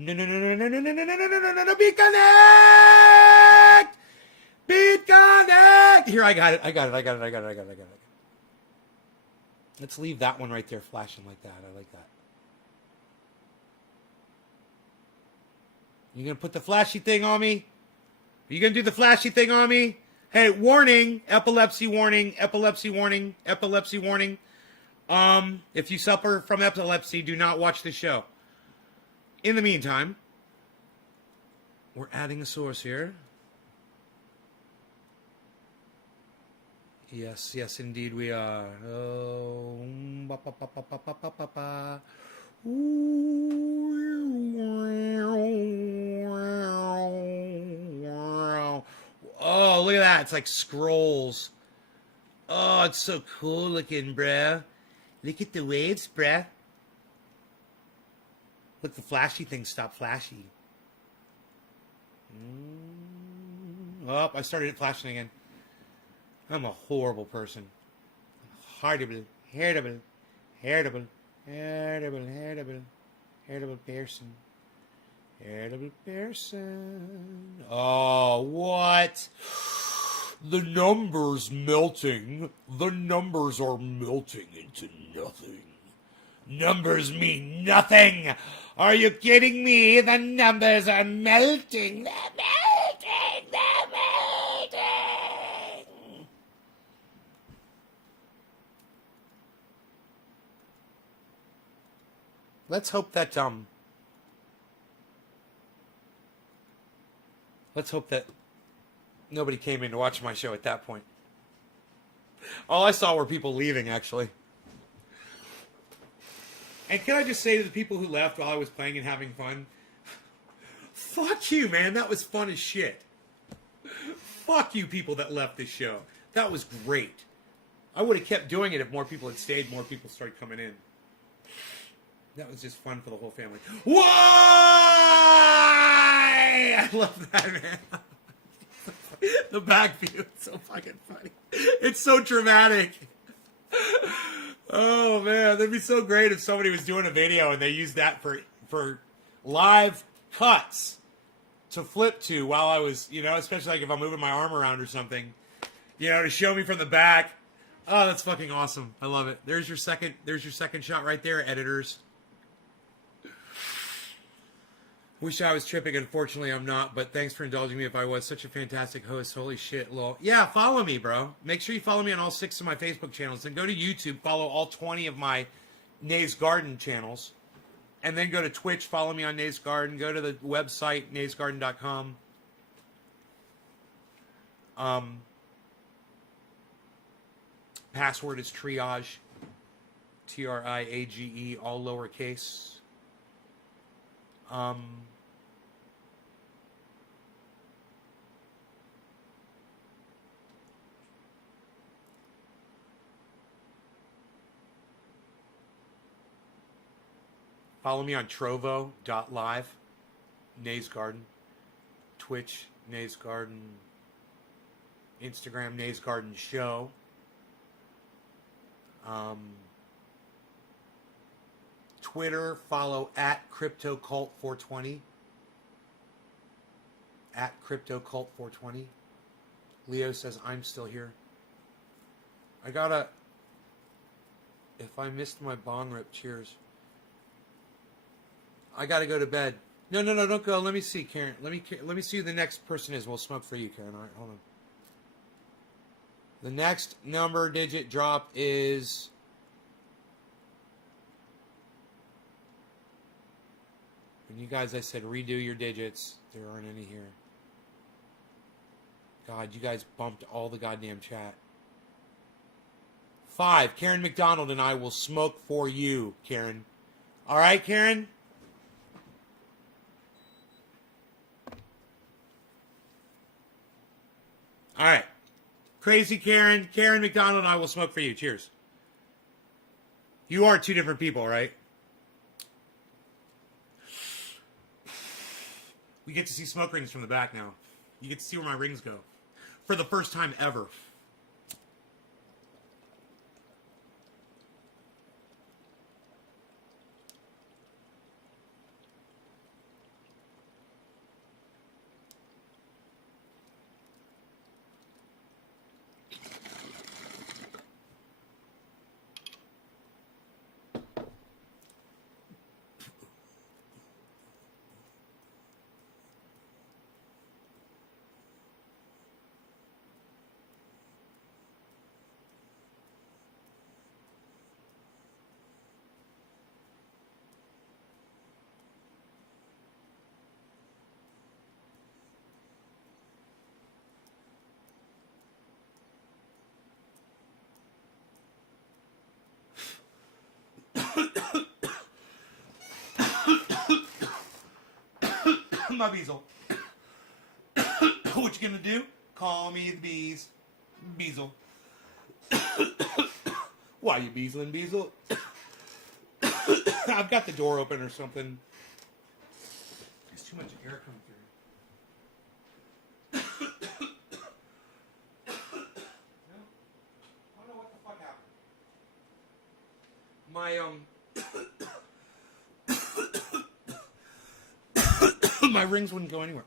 No, beat connect! Beat connect! Here, I got it. Let's leave that one right there flashing like that. I like that. You gonna put the flashy thing on me? Are you gonna do the flashy thing on me? Hey, warning, epilepsy warning, epilepsy warning, epilepsy warning. If you suffer from epilepsy, do not watch the show. In the meantime, we're adding a source here. Yes, yes, indeed we are. Oh, oh, look at that. It's like scrolls. Oh, it's so cool looking, bruh. Look at the waves, bruh. Look, the flashy thing stopped flashy. Oh, I started it flashing again. I'm a horrible person. Horrible, heritable, heritable, heritable, heritable, heritable person. Heritable person. Oh, what? The numbers melting. The numbers are melting into nothing. Numbers mean nothing. Are you kidding me? The numbers are melting. They're melting. They're melting. Let's hope that nobody came in to watch my show at that point. All I saw were people leaving, actually. And can I just say to the people who left while I was playing and having fun, fuck you, man. That was fun as shit. Fuck you people that left this show. That was great. I would have kept doing it if more people had stayed, more people started coming in. That was just fun for the whole family. Why? I love that, man. The back view is so fucking funny. It's so dramatic. Oh, man. That'd be so great if somebody was doing a video and they used that for live cuts to flip to while I was, especially like if I'm moving my arm around or something, to show me from the back. Oh, that's fucking awesome. I love it. There's your second shot right there, editors. Wish I was tripping. Unfortunately, I'm not, but thanks for indulging me if I was. Such a fantastic host. Holy shit, lol. Yeah, follow me, bro. Make sure you follow me on all 6 of my Facebook channels. Then go to YouTube, follow all 20 of my Nays Garden channels. And then go to Twitch, follow me on Nays Garden. Go to the website, naysgarden.com. Password is triage. TRIAGE, all lowercase. Follow me on trovo.live, Nays Garden, Twitch, Nays Garden, Instagram, Nays Garden Show. Twitter, follow at CryptoCult420. At CryptoCult420. Leo says, I'm still here. I gotta... If I missed my bong rip, cheers. I gotta go to bed. No, don't go. Let me see, Karen. Let me see who the next person is. We'll smoke for you, Karen. All right, hold on. The next number digit drop is... And you guys, I said redo your digits. There aren't any here. God, you guys bumped all the goddamn chat. 5. Karen McDonald and I will smoke for you, Karen. All right, Karen? All right. Crazy Karen. Karen McDonald and I will smoke for you. Cheers. You are 2 different people, right? We get to see smoke rings from the back now. You get to see where my rings go. For the first time ever. My Beazle. What you gonna do? Call me the bees. Beazle. Why you beazling, Beazle? I've got the door open or something. There's too much air coming through. No? I don't know what the fuck happened. My rings wouldn't go anywhere.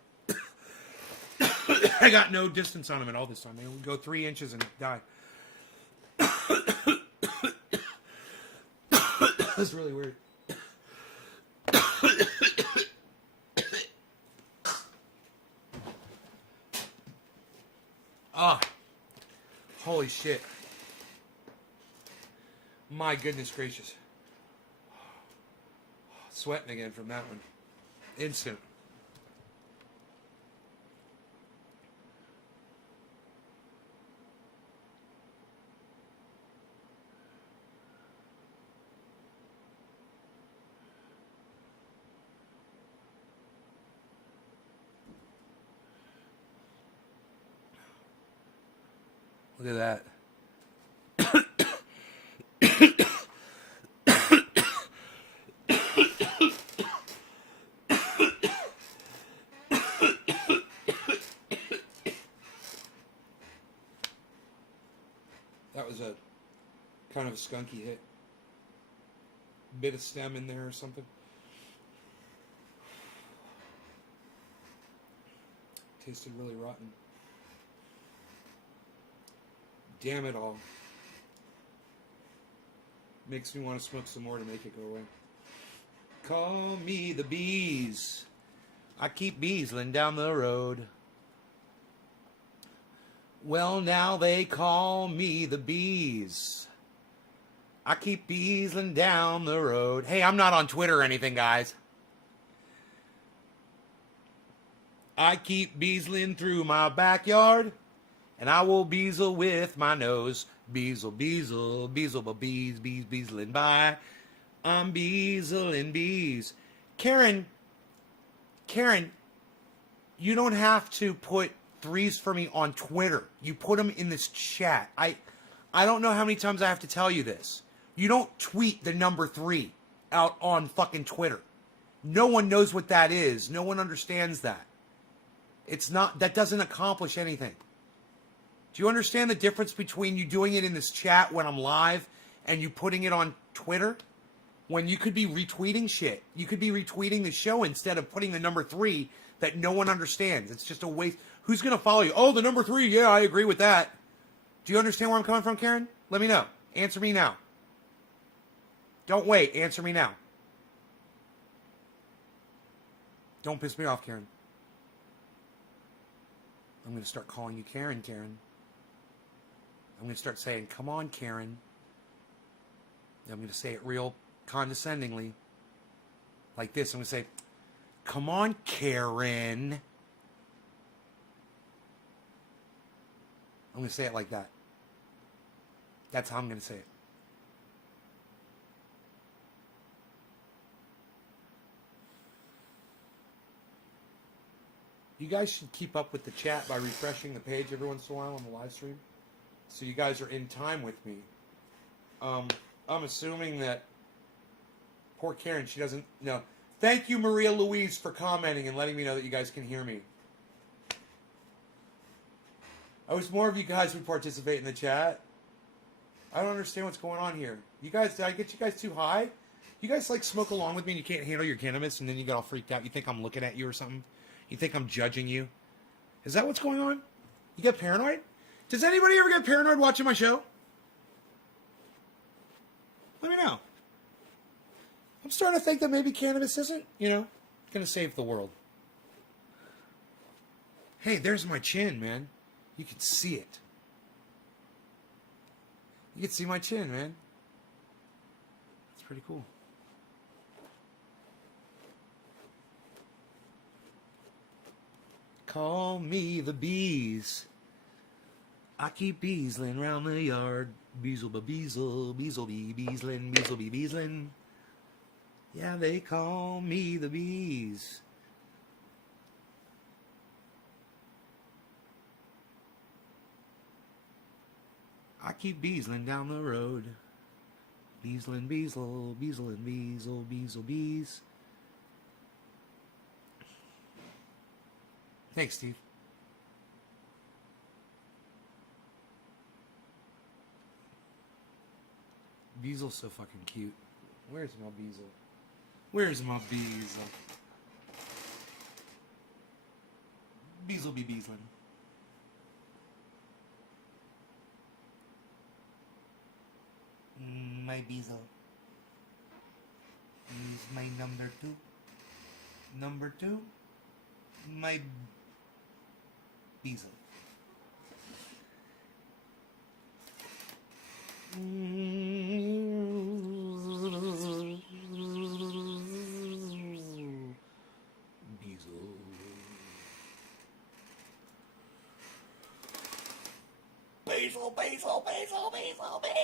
I got no distance on them at all this time. They would go 3 inches and die. That's really weird. Holy shit. My goodness gracious. Sweating again from that one. Instant. Look at that. That was a kind of a skunky hit. Bit of stem in there or something. Tasted really rotten. Damn it all. Makes me want to smoke some more to make it go away. Call me the bees. I keep beesling down the road. Well, now they call me the bees. I keep beesling down the road. Hey, I'm not on Twitter or anything, guys. I keep beesling through my backyard. And I will beesle with my nose. Beezle, beezle, beezle, but bees, beezling by. I'm beezling bees. Karen, you don't have to put threes for me on Twitter. You put them in this chat. I don't know how many times I have to tell you this. You don't tweet the number 3 out on fucking Twitter. No one knows what that is. No one understands that. That doesn't accomplish anything. Do you understand the difference between you doing it in this chat when I'm live and you putting it on Twitter? When you could be retweeting shit. You could be retweeting the show instead of putting the number 3 that no one understands. It's just a waste. Who's going to follow you? Oh, the number 3. Yeah, I agree with that. Do you understand where I'm coming from, Karen? Let me know. Answer me now. Don't wait. Answer me now. Don't piss me off, Karen. I'm going to start calling you Karen. I'm going to start saying, come on, Karen. I'm going to say it real condescendingly. Like this. I'm going to say, come on, Karen. I'm going to say it like that. That's how I'm going to say it. You guys should keep up with the chat by refreshing the page every once in a while on the live stream. So you guys are in time with me. I'm assuming that poor Karen, she doesn't know. Thank you, Maria Louise, for commenting and letting me know that you guys can hear me. I wish more of you guys would participate in the chat. I don't understand what's going on here. You guys, did I get you guys too high? You guys like smoke along with me and you can't handle your cannabis and then you get all freaked out. You think I'm looking at you or something? You think I'm judging you? Is that what's going on? You get paranoid? Does anybody ever get paranoid watching my show? Let me know. I'm starting to think that maybe cannabis isn't, going to save the world. Hey, there's my chin, man. You can see it. You can see my chin, man. It's pretty cool. Call me the bees. I keep beesling round the yard. Beezle ba beezle, beezle bee beesling, beezle bee beesling. Yeah, they call me the bees. I keep beesling down the road. Beesling, beezle, beesling, beezle, beezle, bees. Thanks, Steve. Beezel's so fucking cute. Where's my Beezel? Where's my Beezel? Beezel be beesling. My Beezel. He's my number 2. Number 2. My Beezel. Beezel. Beezel, Beezel, Beezel, Beezel, Beezel.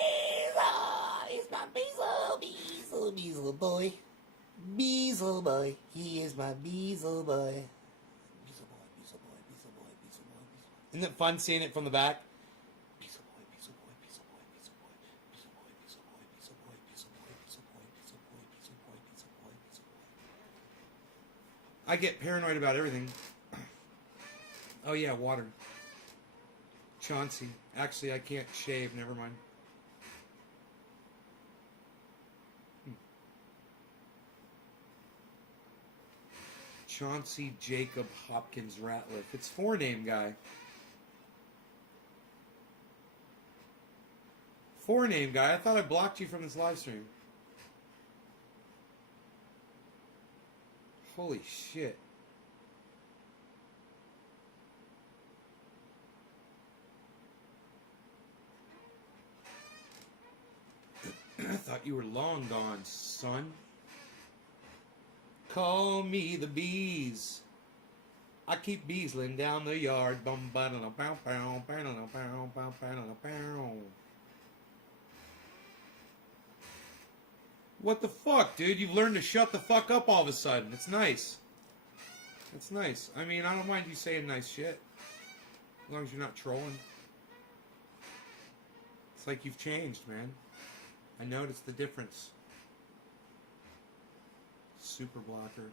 He's my Beezel, Beezel, Beezel boy. Beezel boy. He is my Beezel boy. Beezel boy, Beezel boy, Beezel boy, Beezel boy, Beezel boy. Isn't it fun seeing it from the back? Beezel boy, Beezel boy, Beezel boy, Beezel boy, Beezel boy, Beezel boy, Beezel boy, Beezel boy, Beezel boy, Beezel boy, Beezel boy, Beezel boy, Beezel boy. I get paranoid about everything. Oh yeah, water. Chauncey. Actually, I can't shave. Never mind. Chauncey Jacob Hopkins Ratliff. It's forename guy. Forename guy. I thought I blocked you from this live stream. Holy shit. I thought you were long gone, son. Call me the bees. I keep beesling down the yard. Bum ba da pow pow pow pow pow pow pow. What the fuck, dude? You've learned to shut the fuck up all of a sudden. It's nice. It's nice. I mean, I don't mind you saying nice shit. As long as you're not trolling. It's like you've changed, man. I noticed the difference. Super blocker.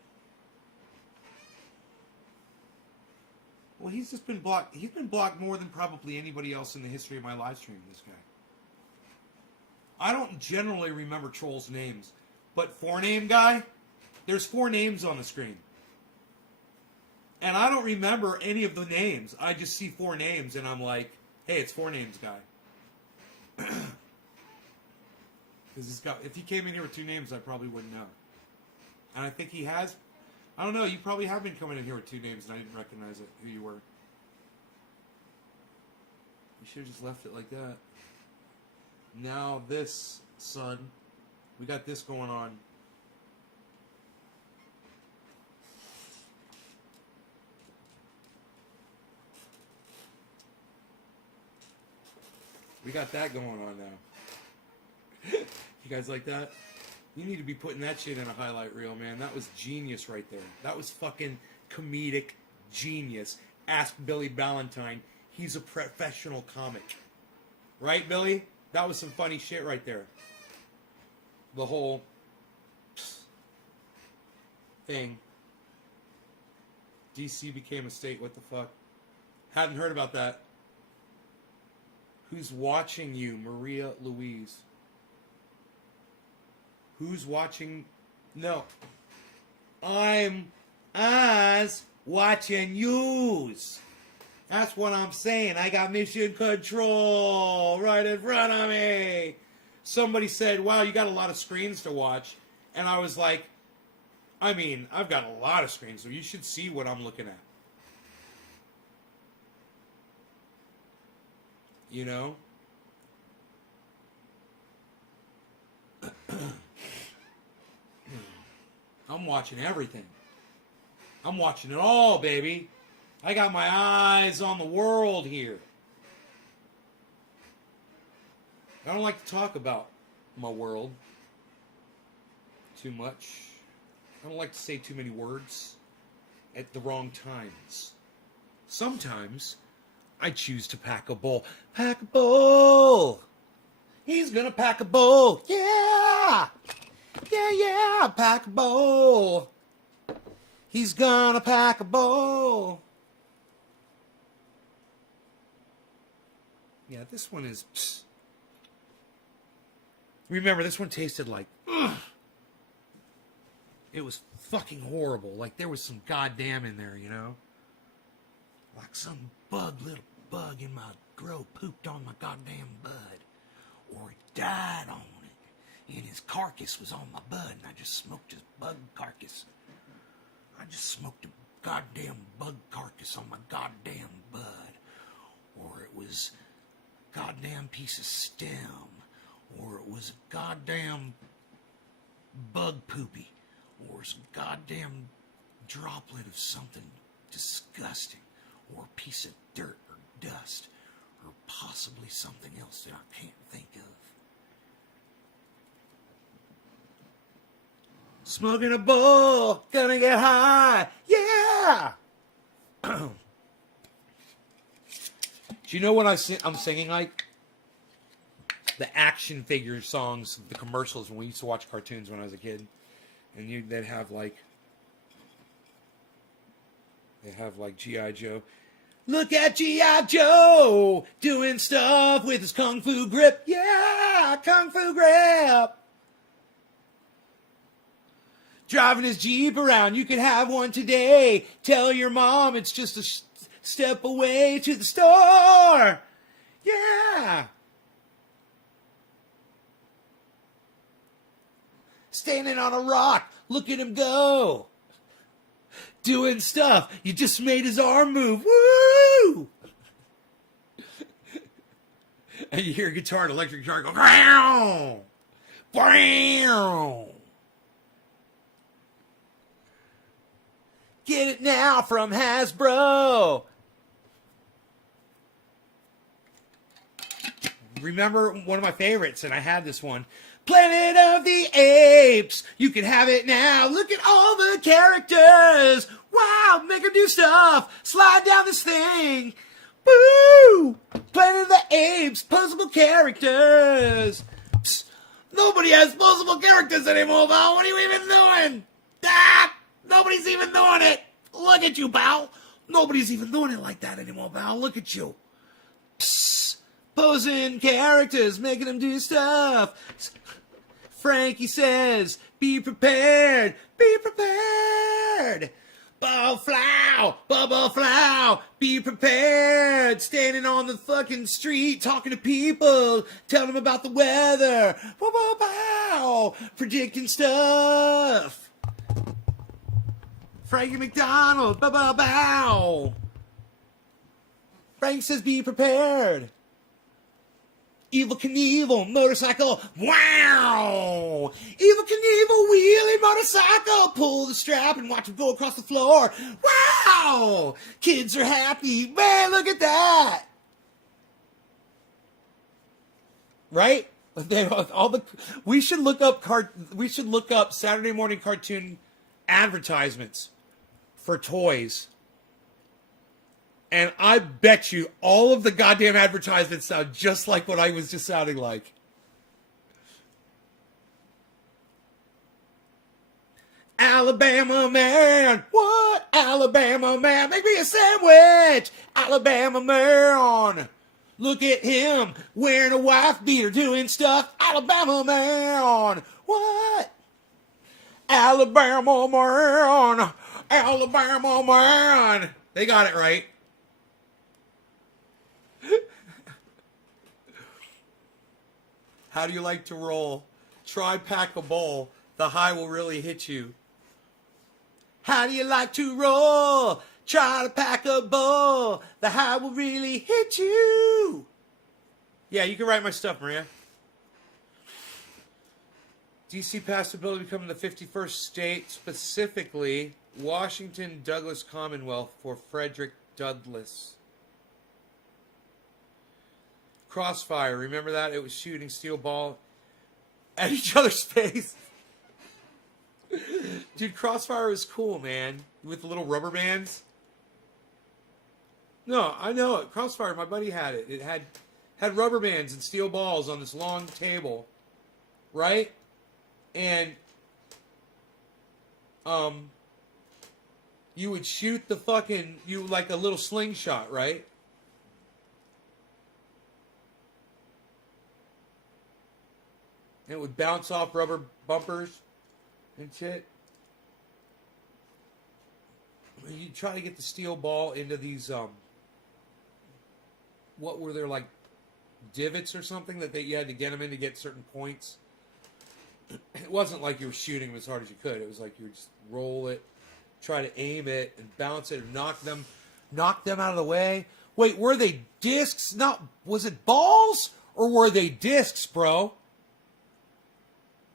Well, he's just been blocked. He's been blocked more than probably anybody else in the history of my live stream, this guy. I don't generally remember trolls' names. But forename guy, there's 4 names on the screen. And I don't remember any of the names. I just see 4 names and I'm like, hey, it's 4 names guy. Because he's got, if he came in here with 2 names, I probably wouldn't know. And I think he has. I don't know, you probably have been coming in here with 2 names and I didn't recognize it, who you were. You should have just left it like that. Now this, son, we got this going on. We got that going on now. You guys like that? You need to be putting that shit in a highlight reel, man. That was genius right there. That was fucking comedic genius. Ask Billy Ballantyne. He's a professional comic. Right, Billy? That was some funny shit right there. The whole thing. DC became a state. What the fuck? Hadn't heard about that. Who's watching you, Maria Louise? Who's watching? No. I'm eyes watching yous. That's what I'm saying. I got mission control right in front of me. Somebody said, wow, you got a lot of screens to watch. And I was like, I mean, I've got a lot of screens, so you should see what I'm looking at. You know? I'm watching everything. I'm watching it all, baby. I got my eyes on the world here. I don't like to talk about my world too much. I don't like to say too many words at the wrong times. Sometimes I choose to pack a bowl. Pack a bowl. He's gonna pack a bowl. Yeah. Yeah, pack a bowl. He's gonna pack a bowl. Yeah, this one is... Remember, this one tasted like... Ugh. It was fucking horrible. Like, there was some goddamn in there, you know? Like some little bug in my grow pooped on my goddamn bud. Or he died on it. And his carcass was on my bud, and I just smoked his bug carcass. I just smoked a goddamn bug carcass on my goddamn bud. Or it was a goddamn piece of stem. Or it was a goddamn bug poopy. Or some goddamn droplet of something disgusting. Or a piece of dirt or dust. Or possibly something else that I can't think of. Smoking a bowl, gonna get high, yeah! Do you know what I'm singing like? The action figure songs, the commercials when we used to watch cartoons when I was a kid. And they'd have like G.I. Joe. Look at G.I. Joe doing stuff with his kung fu grip. Yeah, kung fu grip. Driving his Jeep around. You can have one today. Tell your mom it's just a step away to the store. Yeah. Standing on a rock. Look at him go. Doing stuff. You just made his arm move. Woo! And you hear a guitar, an electric guitar go, brow! Brow! Get it now from Hasbro. Remember one of my favorites, and I had this one. Planet of the Apes. You can have it now. Look at all the characters. Wow, make them do stuff. Slide down this thing. Woo! Planet of the Apes. Posable characters. Psst. Nobody has posable characters anymore, pal. What are you even doing? Ah! Nobody's even doing it. Look at you, pal. Nobody's even doing it like that anymore, pal. Look at you. Psst. Posing characters, making them do stuff. Frankie says, be prepared, be prepared. Bubble flow, be prepared. Standing on the fucking street, talking to people, telling them about the weather. Bow, bow, predicting stuff. Frankie McDonald, bow, bow, bow. Frank says, be prepared. Evil Knievel, motorcycle, wow! Evil Knievel, wheelie motorcycle, pull the strap and watch him go across the floor. Wow! Kids are happy. Man, look at that! Right? We should look up Saturday morning cartoon advertisements for toys. And I bet you all of the goddamn advertisements sound just like what I was just sounding like. Alabama man. What? Alabama man. Make me a sandwich. Alabama man. Look at him wearing a wife beater doing stuff. Alabama man. What? Alabama man. Alabama man. They got it right. How do you like to roll? Try pack a bowl. The high will really hit you. How do you like to roll? Try to pack a bowl. The high will really hit you. Yeah, you can write my stuff, Maria. DC passed a bill to become the 51st state, specifically Washington Douglas Commonwealth for Frederick Douglass. Crossfire, remember that? It was shooting steel ball at each other's face. Dude, Crossfire was cool, man. With the little rubber bands. No, I know it. Crossfire, my buddy had it. It had rubber bands and steel balls on this long table. Right? And you would shoot the fucking, like a little slingshot, right? And it would bounce off rubber bumpers and shit. You try to get the steel ball into these, what were there, like divots or something that you had to get them in to get certain points. It wasn't like you were shooting them as hard as you could. It was like you would just roll it, try to aim it, and bounce it, and knock them out of the way. Wait, were they discs? Was it balls or were they discs, bro?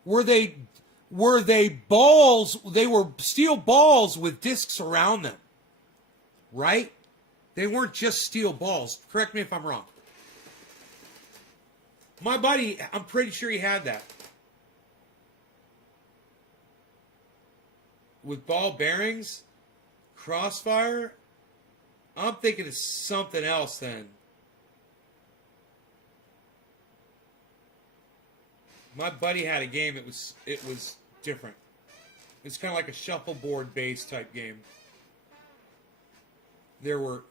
Were they balls? They were steel balls with discs around them, right? They weren't just steel balls. Correct me if I'm wrong. My buddy, I'm pretty sure he had that. With ball bearings, Crossfire, I'm thinking it's something else then. My buddy had a game. It was different. It's kind of like a shuffleboard based type game. There were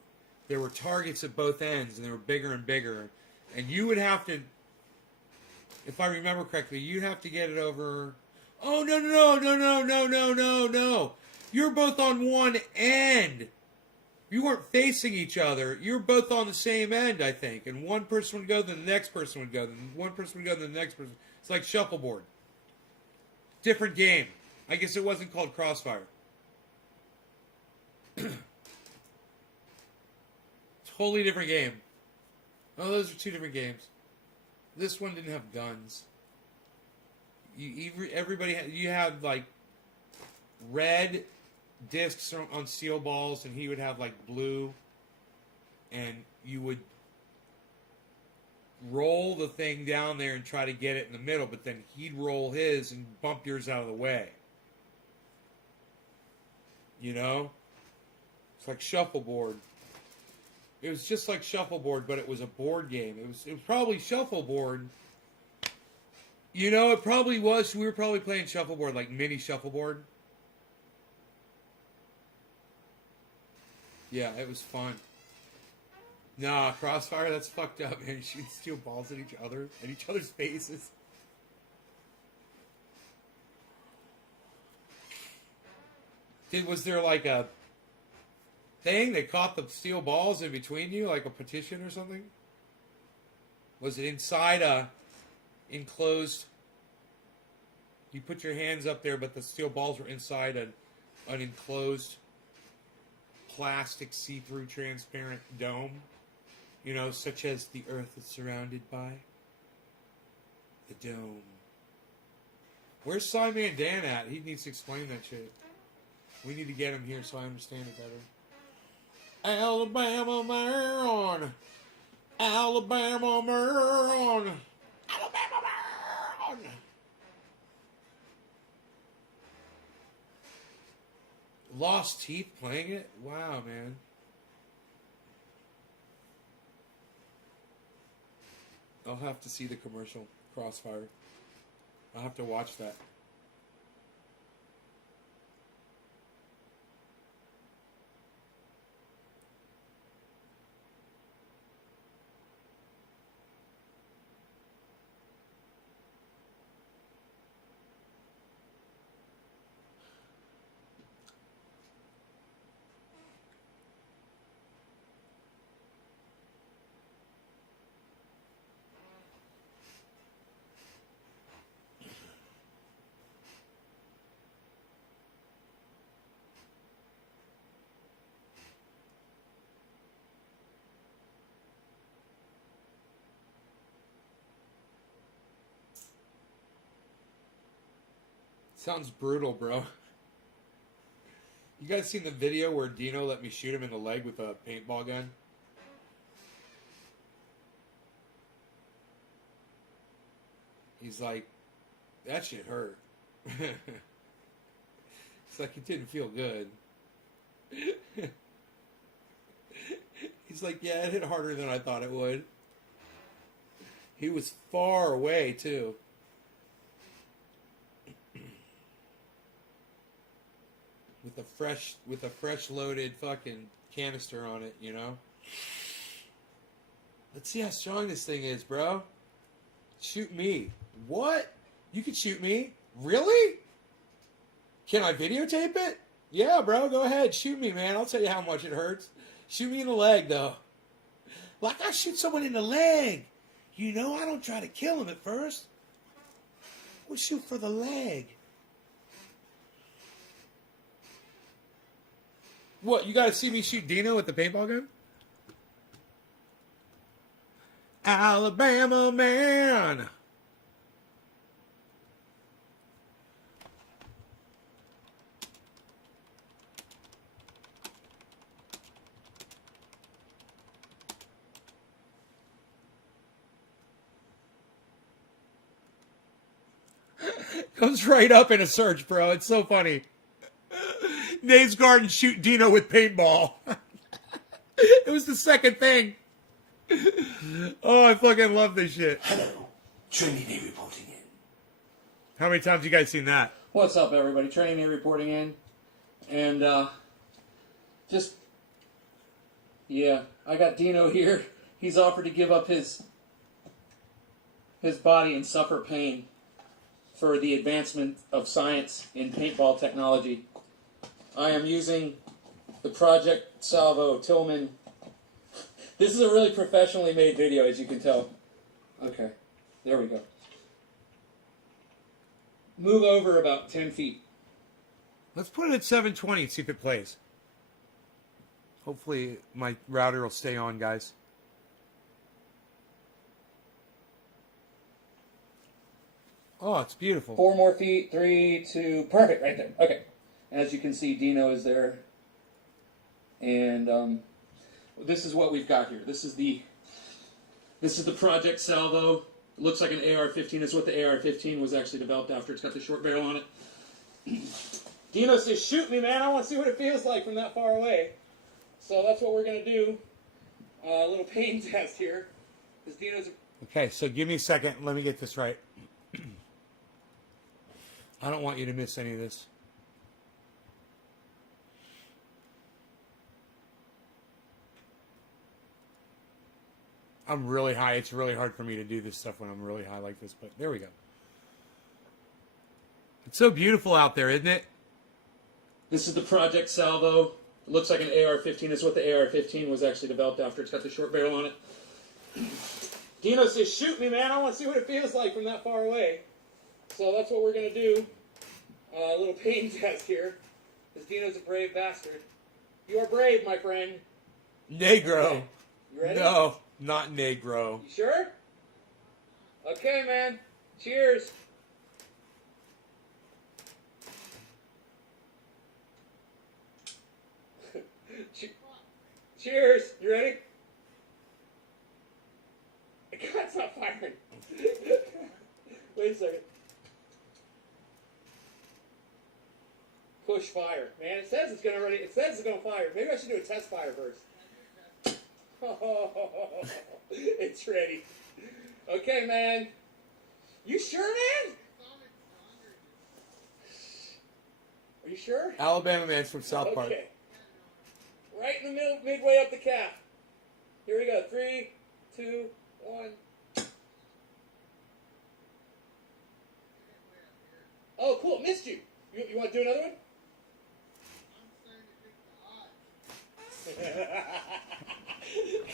targets at both ends, and they were bigger and bigger. And you would have to, if I remember correctly, you'd have to get it over. Oh no! You're both on one end. You weren't facing each other. You were both on the same end, I think. And one person would go, then the next person would go, then one person would go, then the next person. It's like shuffleboard. Different game. I guess it wasn't called Crossfire. Totally different game. Oh, those are two different games. This one didn't have guns. You had like red discs on steel balls, and he would have like blue, and you would roll the thing down there and try to get it in the middle, but then he'd roll his and bump yours out of the way. You know? It's like shuffleboard. It was just like shuffleboard, but it was a board game. It was probably shuffleboard. You know, it probably was. We were probably playing shuffleboard, like mini shuffleboard. Yeah, it was fun. Nah, Crossfire, that's fucked up, man. You shoot steel balls at each other, at each other's faces. Was there like a thing that caught the steel balls in between you, like a petition or something? Was it inside a enclosed? You put your hands up there, but the steel balls were inside an enclosed plastic see-through transparent dome, you know, such as the Earth is surrounded by the dome. Where's Simon Dan at? He needs to explain that shit. We need to get him here so I understand it better. Alabama man, Alabama man, Alabama man. Lost Teeth playing it? Wow, man. I'll have to see the commercial, Crossfire. I'll have to watch that. Sounds brutal, bro. You guys seen the video where Dino let me shoot him in the leg with a paintball gun? He's like, that shit hurt. It's like, it didn't feel good. He's like, yeah, it hit harder than I thought it would. He was far away, too. With a fresh loaded fucking canister on it, you know? Let's see how strong this thing is, bro. Shoot me. What? You can shoot me? Really? Can I videotape it? Yeah, bro, go ahead. Shoot me, man. I'll tell you how much it hurts. Shoot me in the leg, though. Like I shoot someone in the leg. You know, I don't try to kill him at first. We'll shoot for the leg. What, you gotta see me shoot Dino with the paintball gun? Alabama man! Comes right up in a search, bro. It's so funny. Nave's Garden shoot Dino with paintball. It was the second thing. Oh, I fucking love this shit. Hello, Training Day reporting in. How many times you guys seen that? What's up, everybody? Training Day reporting in. And, yeah, I got Dino here. He's offered to give up his body and suffer pain for the advancement of science in paintball technology. I am using the Project Salvo Tillman. This is a really professionally made video, as you can tell. Okay, there we go. Move over about 10 feet. Let's put it at 720 and see if it plays. Hopefully my router will stay on, guys. Oh, it's beautiful. 4 more feet, 3, 2, perfect, right there. Okay. As you can see, Dino is there. And this is what we've got here. This is the This is the Project Salvo. It looks like an AR-15. It's what the AR-15 was actually developed after. It's got the short barrel on it. Dino says, shoot me, man. I want to see what it feels like from that far away. So that's what we're going to do. A little pain test here. Because Dino's... Okay, so give me a second. Let me get this right. I don't want you to miss any of this. I'm really high. It's really hard for me to do this stuff when I'm really high like this, but there we go. It's so beautiful out there, isn't it? This is the Project Salvo. It looks like an AR-15. It's what the AR-15 was actually developed after. It's got the short barrel on it. Dino says, shoot me, man. I want to see what it feels like from that far away. So that's what we're going to do. A little pain test here. Because Dino's a brave bastard. You are brave, my friend. Negro. Okay. You ready? No, not Negro. You sure? Okay, man. Cheers. Cheers. You ready? God, it's not firing. Wait a second. Push fire. Man, it says it's gonna ready. It says it's gonna fire. Maybe I should do a test fire first. Oh, it's ready. Okay, man. You sure, man? Are you sure? Alabama man's from South Park. Okay. Right in the middle, midway up the calf. Here we go. 3, 2, 1. Oh, cool. Missed you. You want to do another one?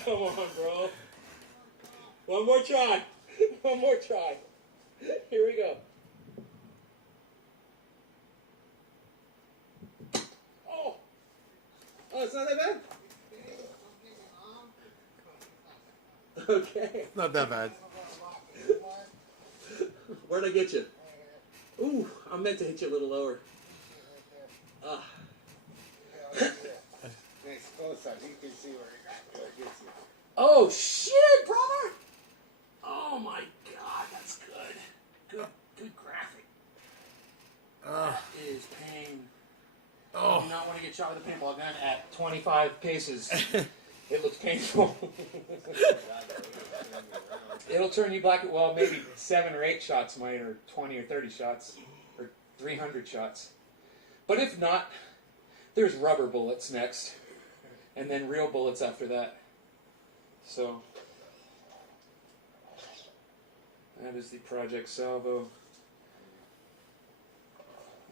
Come on, bro. One more try. One more try. Here we go. Oh, it's not that bad? Okay. Not that bad. Where'd I get you? Ooh, I meant to hit you a little lower. Oh, shit, brother! Oh, my God, that's good. Good graphic. That is pain. Oh. I do not want to get shot with a paintball gun at 25 paces. It looks painful. It'll turn you black. Well, maybe 7 or 8 shots might, or 20 or 30 shots, or 300 shots. But if not, there's rubber bullets next, and then real bullets after that. So, that is the Project Salvo.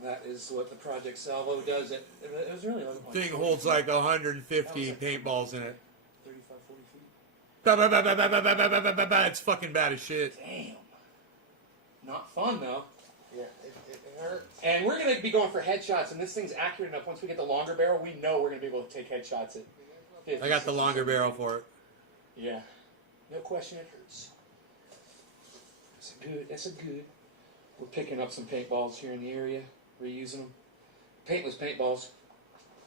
That is what the Project Salvo does. It was really like Thing holds like 150 paintballs in it. 35, 40 feet. Bah, bah, bah, bah, bah, bah, bah, bah, bah, bah, bah. It's fucking bad as shit. Damn. Not fun, though. Yeah, it hurts. And we're going to be going for headshots, and this thing's accurate enough. Once we get the longer barrel, we know we're going to be able to take headshots at 50, I got the longer barrel for it. Yeah. No question it hurts. That's a good. We're picking up some paintballs here in the area, reusing them. Paintless paintballs.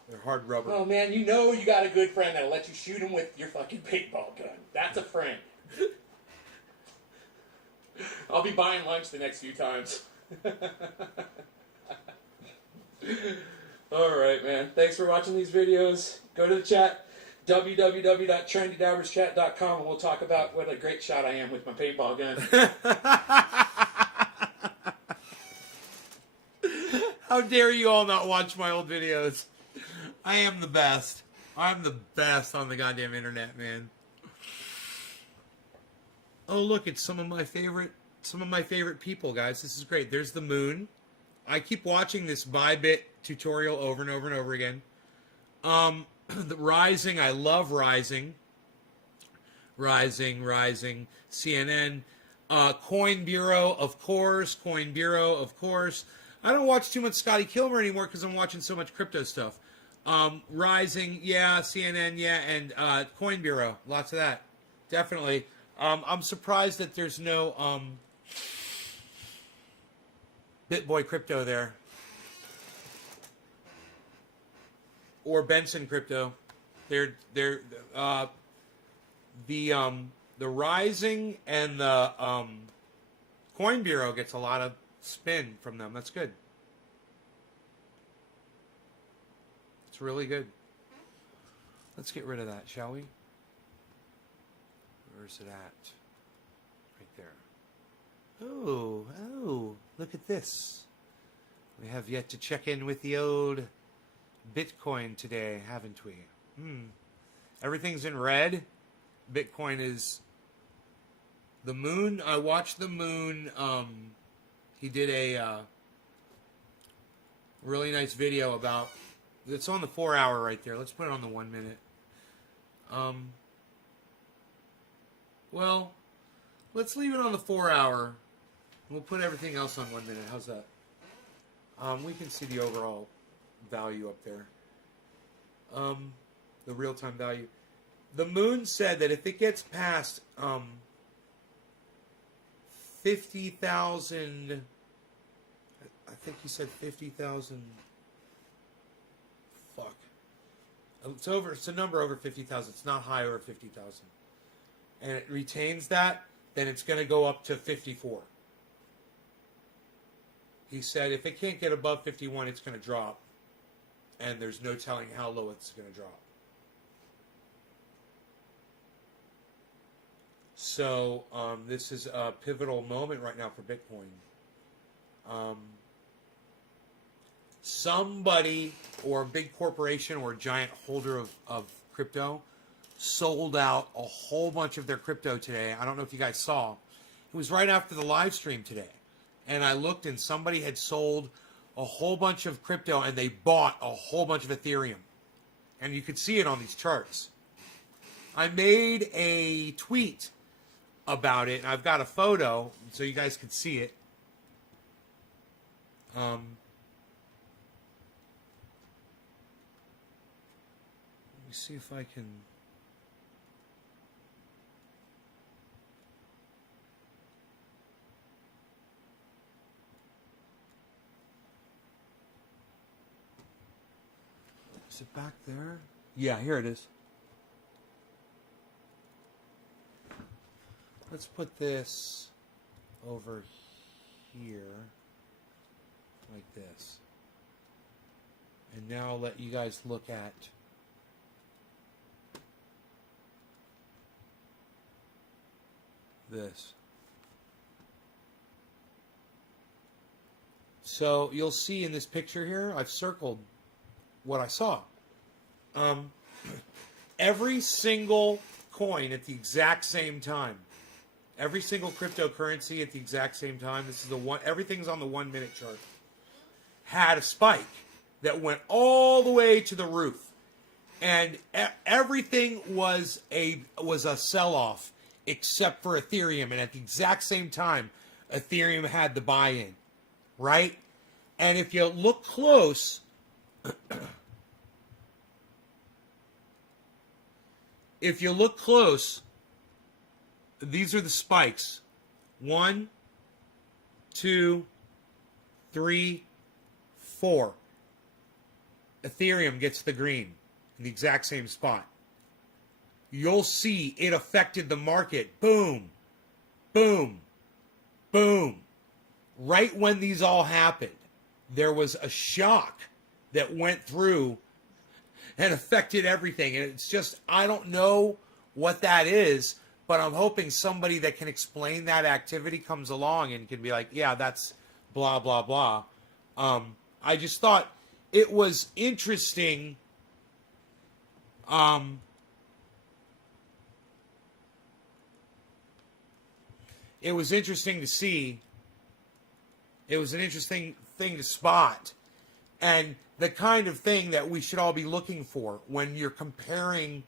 They're hard rubber. Oh, man, you know you got a good friend that'll let you shoot him with your fucking paintball gun. That's a friend. I'll be buying lunch the next few times. All right, man. Thanks for watching these videos. Go to the chat, www.trendydabberschat.com, and we'll talk about what a great shot I am with my paintball gun. How dare you all not watch my old videos? I am the best. I'm the best on the goddamn internet, man. Oh, look, it's some of my favorite people, guys. This is great. There's the moon. I keep watching this Bybit tutorial over and over and over again. The Rising, I love Rising. Rising, CNN. Coin Bureau, of course. I don't watch too much Scotty Kilmer anymore because I'm watching so much crypto stuff. Rising, yeah. CNN, yeah. And Coin Bureau, lots of that. Definitely. I'm surprised that there's no BitBoy Crypto there. Or Benson Crypto. the Rising and the Coin Bureau gets a lot of spin from them. That's good. It's really good. Let's get rid of that, shall we? Where's it at? Right there. Oh, look at this. We have yet to check in with the old Bitcoin today, haven't we? Everything's in red. Bitcoin is... The moon, I watched the moon. He did a really nice video about... It's on the 4 hour right there. Let's put it on the 1 minute. Well, let's leave it on the 4 hour. We'll put everything else on 1 minute. How's that? We can see the overall value up there. The real-time value. The moon said that if it gets past 50,000, I think he said 50,000. Fuck. It's a number over 50,000. It's not high over 50,000. And it retains that, then it's going to go up to 54. He said if it can't get above 51, it's going to drop. And there's no telling how low it's going to drop. So this is a pivotal moment right now for Bitcoin. Somebody or a big corporation or a giant holder of crypto sold out a whole bunch of their crypto today. I don't know if you guys saw. It was right after the live stream today. And I looked and somebody had sold a whole bunch of crypto and they bought a whole bunch of Ethereum. And you could see it on these charts. I made a tweet about it. And I've got a photo so you guys could see it. Let me see if I can... Is it back there? Yeah, here it is. Let's put this over here, like this. And now I'll let you guys look at this. So you'll see in this picture here, I've circled what I saw. Every single coin at the exact same time. Every single cryptocurrency at the exact same time. This is the one. Everything's on the 1 minute chart. Had a spike that went all the way to the roof, and everything was a sell-off except for Ethereum. And at the exact same time, Ethereum had the buy-in, right? And if you look close. If you look close, these are the spikes. 1, 2, 3, 4. Ethereum gets the green in the exact same spot. You'll see it affected the market. Boom, boom, boom. Right when these all happened, there was a shock that went through and affected everything. And it's just, I don't know what that is, but I'm hoping somebody that can explain that activity comes along and can be like, yeah, that's blah, blah, blah. I just thought it was interesting. It was interesting to see. It was an interesting thing to spot. And the kind of thing that we should all be looking for when you're comparing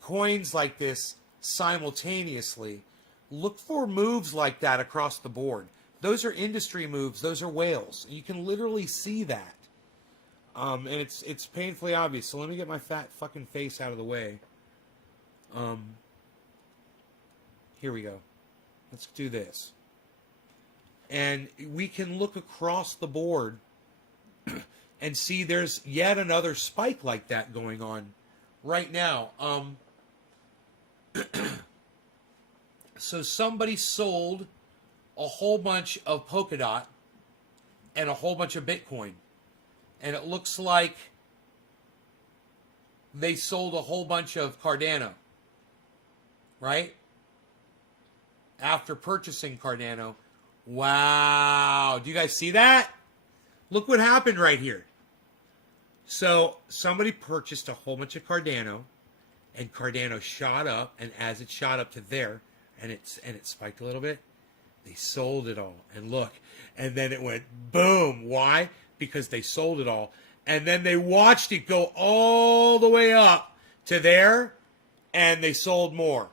coins like this simultaneously. Look for moves like that across the board. Those are industry moves. Those are whales. You can literally see that. And it's painfully obvious. So let me get my fat fucking face out of the way. Here we go. Let's do this. And we can look across the board and see there's yet another spike like that going on right now. So somebody sold a whole bunch of Polkadot and a whole bunch of Bitcoin. And it looks like they sold a whole bunch of Cardano. Right? After purchasing Cardano. Wow. Do you guys see that? Look what happened right here. So somebody purchased a whole bunch of Cardano, and Cardano shot up, and as it shot up to there, and it spiked a little bit, they sold it all. And look, and then it went boom. Why? Because they sold it all. And then they watched it go all the way up to there, and they sold more.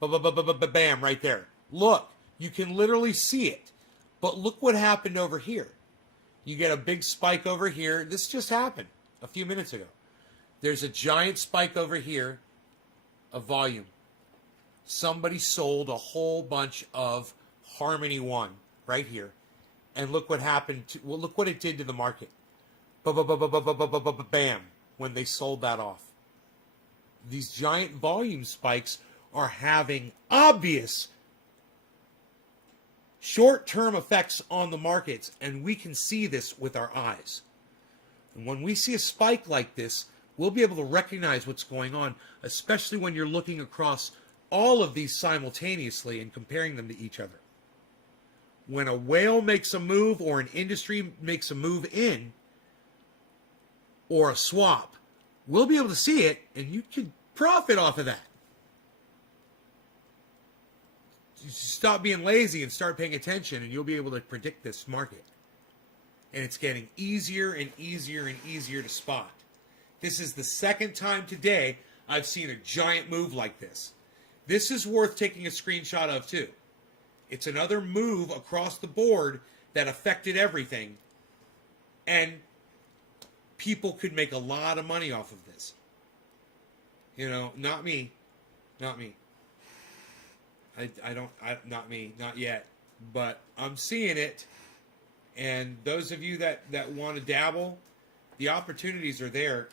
Bam, right there. Look, you can literally see it. But look what happened over here. You get a big spike over here. This just happened a few minutes ago. There's a giant spike over here of volume. Somebody sold a whole bunch of Harmony One right here. And look what happened. Well, look what it did to the market. Bam, when they sold that off. These giant volume spikes are having obvious short-term effects on the markets, and we can see this with our eyes. And when we see a spike like this, we'll be able to recognize what's going on, especially when you're looking across all of these simultaneously and comparing them to each other. When a whale makes a move or an industry makes a move in, or a swap, we'll be able to see it, and you can profit off of that. Stop being lazy and start paying attention, and you'll be able to predict this market. And it's getting easier and easier and easier to spot. This is the second time today I've seen a giant move like this. This is worth taking a screenshot of too. It's another move across the board that affected everything, and people could make a lot of money off of this. You know, not me. Not me. Not me, not yet. But I'm seeing it. And those of you that want to dabble, the opportunities are there.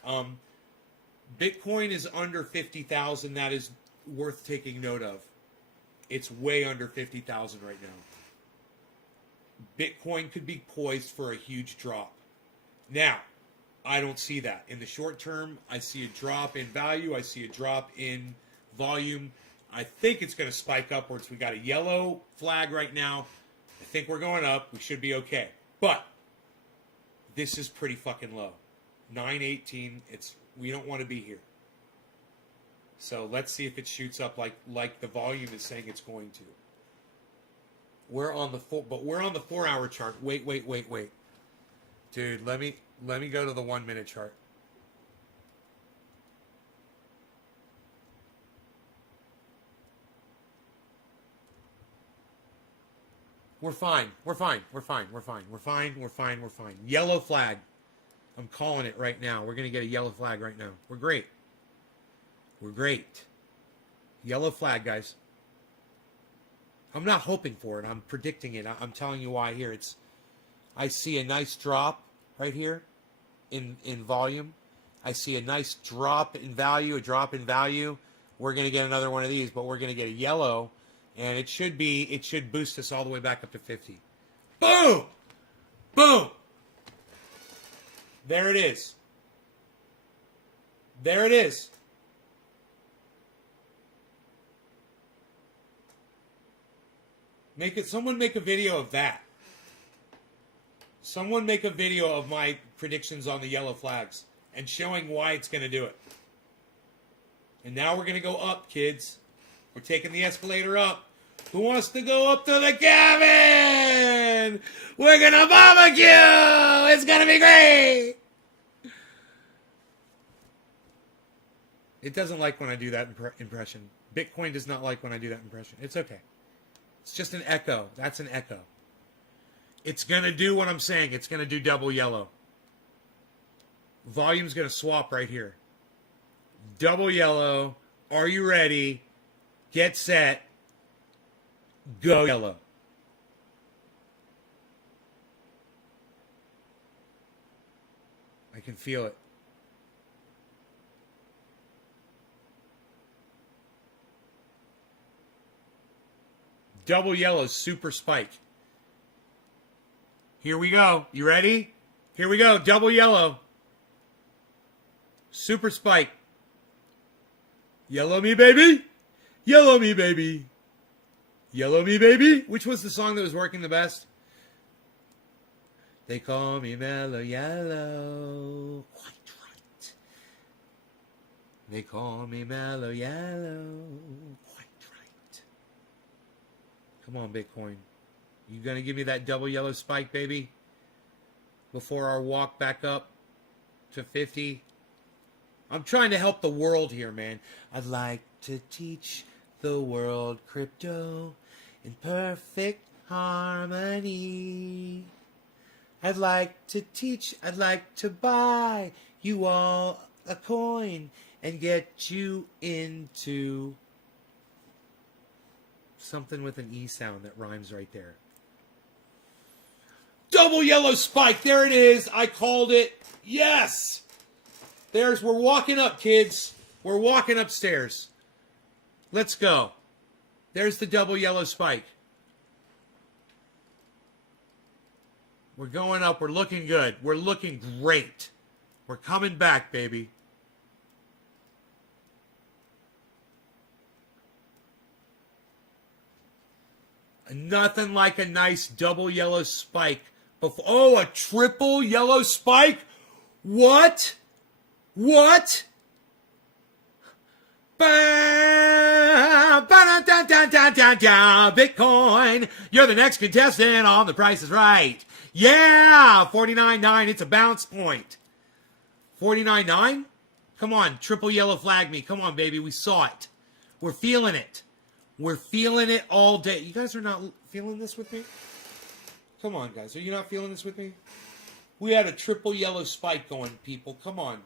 Bitcoin is under 50,000. That is worth taking note of. It's way under 50,000 right now. Bitcoin could be poised for a huge drop. Now, I don't see that. In the short term, I see a drop in value. I see a drop in volume. I think it's going to spike upwards. We got a yellow flag right now. I think we're going up. We should be okay. But this is pretty fucking low. 918. We don't want to be here. So let's see if it shoots up like the volume is saying it's going to. We're on the 4-hour chart. Wait. Dude, let me go to the 1 minute chart. We're fine. Yellow flag. I'm calling it right now. We're going to get a yellow flag right now. We're great. Yellow flag, guys. I'm not hoping for it. I'm predicting it. I'm telling you why here. I see a nice drop right here in volume. I see a nice drop in value, We're going to get another one of these, but we're going to get a yellow. And it should boost us all the way back up to 50. Boom! Boom! There it is. Someone make a video of that. Someone make a video of my predictions on the yellow flags and showing why it's going to do it. And now we're going to go up, kids. We're taking the escalator up. Who wants to go up to the cabin? We're going to barbecue. It's going to be great. It doesn't like when I do that impression. Bitcoin does not like when I do that impression. It's okay. It's just an echo. That's an echo. It's going to do what I'm saying. It's going to do double yellow. Volume's going to swap right here. Double yellow. Are you ready? Get set. Go yellow. I can feel it. double yellow super spike. Here we go. You ready? Here we go. Double yellow. Super spike. Yellow me, baby. Yellow me, baby. Yellow me, baby. Which was the song that was working the best? They call me Mellow Yellow. Quite right. They call me Mellow Yellow. Quite right. Come on, Bitcoin. You gonna give me that double yellow spike, baby? Before our walk back up to 50? I'm trying to help the world here, man. I'd like to teach the world crypto in perfect harmony. I'd like to buy you all a coin and get you into something with an E sound that rhymes right there. Double yellow spike. There it is. I called it. Yes. We're walking up, kids. We're walking upstairs. Let's go. There's the double yellow spike. We're going up. We're looking good. We're looking great. We're coming back, baby. Nothing like a nice double yellow spike. Oh, a triple yellow spike? What? What? Bitcoin, you're the next contestant on The Price is Right. Yeah, 49.9. It's a bounce point. 49.9? Come on, triple yellow flag me. Come on, baby. We saw it. We're feeling it. We're feeling it all day. You guys are not feeling this with me? Come on, guys. Are you not feeling this with me? We had a triple yellow spike going, people. Come on.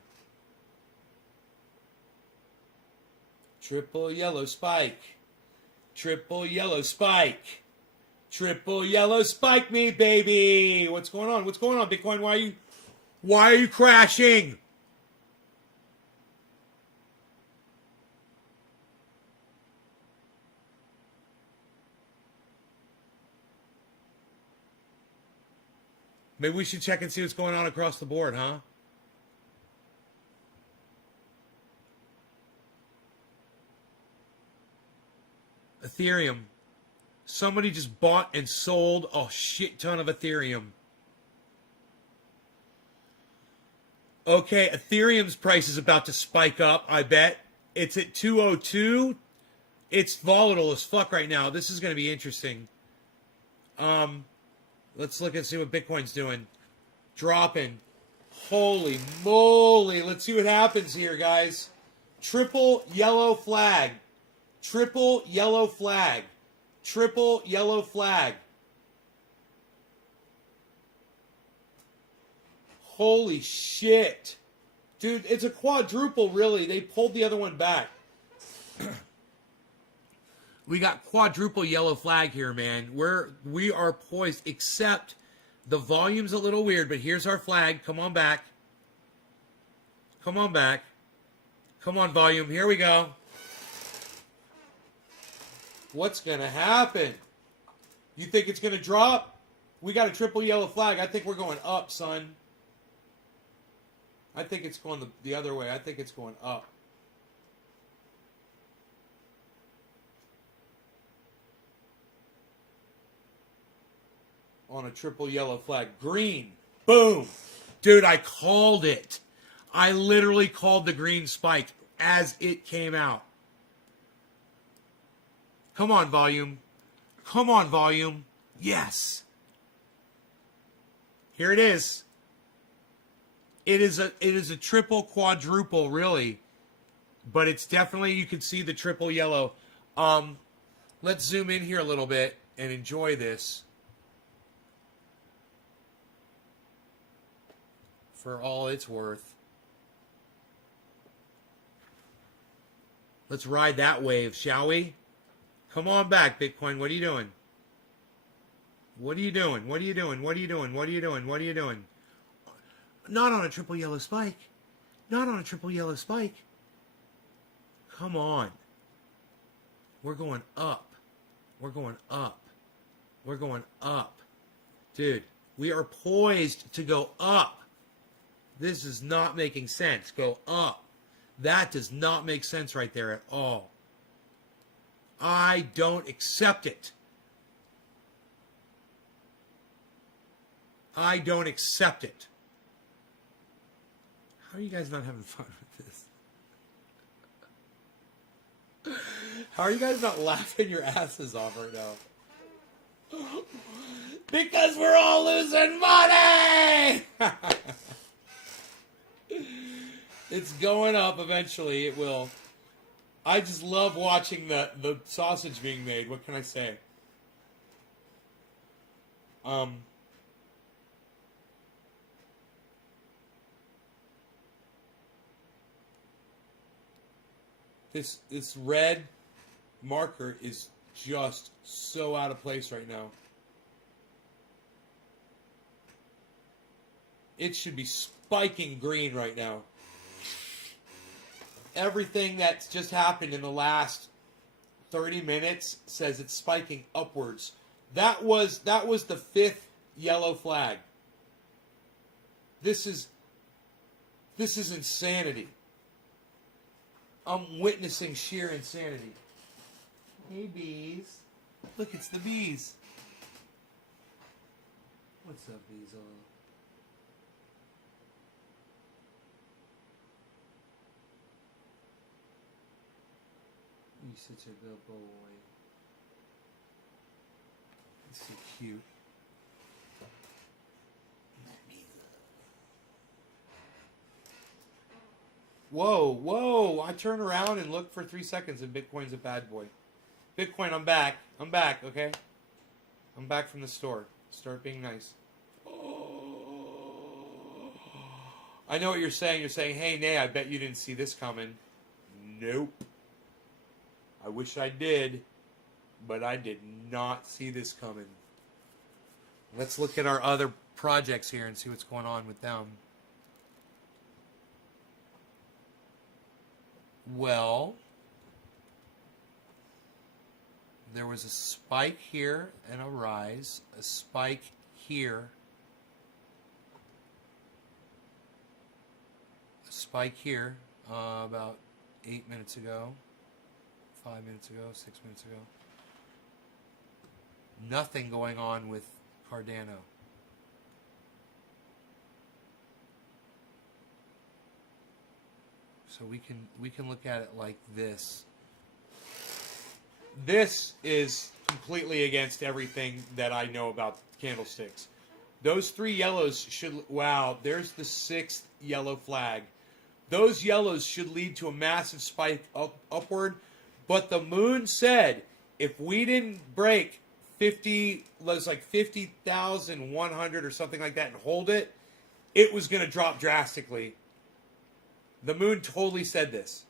Triple yellow spike. Triple yellow spike. Triple yellow spike me, baby. What's going on? What's going on, Bitcoin? Why are you crashing? Maybe we should check and see what's going on across the board, huh? Ethereum. Somebody just bought and sold a shit ton of Ethereum. Okay, Ethereum's price is about to spike up, I bet. It's at 202. It's volatile as fuck right now. This is going to be interesting. Let's look and see what Bitcoin's doing. Dropping. Holy moly. Let's see what happens here, guys. Triple yellow flag. Triple yellow flag. Triple yellow flag. Holy shit. Dude, it's a quadruple, really. They pulled the other one back. We got quadruple yellow flag here, man. We are poised, except the volume's a little weird, but here's our flag. Come on back. Come on back. Come on, volume. Here we go. What's going to happen? You think it's going to drop? We got a triple yellow flag. I think we're going up, son. I think it's going the other way. I think it's going up. On a triple yellow flag. Green. Boom. Dude, I called it. I literally called the green spike as it came out. Come on, volume. Come on, volume. Yes. Here it is. It is a triple quadruple, really. But it's definitely, you can see the triple yellow. Let's zoom in here a little bit and enjoy this. For all it's worth. Let's ride that wave, shall we? Come on back, Bitcoin. What are you doing? What are you doing? What are you doing? What are you doing? What are you doing? What are you doing? Not on a triple yellow spike. Not on a triple yellow spike. Come on. We're going up. We're going up. We're going up. Dude, we are poised to go up. This is not making sense. Go up. That does not make sense right there at all. I don't accept it. I don't accept it. How are you guys not having fun with this? How are you guys not laughing your asses off right now? Because we're all losing money! It's going up eventually. It will. I just love watching the sausage being made. What can I say? This red marker is just so out of place right now. It should be spiking green right now. Everything that's just happened in the last 30 minutes says it's spiking upwards. That was the 5th yellow flag. This is insanity. I'm witnessing sheer insanity. Hey, bees. Look, it's the bees. What's up, bees? You're such a good boy. It's so cute. Whoa. I turn around and look for 3 seconds and Bitcoin's a bad boy. Bitcoin, I'm back. Okay? I'm back from the store. Start being nice. I know what you're saying. You're saying, hey, Nay, I bet you didn't see this coming. Nope. I wish I did, but I did not see this coming. Let's look at our other projects here and see what's going on with them. Well, there was a spike here and a rise, a spike here, a spike here about 8 minutes ago, 5 minutes ago, 6 minutes ago. Nothing going on with Cardano. So we can look at it like this. This is completely against everything that I know about candlesticks. Those 3 yellows should, wow, there's the 6th yellow flag. Those yellows should lead to a massive spike upward. But the moon said if we didn't break 50, it was like 50,100 or something like that and hold it, it was going to drop drastically. The moon totally said this.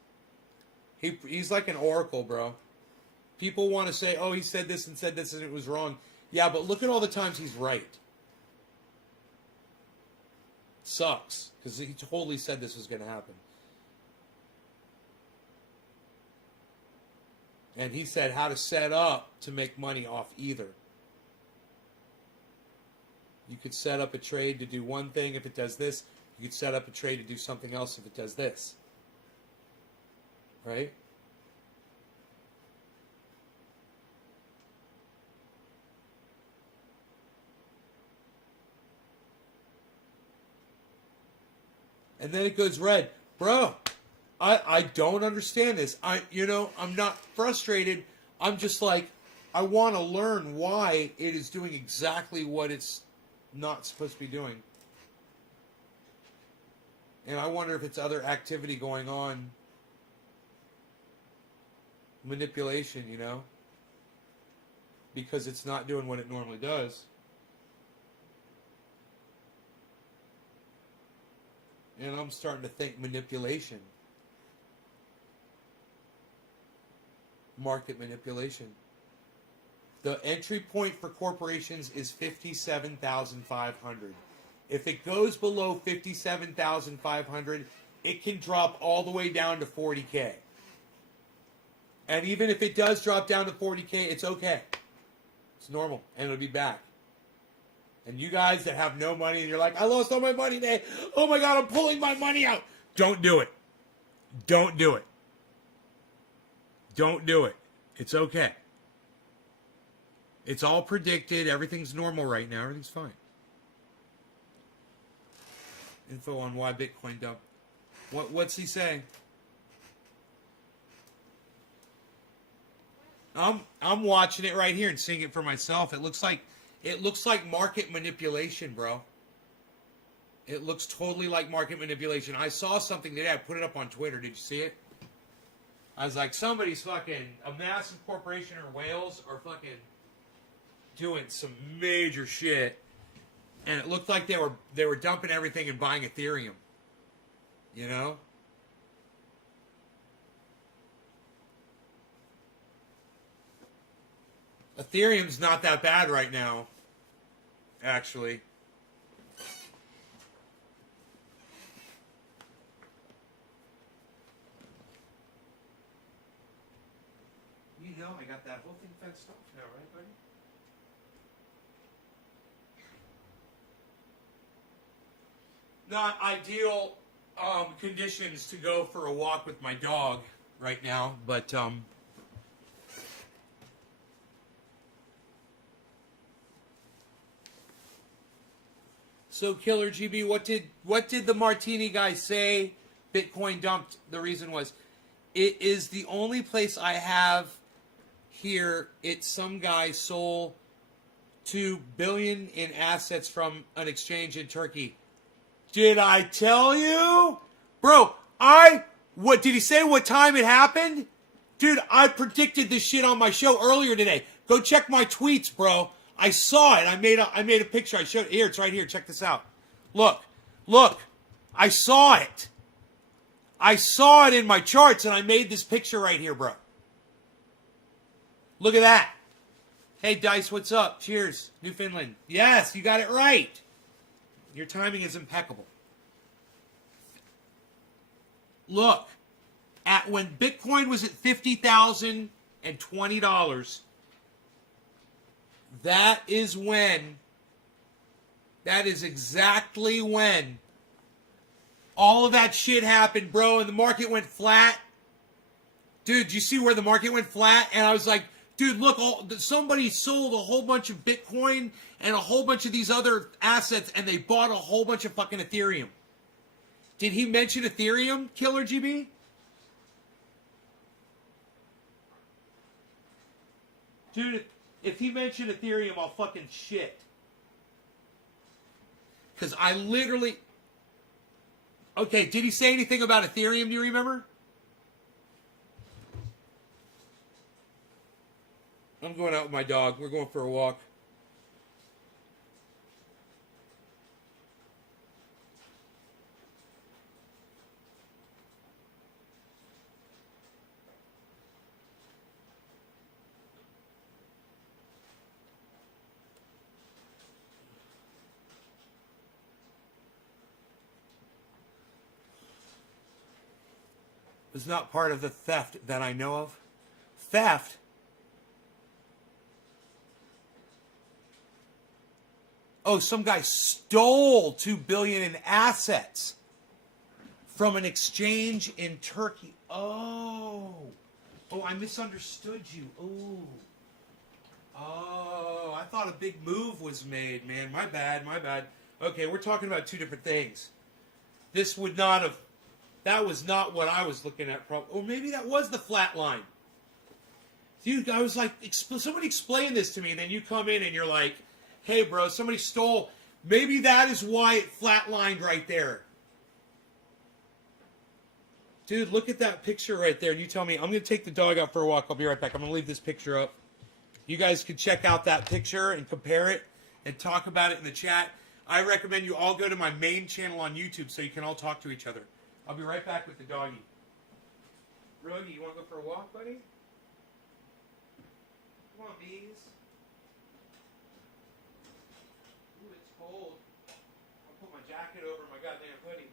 He's like an oracle, bro. People want to say, oh, he said this and it was wrong. Yeah, but look at all the times he's right. Sucks, because he totally said this was going to happen. And he said how to set up to make money off either. You could set up a trade to do one thing if it does this. You could set up a trade to do something else if it does this. Right? And then it goes red. Bro, I don't understand this. I'm not frustrated. I'm just like, I want to learn why it is doing exactly what it's not supposed to be doing. And I wonder if it's other activity going on. Manipulation, because it's not doing what it normally does. And I'm starting to think manipulation. Market manipulation. The entry point for corporations is 57,500. If it goes below 57,500, it can drop all the way down to 40K. And even if it does drop down to 40K, it's okay. It's normal, and it'll be back. And you guys that have no money and you're like, I lost all my money today. Oh my God, I'm pulling my money out. Don't do it. Don't do it. Don't do it. It's okay. It's all predicted. Everything's normal right now. Everything's fine. Info on why Bitcoin dumped. What's he saying? I'm watching it right here and seeing it for myself. It looks like market manipulation, bro. It looks totally like market manipulation. I saw something today. I put it up on Twitter. Did you see it? I was like, somebody's fucking, a massive corporation or whales are fucking doing some major shit. And it looked like they were dumping everything and buying Ethereum. You know? Ethereum's not that bad right now, actually. You know I got that whole thing fenced off now, right, buddy? Not ideal conditions to go for a walk with my dog right now, but so Killer GB, what did the Martini guy say? Bitcoin dumped. The reason was, it is the only place I have here. It's some guy sold $2 billion in assets from an exchange in Turkey. Did I tell you? Bro, what did he say what time it happened? Dude, I predicted this shit on my show earlier today. Go check my tweets, bro. I saw it. I made a picture. I showed it. Here, it's right here. Check this out. Look. I saw it. I saw it in my charts, and I made this picture right here, bro. Look at that. Hey, Dice, what's up? Cheers. Newfoundland. Yes, you got it right. Your timing is impeccable. Look, at when Bitcoin was at $50,020, that is exactly when all of that shit happened, bro, and the market went flat. Dude, you see where the market went flat? And I was like, dude, look, somebody sold a whole bunch of Bitcoin and a whole bunch of these other assets, and they bought a whole bunch of fucking Ethereum. Did he mention Ethereum, Killer GB? Dude, if he mentioned Ethereum, I'll fucking shit. Because I literally... Okay, did he say anything about Ethereum, do you remember? I'm going out with my dog. We're going for a walk. Was not part of the theft that I know of. Theft? Oh, some guy stole $2 billion in assets from an exchange in Turkey. Oh, I misunderstood you. Oh, I thought a big move was made, man. My bad. Okay, we're talking about two different things. This would not have... That was not what I was looking at. Or maybe that was the flat line. Dude, I was like, somebody explain this to me, and then you come in and you're like, hey, bro, somebody stole. Maybe that is why it flatlined right there. Dude, look at that picture right there. And you tell me, I'm going to take the dog out for a walk. I'll be right back. I'm going to leave this picture up. You guys can check out that picture and compare it and talk about it in the chat. I recommend you all go to my main channel on YouTube so you can all talk to each other. I'll be right back with the doggy. Rogie, you want to go for a walk, buddy? Come on, bees. Ooh, it's cold. I'll put my jacket over my goddamn hoodie.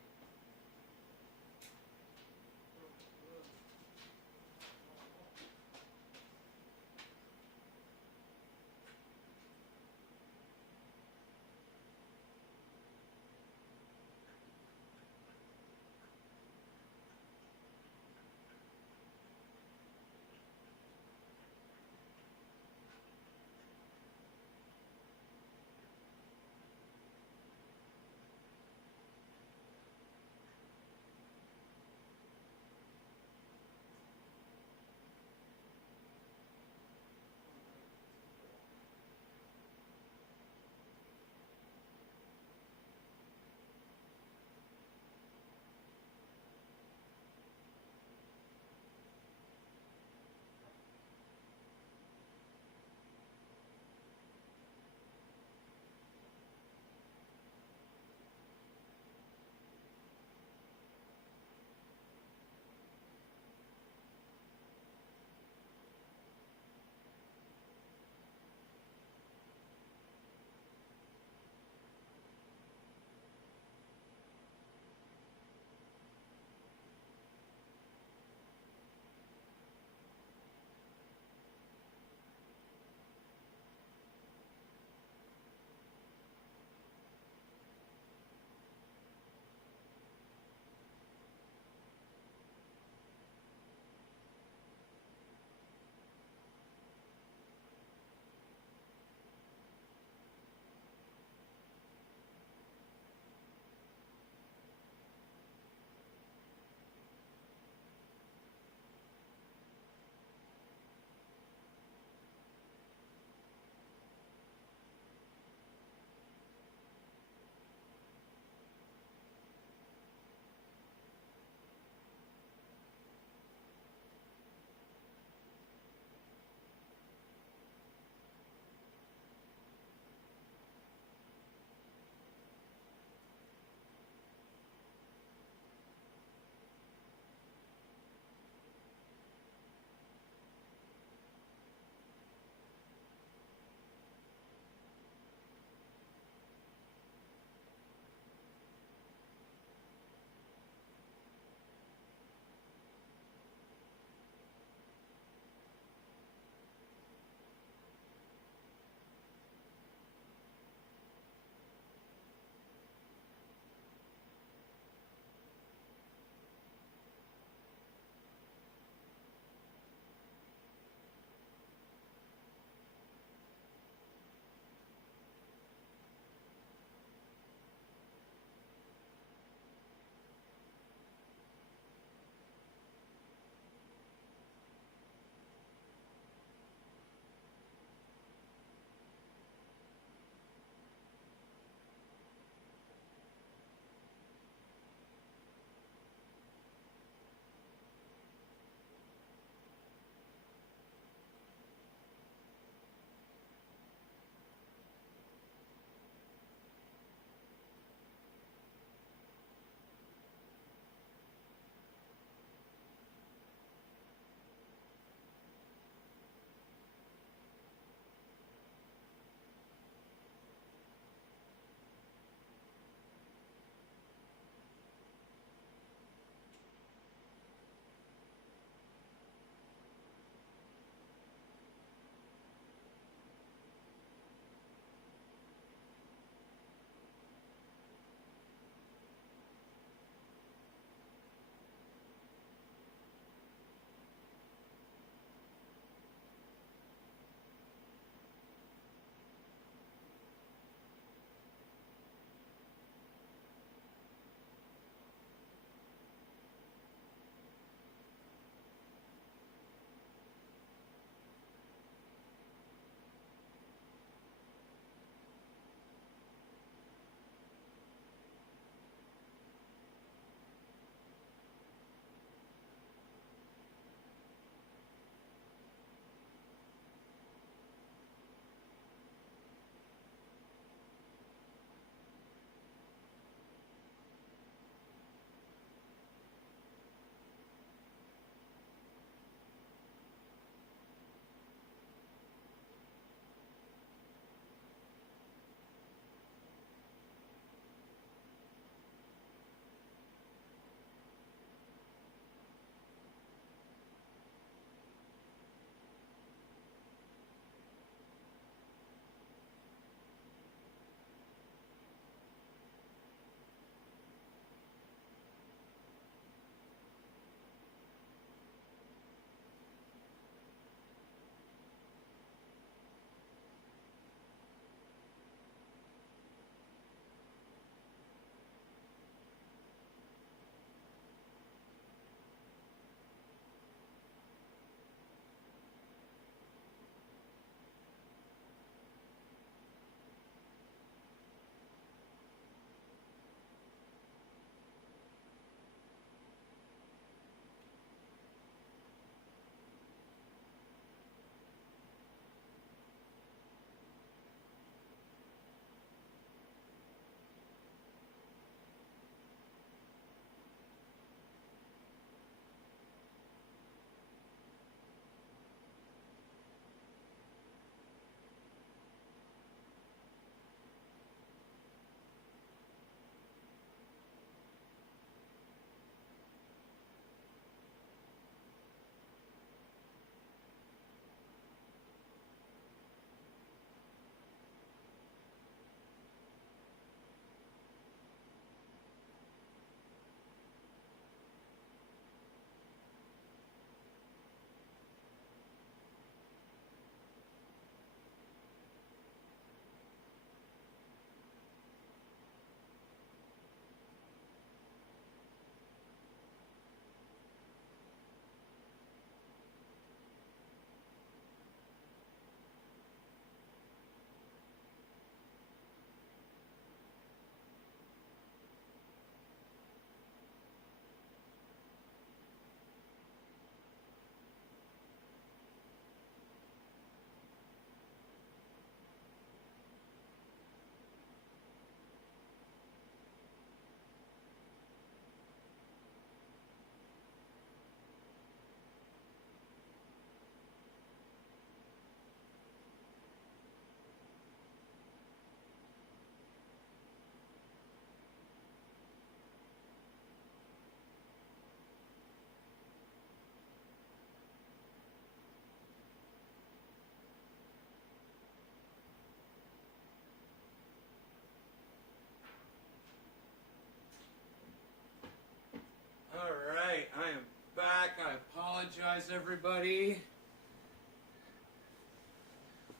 guys, everybody.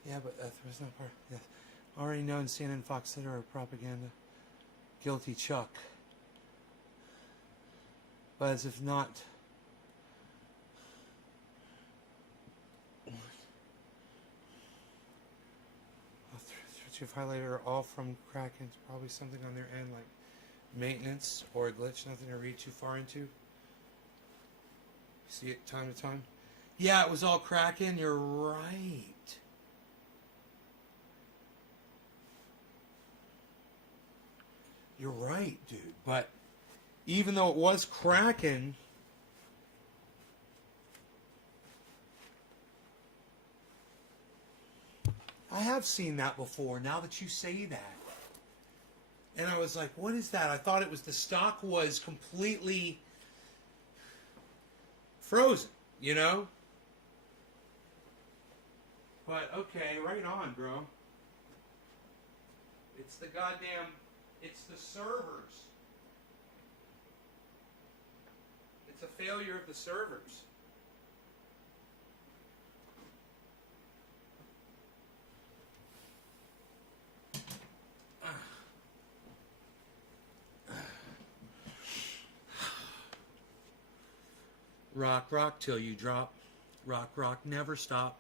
Yeah, but there was no part. Yes. Already known CNN and Fox Center are propaganda. Guilty Chuck. But as if not. Threats you've highlighted are all from Kraken. Probably something on their end like maintenance or a glitch. Nothing to read too far into. See it time to time. Yeah, it was all Kraken. You're right. You're right, dude. But even though it was Kraken, I have seen that before, now that you say that. And I was like, what is that? I thought it was the stock was completely frozen, you know? But, okay, right on, bro. It's the goddamn... It's the servers. It's a failure of the servers. Rock, rock till you drop. Rock, rock, never stop.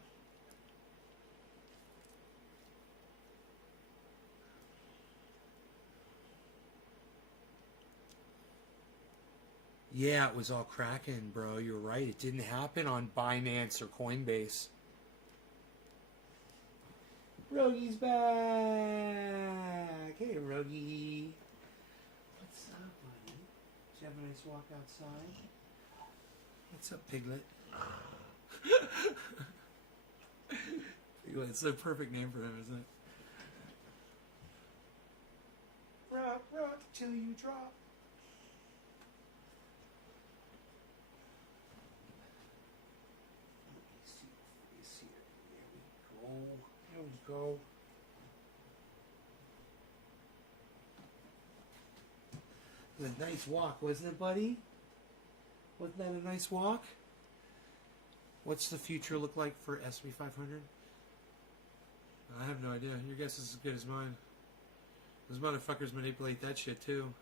Yeah, it was all Kraken, bro. You're right. It didn't happen on Binance or Coinbase. Rogy's back. Hey, Rogy. What's up, buddy? Did you have a nice walk outside? What's up, Piglet? Piglet. It's the perfect name for him, isn't it? Rock, rock till you drop. There we go. It was a nice walk, wasn't it, buddy? Wasn't that a nice walk? What's the future look like for S&P 500? I have no idea. Your guess is as good as mine. Those motherfuckers manipulate that shit too.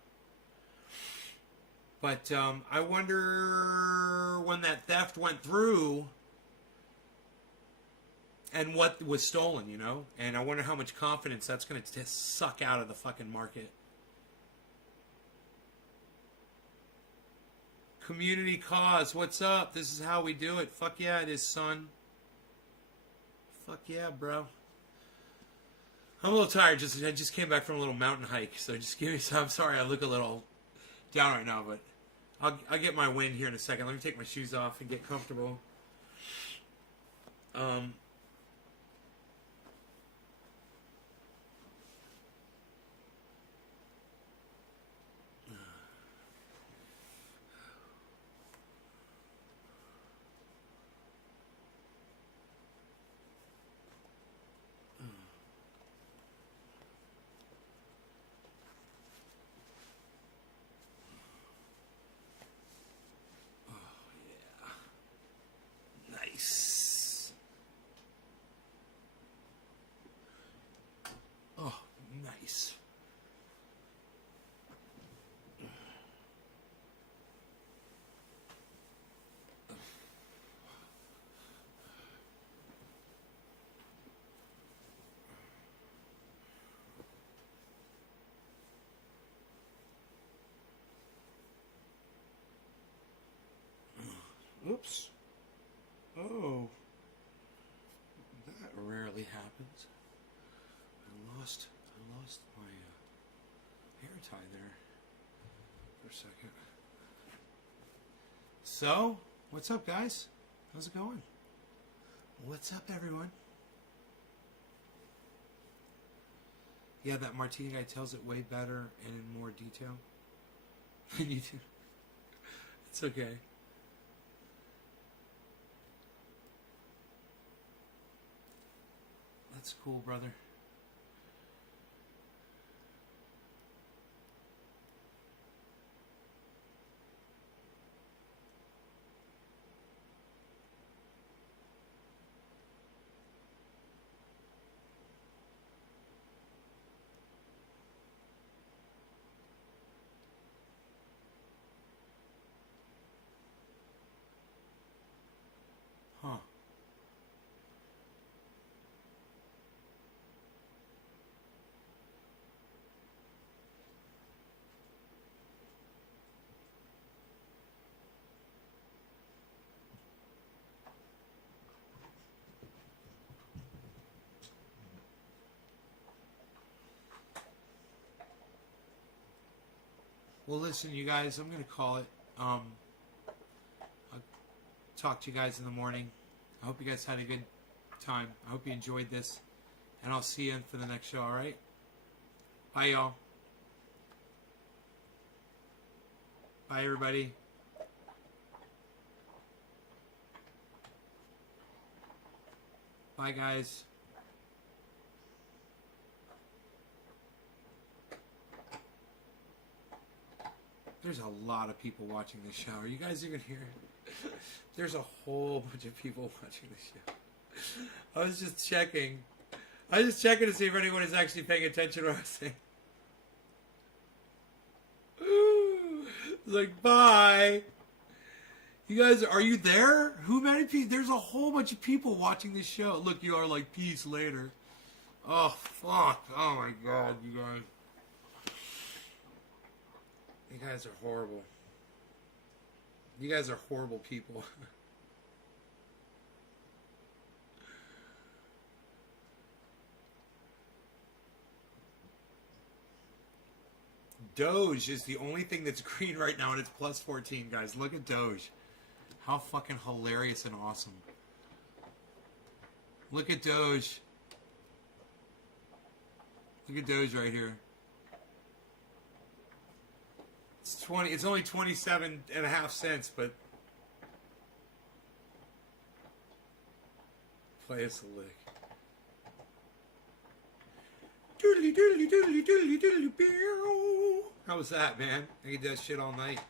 But I wonder when that theft went through and what was stolen, you know? And I wonder how much confidence that's going to suck out of the fucking market. Community cause, what's up? This is how we do it. Fuck yeah, it is, son. Fuck yeah, bro. I'm a little tired. I just came back from a little mountain hike, so just give me some. I'm sorry, I look a little down right now, but I'll get my wind here in a second. Let me take my shoes off and get comfortable. Nice. Oh, nice. Oops. Oh, that rarely happens. I lost my hair tie there for a second. So, what's up, guys? How's it going? What's up, everyone? Yeah, that Martini guy tells it way better and in more detail than you do. It's okay. That's cool, brother. Well, listen, you guys, I'm going to call it. I'll talk to you guys in the morning. I hope you guys had a good time. I hope you enjoyed this. And I'll see you for the next show, all right? Bye, y'all. Bye, everybody. Bye, guys. There's a lot of people watching this show. Are you guys even here? There's a whole bunch of people watching this show. I was just checking. I was just checking to see if anyone is actually paying attention to what I was saying. Like, bye. You guys, are you there? Who many people? There's a whole bunch of people watching this show. Look, you are like, peace later. Oh, fuck. Oh, my God, you guys. You guys are horrible. You guys are horrible people. Doge is the only thing that's green right now, and it's plus 14, guys. Look at Doge. How fucking hilarious and awesome. Look at Doge. Look at Doge right here. It's 20. It's only 27.5 cents, but play us a lick. Doodly doodly doodly doodly doodly beer. How was that, man? I could do that shit all night.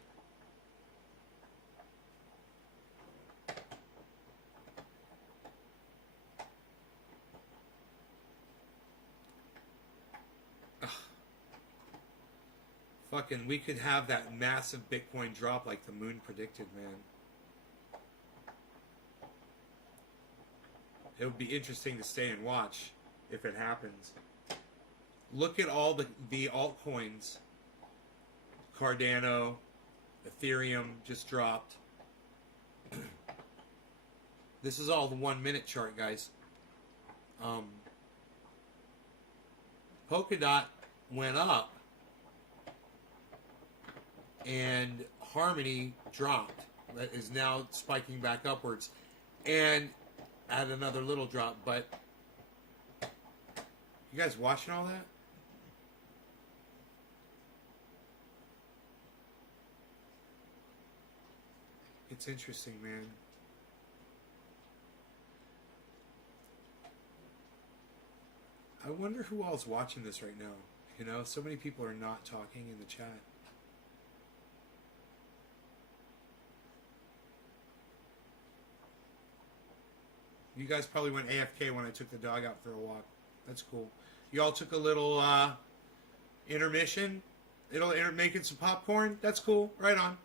Fucking, we could have that massive Bitcoin drop like the moon predicted, man. It would be interesting to stay and watch if it happens. Look at all the altcoins. Cardano, Ethereum just dropped. This is all the 1 minute chart, guys. Polkadot went up and Harmony dropped. That is now spiking back upwards and add another little drop. But you guys watching all that? It's interesting, man. I wonder who all's watching this right now. You know, so many people are not talking in the chat. You guys probably went AFK when I took the dog out for a walk. That's cool. You all took a little intermission. Making some popcorn. That's cool. Right on.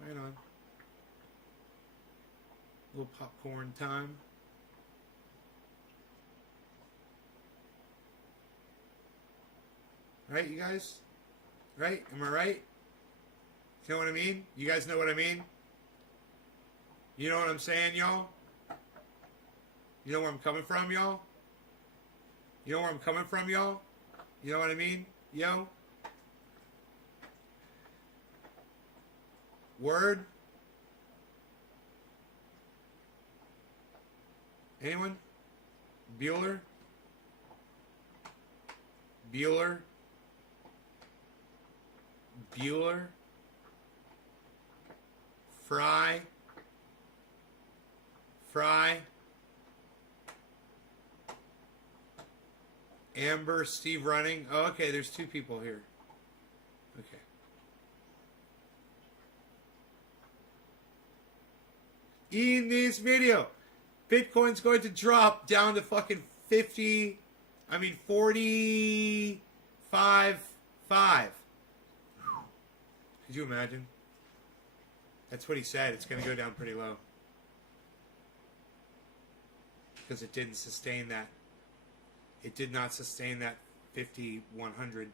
Right on. A little popcorn time. Right, you guys? Right? Am I right? You know what I mean? You guys know what I mean? You know what I'm saying, y'all? You know where I'm coming from, y'all? You know where I'm coming from, y'all? You know what I mean? Yo? Word? Anyone? Bueller? Bueller? Bueller? Fry? Fry? Amber, Steve running. Oh, okay, there's two people here. Okay. In this video, Bitcoin's going to drop down to fucking 45.5. Could you imagine? That's what he said. It's going to go down pretty low. Because it didn't sustain that. It did not sustain that 50,100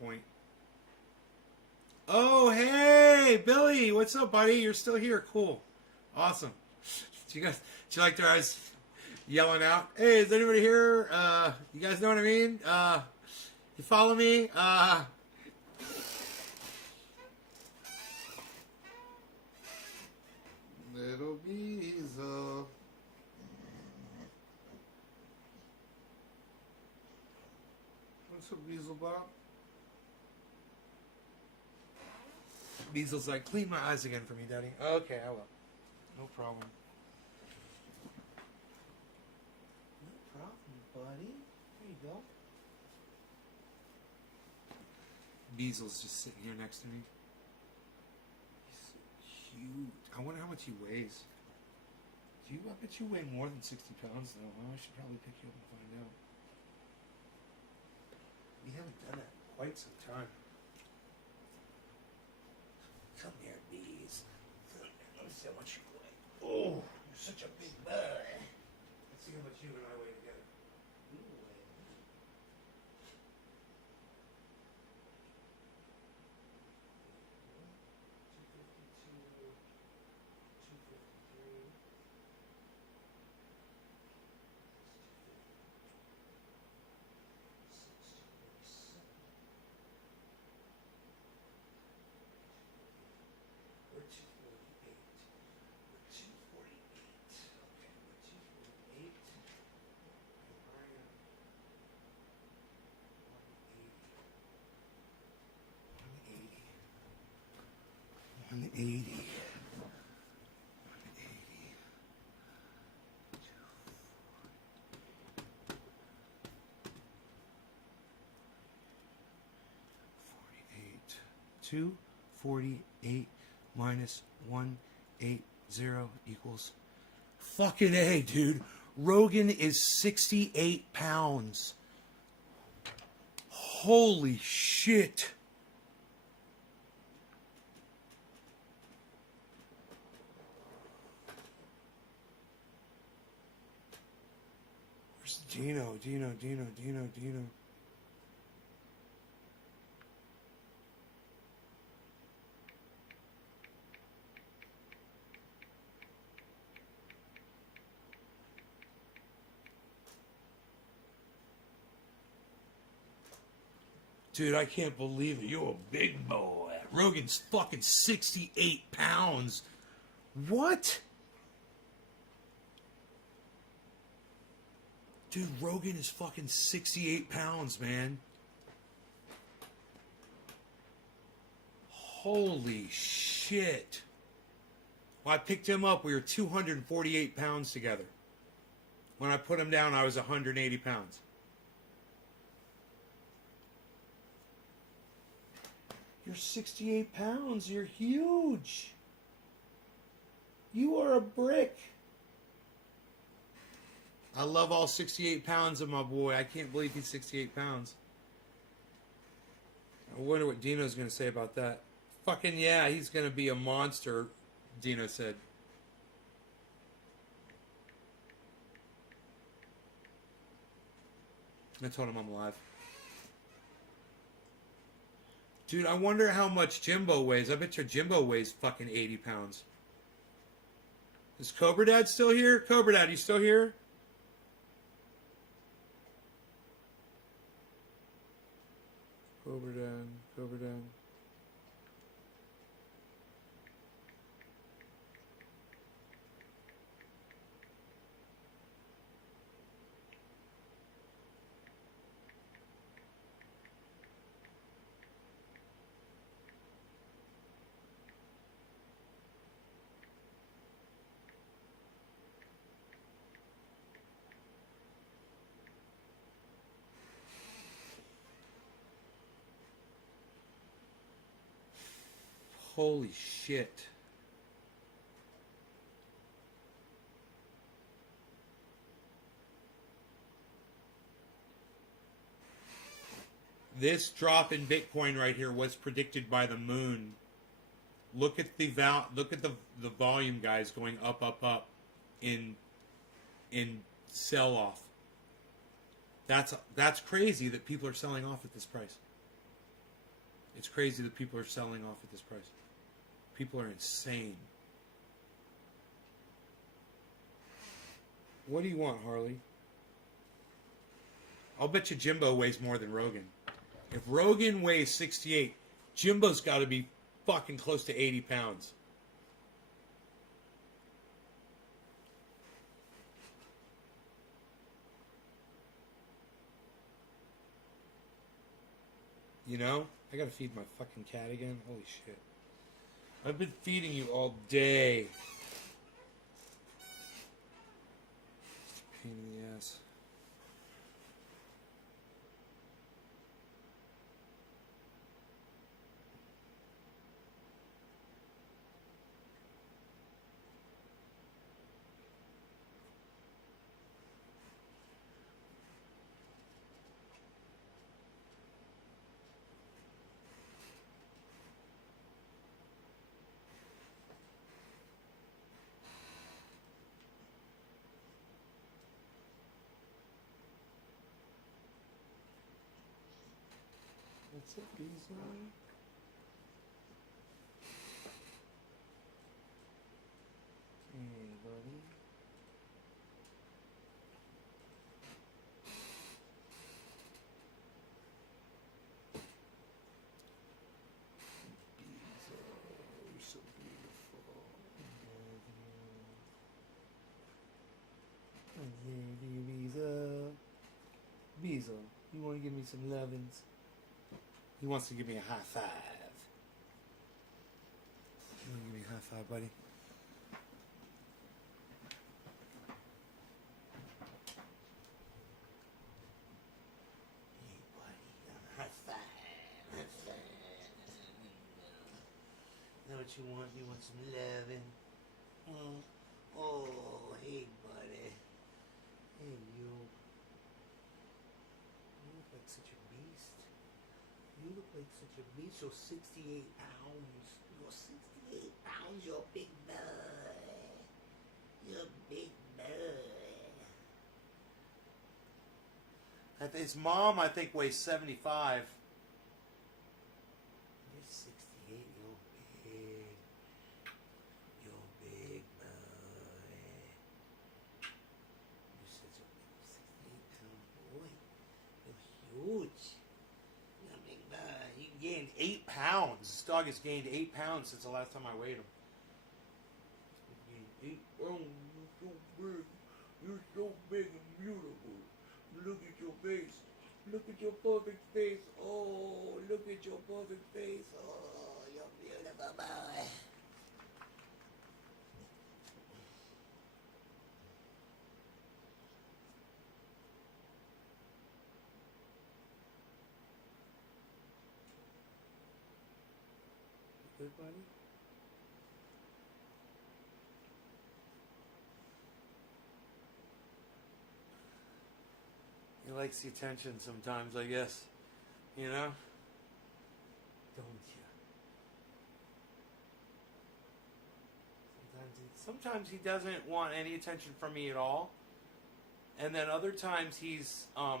point. Oh, hey, Billy. What's up, buddy? You're still here. Cool. Awesome. Did you like yelling out, "Hey, is anybody here? You guys know what I mean? You follow me? Little Beezel. What's up, Beezel Bob? Beezel's like, clean my eyes again for me, Daddy. Okay, I will. No problem. No problem, buddy. There you go. Beezel's just sitting here next to me. He's so cute. I wonder how much he weighs. I bet you weigh more than 60 pounds, though. Well, I should probably pick you up and find out. We haven't done that in quite some time. Come here, bees. Let me see how much you weigh. Oh, you're such a big boy. Let's see how much you and I weigh together. You weigh. We're 248. We're 248. Okay, we're 248. I am 180. 180. 180. 248 minus 180 equals fucking A, dude. Rogan is 68 pounds. Holy shit. Where's Dino? Dino. Dude, I can't believe it. You're a big boy. Rogan's fucking 68 pounds. What? Dude, Rogan is fucking 68 pounds, man. Holy shit. When I picked him up, we were 248 pounds together. When I put him down, I was 180 pounds. You're 68 pounds. You're huge. You are a brick. I love all 68 pounds of my boy. I can't believe he's 68 pounds. I wonder what Dino's going to say about that. Fucking yeah, he's going to be a monster, Dino said. I told him I'm alive. Dude, I wonder how much Jimbo weighs. I bet your Jimbo weighs fucking 80 pounds. Is Cobra Dad still here? Cobra Dad, you still here? Cobra Dad. Holy shit. This drop in Bitcoin right here was predicted by the moon. Look at the volume, guys, going up in sell off. That's crazy that people are selling off at this price. It's crazy that people are selling off at this price. People are insane. What do you want, Harley? I'll bet you Jimbo weighs more than Rogan. If Rogan weighs 68, Jimbo's got to be fucking close to 80 pounds. You know? I gotta feed my fucking cat again. Holy shit. I've been feeding you all day. Pain in the ass. What's up, Beasley? Hey, buddy. Beasley, you're so beautiful. I love you, Beasley. Beasley, you want to give me some lovins? He wants to give me a high five. You want to give me a high five, buddy? Hey, buddy. High five. High five. Know what you want? You want some loving? Oh, hey, buddy. Hey, you. You look like such a beast. You look like such a beast. You're 68 pounds. You're 68 pounds. You're a big boy. You're a big boy. His mom, I think, weighs 75. You're 68. You're big. You're a big boy. You're such a 68-pound boy. You're huge. He gained 8 pounds. This dog has gained 8 pounds since the last time I weighed him. He gained 8 pounds. You're so big. You're so big and beautiful. Look at your face. Look at your perfect face. Oh, look at your perfect face. Oh, you're beautiful boy. Good, buddy? He likes the attention sometimes, I guess. You know? Don't you? Sometimes he doesn't want any attention from me at all. And then other times he's a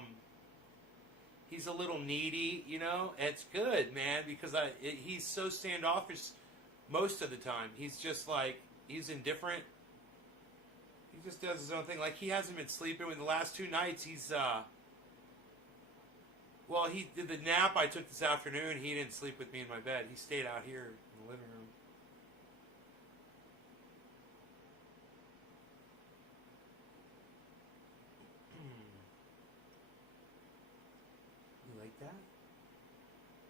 little needy, you know? It's good, man, because he's so standoffish most of the time. He's just like, he's indifferent. He just does his own thing. Like, he hasn't been sleeping. With the last 2 nights, he's, well, he did the nap I took this afternoon. He didn't sleep with me in my bed. He stayed out here in the living room. You like that?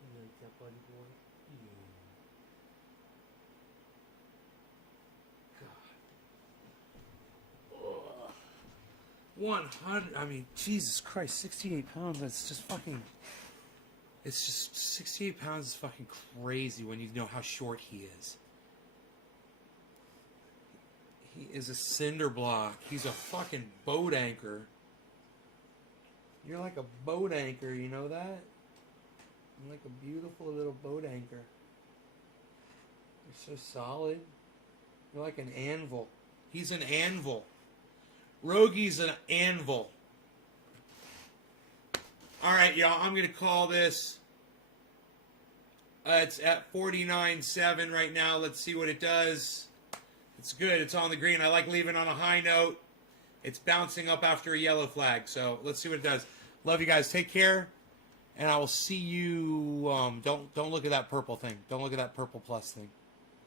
You like that, buddy boy? Yeah. God. Ugh. 100, I mean, Jesus Christ, 68 pounds, that's just fucking, it's just, 68 pounds is fucking crazy when you know how short he is. He is a cinder block. He's a fucking boat anchor. You're like a boat anchor, you know that? You're like a beautiful little boat anchor. You're so solid. You're like an anvil. He's an anvil. Rogie's an anvil. Alright, y'all, I'm going to call this. It's at 49.7 right now. Let's see what it does. It's good. It's on the green. I like leaving on a high note. It's bouncing up after a yellow flag. So let's see what it does. Love you guys. Take care. And I will see you. Don't look at that purple thing. Don't look at that purple plus thing.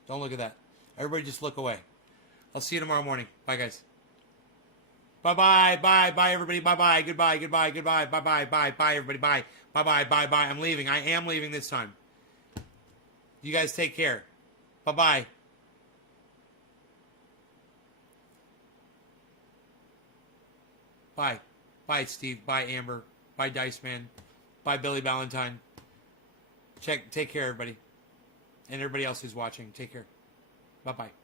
Don't look at that. Everybody just look away. I'll see you tomorrow morning. Bye, guys. Bye-bye. Bye. Bye, everybody. Bye-bye. Goodbye. Goodbye. Goodbye. Bye-bye. Bye. Bye, everybody. Bye. Bye-bye. Bye-bye. I'm leaving. I am leaving this time. You guys take care. Bye-bye. Bye. Bye, Steve. Bye, Amber. Bye, Dice Man. Bye, Billy Valentine. Take care, everybody. And everybody else who's watching. Take care. Bye-bye.